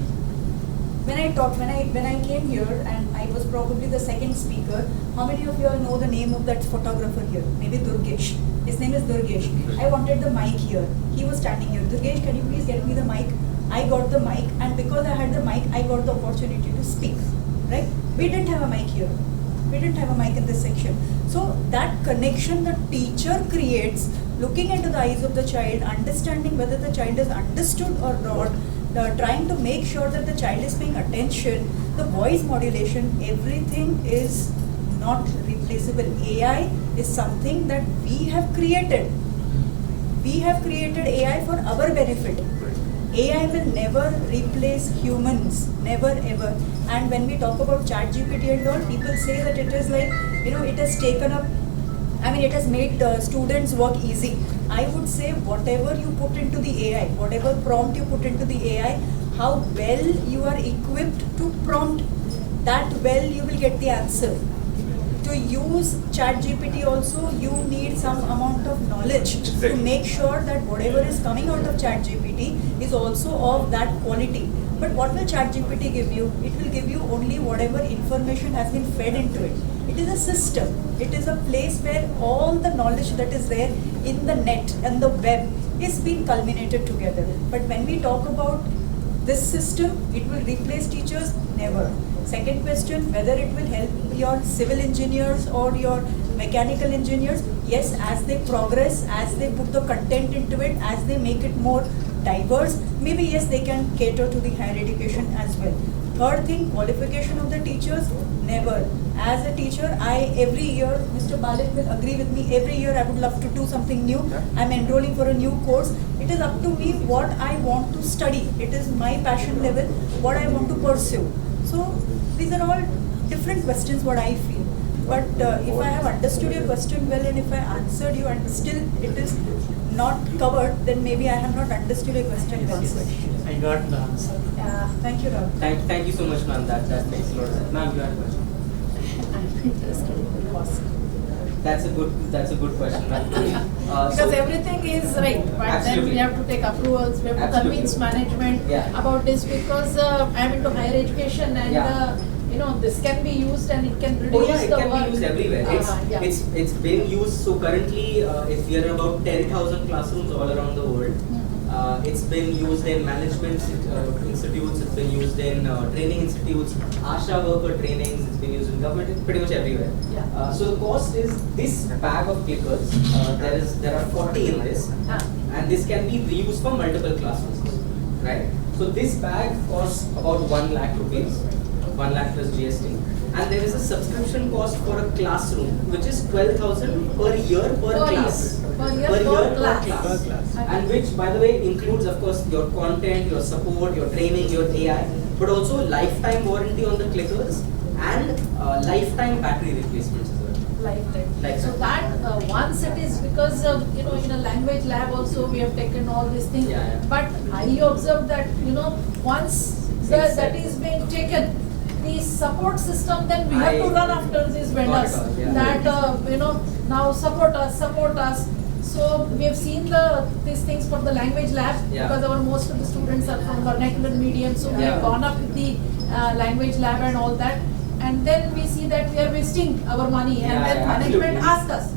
When I came here and I was probably the second speaker, how many of you all know the name of that photographer here? Maybe Durgesh. His name is Durgesh. I wanted the mic here. He was standing here. Durgesh, can you please get me the mic? I got the mic, and because I had the mic, I got the opportunity to speak. Right? We didn't have a mic here. We didn't have a mic in this section. So that connection the teacher creates, looking into the eyes of the child, understanding whether the child is understood or not, trying to make sure that the child is paying attention, the voice modulation, everything is not replaceable. AI is something that we have created. We have created AI for our benefit. AI will never replace humans, never ever. And when we talk about ChatGPT and all, people say that it is like, it has taken up, it has made students work easy. I would say whatever you put into the AI, whatever prompt you put into the AI, how well you are equipped to prompt, that well you will get the answer. To use ChatGPT also, you need some amount of knowledge to make sure that whatever is coming out of ChatGPT is also of that quality. But what will ChatGPT give you? It will give you only whatever information has been fed into it. It is a system. It is a place where all the knowledge that is there in the net and the web is being culminated together. But when we talk about this system, it will replace teachers? Never. Second question, whether it will help your civil engineers or your mechanical engineers? Yes, as they progress, as they put the content into it, as they make it more diverse, maybe yes, they can cater to the higher education as well. Third thing, qualification of the teachers? Never. As a teacher, every year, Mr. Balit will agree with me, every year I would love to do something new. I'm enrolling for a new course. It is up to me what I want to study. It is my passion level, what I want to pursue. So these are all different questions what I feel. But if I have understood your question well and if I answered you and still it is not covered, then maybe I have not understood your question well. I got the answer. Thank you, Ram. Thank you so much, ma'am. That makes a lot of sense. Ma'am, you had a question. I'm interested in the cost. That's a good question, ma'am. Because everything is right, but Absolutely. then we have to take approvals, we have to Absolutely. convince management about this, because I'm into higher education and this can be used and it can reduce it the can work. be used everywhere. It's being used. So currently, if we are about 10,000 classrooms all around the world, It's been used in management institutes, it's been used in training institutes, ASHA worker trainings, it's been used in government, it's pretty much everywhere. So the cost is this bag of clickers, there are 40 in this, and this can be reused for multiple classrooms, right? So this bag costs about 1 lakh rupees, 1 lakh plus GST. And there is a subscription cost for a classroom, which is 12,000 per year per class. Per year per class. And which, by the way, includes, of course, your content, your support, your training, your AI, but also lifetime warranty on the clickers and lifetime battery replacements as well. Lifetime. So that once it is, because in a language lab also we have taken all these things. But I observed that once that is being taken, the support system, then we have to run after these vendors that now support us. So we have seen these things for the language lab because most of the students are from vernacular medium, so we have gone up with the language lab and all that, and then we see that we are wasting our money, and then management asks us,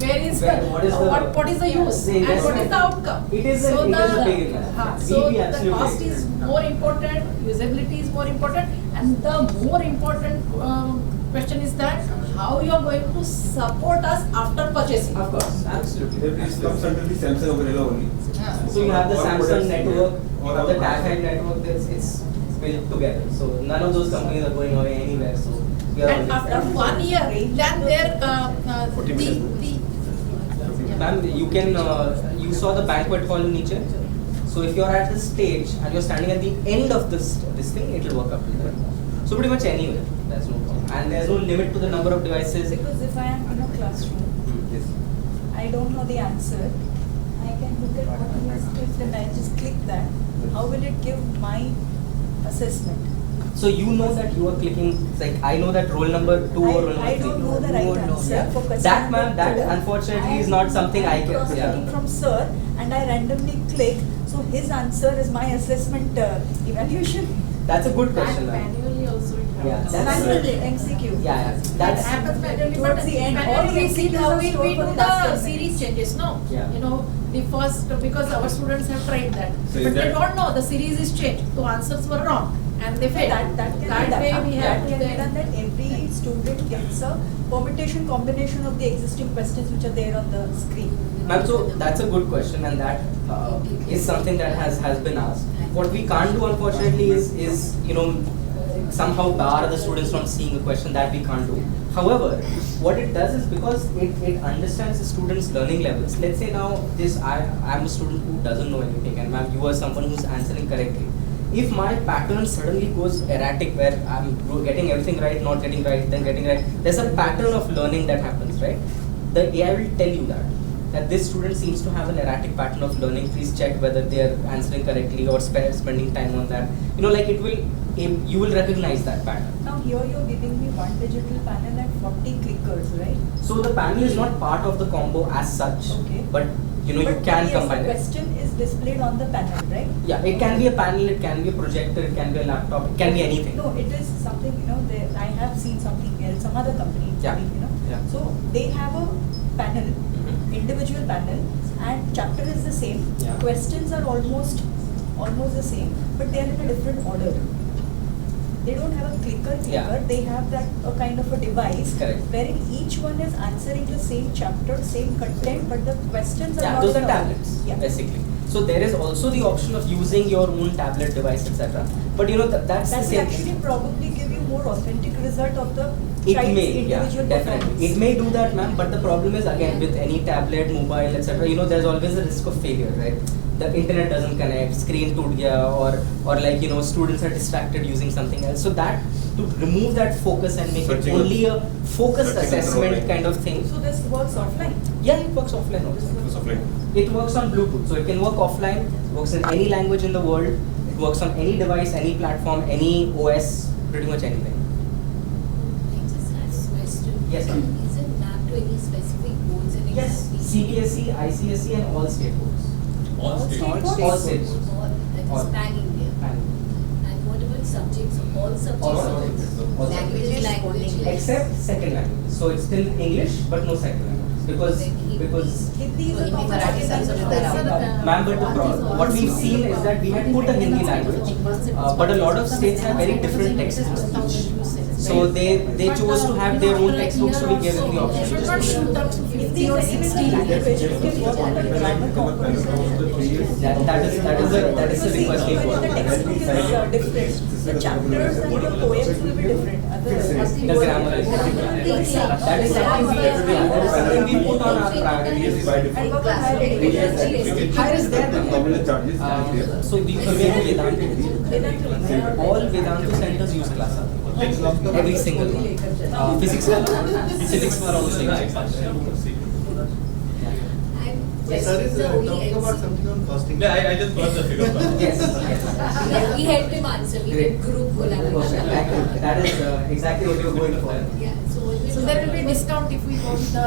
what is the use and what is the outcome? It is a big investment. So the cost is more important, usability is more important, and the more important question is that how you are going to support us after purchasing. Of course, absolutely. This comes under the Samsung umbrella only. So you have the Samsung network, you have the TACAI network, it's built together. So none of those companies are going away anywhere. So we are and after 1 year, then their Ma'am, you can, you saw the banquet hall in Niche. So if you're at the stage and you're standing at the end of this thing, it will work up to there. So pretty much anywhere, there's no problem. And there's no limit to the number of devices. Because if I am in a classroom, I don't know the answer, I can look at what you have clicked and I just click that. How will it give my assessment? So you know that you are clicking, like I know that roll number 2 or roll number 3. I don't know the right answer for question that, ma'am, number 2. that unfortunately is not something I can. Taking from sir, and I randomly click. So his answer is my assessment evaluation. That's a good question. Manually also. That's manually MCQ. That happens manually, but towards the end. manually we see how we stored do for the series changes. No, the first, because our students have tried that, So but they don't know the series is changed. So answers were wrong. And they failed. That can that way we have to be done, that every student gets a permutation combination of the existing questions which are there on the screen. Ma'am, so that's a good question, and that is something that has been asked. What we can't do, unfortunately, is somehow bar the students from seeing a question. That we can't do. However, what it does is, because it understands the students' learning levels. Let's say now I'm a student who doesn't know anything, and ma'am, you are someone who's answering correctly. If my pattern suddenly goes erratic, where I'm getting everything right, not getting right, then getting right, there's a pattern of learning that happens, right? The AI will tell you that this student seems to have an erratic pattern of learning. Please check whether they are answering correctly or spending time on that. You will recognize that pattern. Now here you're giving me one digital panel and 40 clickers, right? So the panel is not part of the combo as such, but you can combine the it. question is displayed on the panel, right? Yeah, it can be a panel, it can be a projector, it can be a laptop, it can be anything. No, it is something, I have seen something else, some other company, So they have a panel, individual panel, and chapter is the same. Questions are almost the same, but they are in a different order. They don't have a clicker, they have that a kind of a device wherein each one is answering the same chapter, same content, but the questions are not those in are tablets, basically. So there is also the option of using your own tablet device, etc. But that's the same. Actually probably give you more authentic result of the It child's may, individual definitely. performance. It may do that, ma'am, but the problem is, again, with any tablet, mobile, etc., there's always a risk of failure, right? The internet doesn't connect, screen toot gaya, or students are distracted using something else. So that, to remove that focus and make it only a focused assessment kind of thing. So this works offline? Yeah, it works offline also. It works on Bluetooth, so it can work offline, works in any language in the world, it works on any device, any platform, any OS, pretty much anything. Yes, ma'am. Is it mapped to any specific boards and Yes, CBSE, ICSE, and all state boards. All state boards? All state boards. That is pan-India. And what about subjects? All subjects? All subjects. Languages like only English. Except second language. So it's still English, but no second language. because Hindi is a common Marathi language. ma'am, but what we've seen is that we had put a Hindi language, but a lot of states have very different textbooks. So they chose to have their own textbooks, so we gave them the option. Should not shoot up to 50 or 60 languages. That is the request we Even got. the textbook is different. The chapters and the poems will be different. The grammar is different. That is something we put on our priorities. And what higher education? Higher is there. So we Vedanta. All Vedanta centers use Class. Every single one. Physics were also using. Sir is talking about something on costing. Yeah, I just got the figure. Yes. We helped him answer. We did group collaboration. That is exactly what we were going for. Yeah. So there will be discount if we go with the.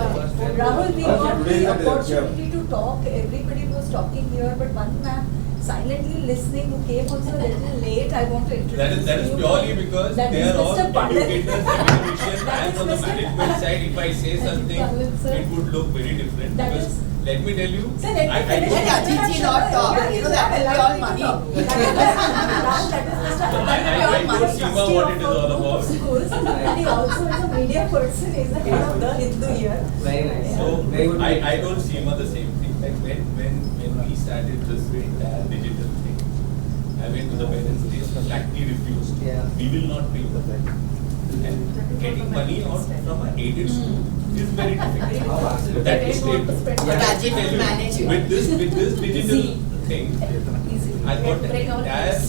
Rahul, we got the opportunity to talk. Everybody was talking here, but one ma'am silently listening who came also a little late. I want to introduce That is you. purely because That they is are all Mr. Pandit. educators, academicians, and on the management side, if I say something, it would look very different. That Because let me tell you, Sir, let me I finish. don't. Let Ajit ji not talk. You know that will be all money. I told Seema what it is all about. Schools, and he also is a media person. He is the head of the Hindu here. Very nice. So Very good. I told Seema the same thing. Like when we started this entire digital thing, I went to the parents. They flatly refused. Yeah. We will not pay the rent. And getting money out from an aided school is very difficult. Oh, absolutely. That is Yeah. with this digital thing, I got the entire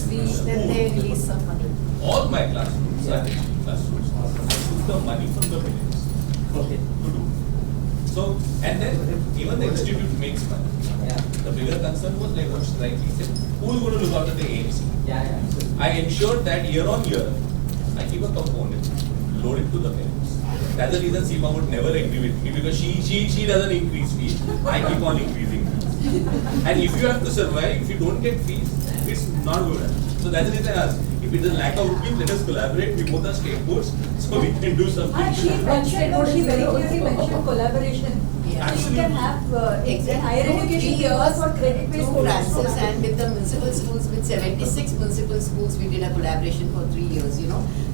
Then they release some money. all my classrooms are digital classrooms. I took the money from the parents Okay. to do. So and then even the institute makes money. Yeah. The bigger concern was like what rightly said, who is going to look after the AMC? Yeah. I ensured that year on year, I keep a component, load it to the parents. That's the reason Seema would never agree with me because she doesn't increase fees. I keep on increasing fees. And if you have to survive, if you don't get fees, it's not good. So that's the reason I asked. If it is lack of rupees, let us collaborate. We both are state boards, so we can do something. She mentioned, no, she very clearly mentioned collaboration. You can have higher education years for credit based Francis, and with the municipal schools, with 76 municipal schools, we did a collaboration for 3 years,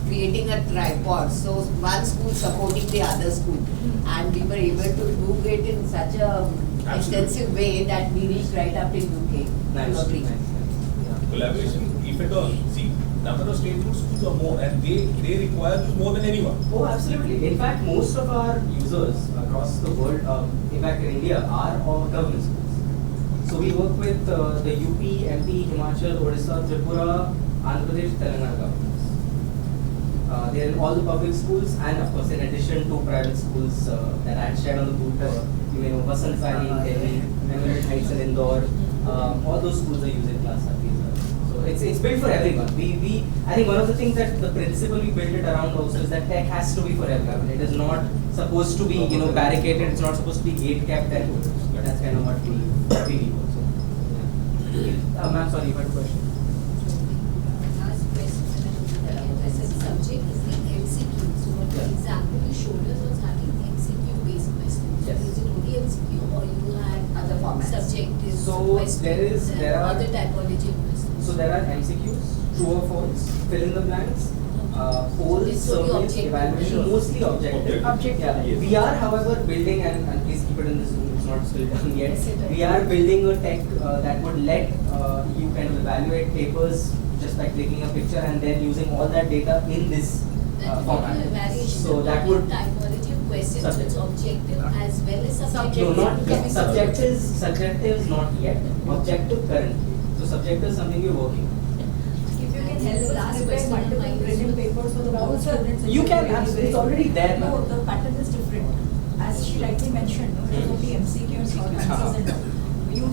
creating a tripod. So one school supporting the other school. And we were able to do it in such a extensive way that we reached right up in UK. Nice. Collaboration, if at all. See, number of state board schools are more and they require this more than anyone. Oh, absolutely. In fact, most of our users across the world, in fact in India, are of government schools. So we work with the UP, MP, Himachal, Odisha, Tripura, Andhra Pradesh, Telangana governments. They are in all the public schools and of course in addition to private schools that I had shared on the boot, you know, Vasant Valley in Delhi, Emerald Heights in Indore, all those schools are using Class R. So it's built for everyone. I think one of the things that the principle we built it around also is that tech has to be for everyone. It is not supposed to be, barricaded. It's not supposed to be gate kept and but that's kind of what we need also. Yeah. Ma'am, sorry, you had a question. Last question subject is the MCQ. So what the example you showed us was having MCQ based questions. Yes. Is it only MCQ or you had Other formats. subjective So questions there are other typology of questions? So there are MCQs, true or false, fill in the blanks, polls, It's only surveys, objective. evaluation, mostly objective. Objective. Yeah. We are, however, building and please keep it in this room. It's not still done yet. We are building a tech that would let you kind of evaluate papers just by clicking a picture and then using all that data in this format. So that would typology of questions, so it's objective as well as no, subjective. not yet. Subjective is not yet. Objective currently. So subjective is something we're working on. If you can help us prepare multiple printed papers for the board students. You can, absolutely. It's already there now. No, the pattern is different. As she rightly mentioned, no, it is only MCQ and short answers and all.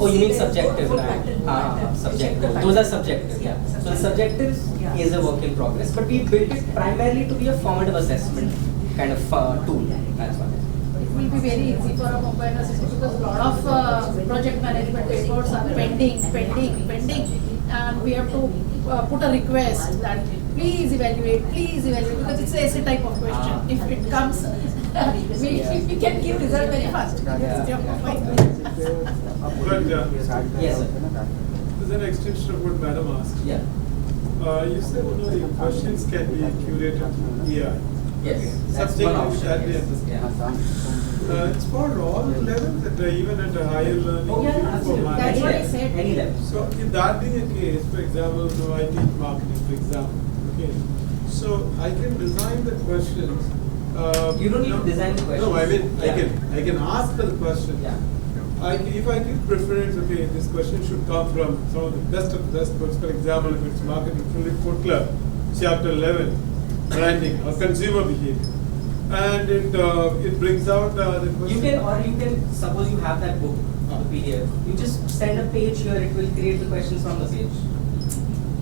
Oh, you see mean there's subjective, full right? pattern, Subjective. pattern. Those are subjective, yeah. So the subjective is a work in progress, but we built it primarily to be a formative assessment kind of tool. That's what. It will be very easy for a Mumbai university because a lot of project management papers are pending, and we have to put a request that please evaluate, because it's a essay type of question. If it comes, we can give result very fast. Good. Yes, sir. There's an extension of what Madam asked. Yeah. You said the questions can be curated through AI. Yes, that's Something one which option. I understand. It's for all levels, even at a higher learning. Oh, yeah, for absolutely. That's what I management. said. Any level. So if that being the case, for example, I teach marketing, for example, okay. So I can design the questions. You don't need to design the questions. No, I mean Yeah. I can ask for the question. Yeah. If I give preference, okay, this question should come from some of the best books. For example, if it's marketing, Philip Kotler, chapter 11, branding or consumer behavior, and it brings out the question. You can suppose you have that book, the PDF. You just send a page here. It will create the questions from the page.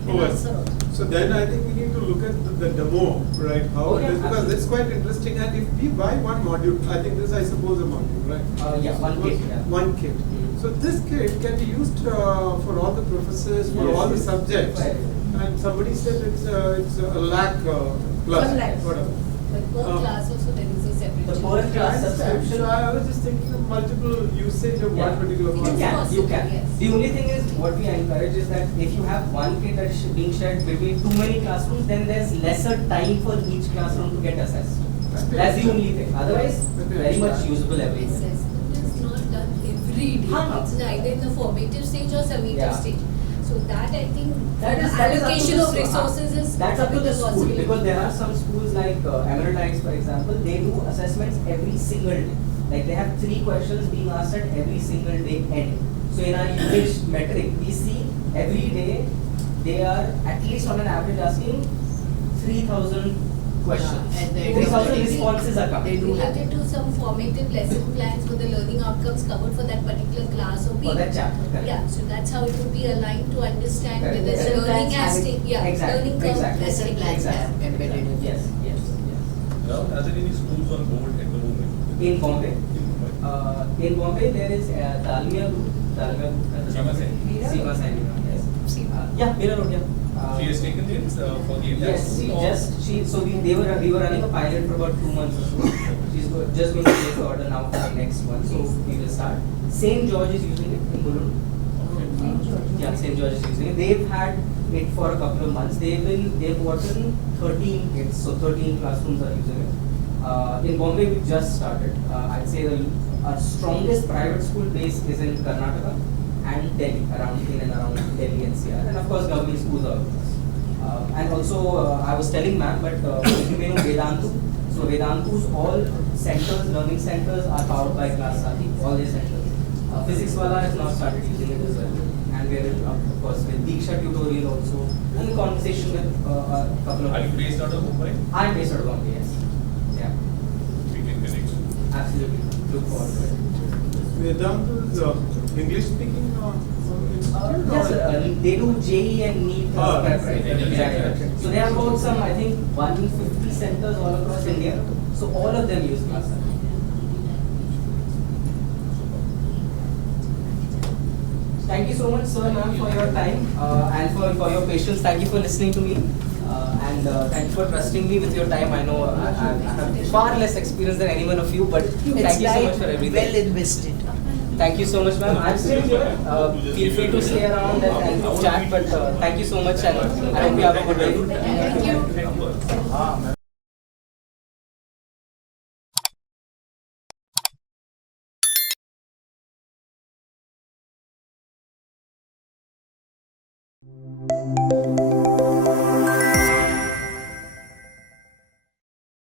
Oh, yes. So then I think we need to look at the demo, right? How it is, because it's quite interesting. And if we buy one module, I think this I suppose a module, right? Yeah, one kit. Yeah. One kit. So this kit can be used for all the professors, for all the subjects. Right. And somebody said it's a lakh plus, 1 lakh. whatever. But per class also there is a separate. The per class subscription. So I was just thinking of multiple usage of one particular You module. can. Yes. The only thing is, what we encourage is that if you have one kit that's being shared between too many classrooms, then there's lesser time for each classroom to get assessed. That's the only thing. Otherwise, very much usable everywhere. Assessment is not done every day. It's either in the formative stage or summative Yeah. stage. So that I think That is allocation up of to the resources is that's up to the school, possibility. because there are some schools like Emerald Heights, for example, they do assessments every single day. Like they have 3 questions being asked at every single day end. So in our usage metric, we see every day they are at least on an average asking 3,000 questions. And 3,000 responses are coming. Related to some formative lesson plans for the learning outcomes covered for that particular class or week. For that chapter, correct. Yeah, so that's how it would be aligned to understand Correct. whether Lesson the learning plans has having- taken, yeah, exactly, learning curve, exactly, lesson plans exactly, have embedded in. Yes, yes, yes. Now, are there any schools on board at the moment? In Bombay, there is Dalmia Group. Seema Sen. Seema Sen, yes. Yeah, Mira Road, yeah. She has taken it for the entire Yes, school, or- we were running a pilot for about 2 months or so. She's just going to place the order now for the next one, so we will start. St. George is using it in Mulund. Yeah, St. George is using it. They've had it for a couple of months. They've gotten 13 kids, so 13 classrooms are using it. In Bombay, we just started. I'd say our strongest private school base is in Karnataka and Delhi, in and around Delhi NCR, and of course government schools are with us. And also, I was telling ma'am, but you may know Vedantu. So Vedantu's all centers, learning centers are powered by Class Sati, all their centers. Physics Wala has now started using it as well. And we're of course with Diksha tutorial also, and in conversation with a couple of. Are you based out of Mumbai? I'm based out of Mumbai, yes. Yeah. We can connect. Absolutely. Look forward to it. Vedantu is English speaking institute? Yes, they do JE and NEET prep, right? Yeah. So they have about some, I think, 150 centers all across India. So all of them use Class. Thank you so much, sir, ma'am, for your time and for your patience. Thank you for listening to me. And thank you for trusting me with your time. I know I have far less experience than any one of you, but thank you so much for everything. Well invested. Thank you so much, ma'am. I'm still here. Feel free to stay around and chat, but thank you so much, and I hope you have a good day. Thank you.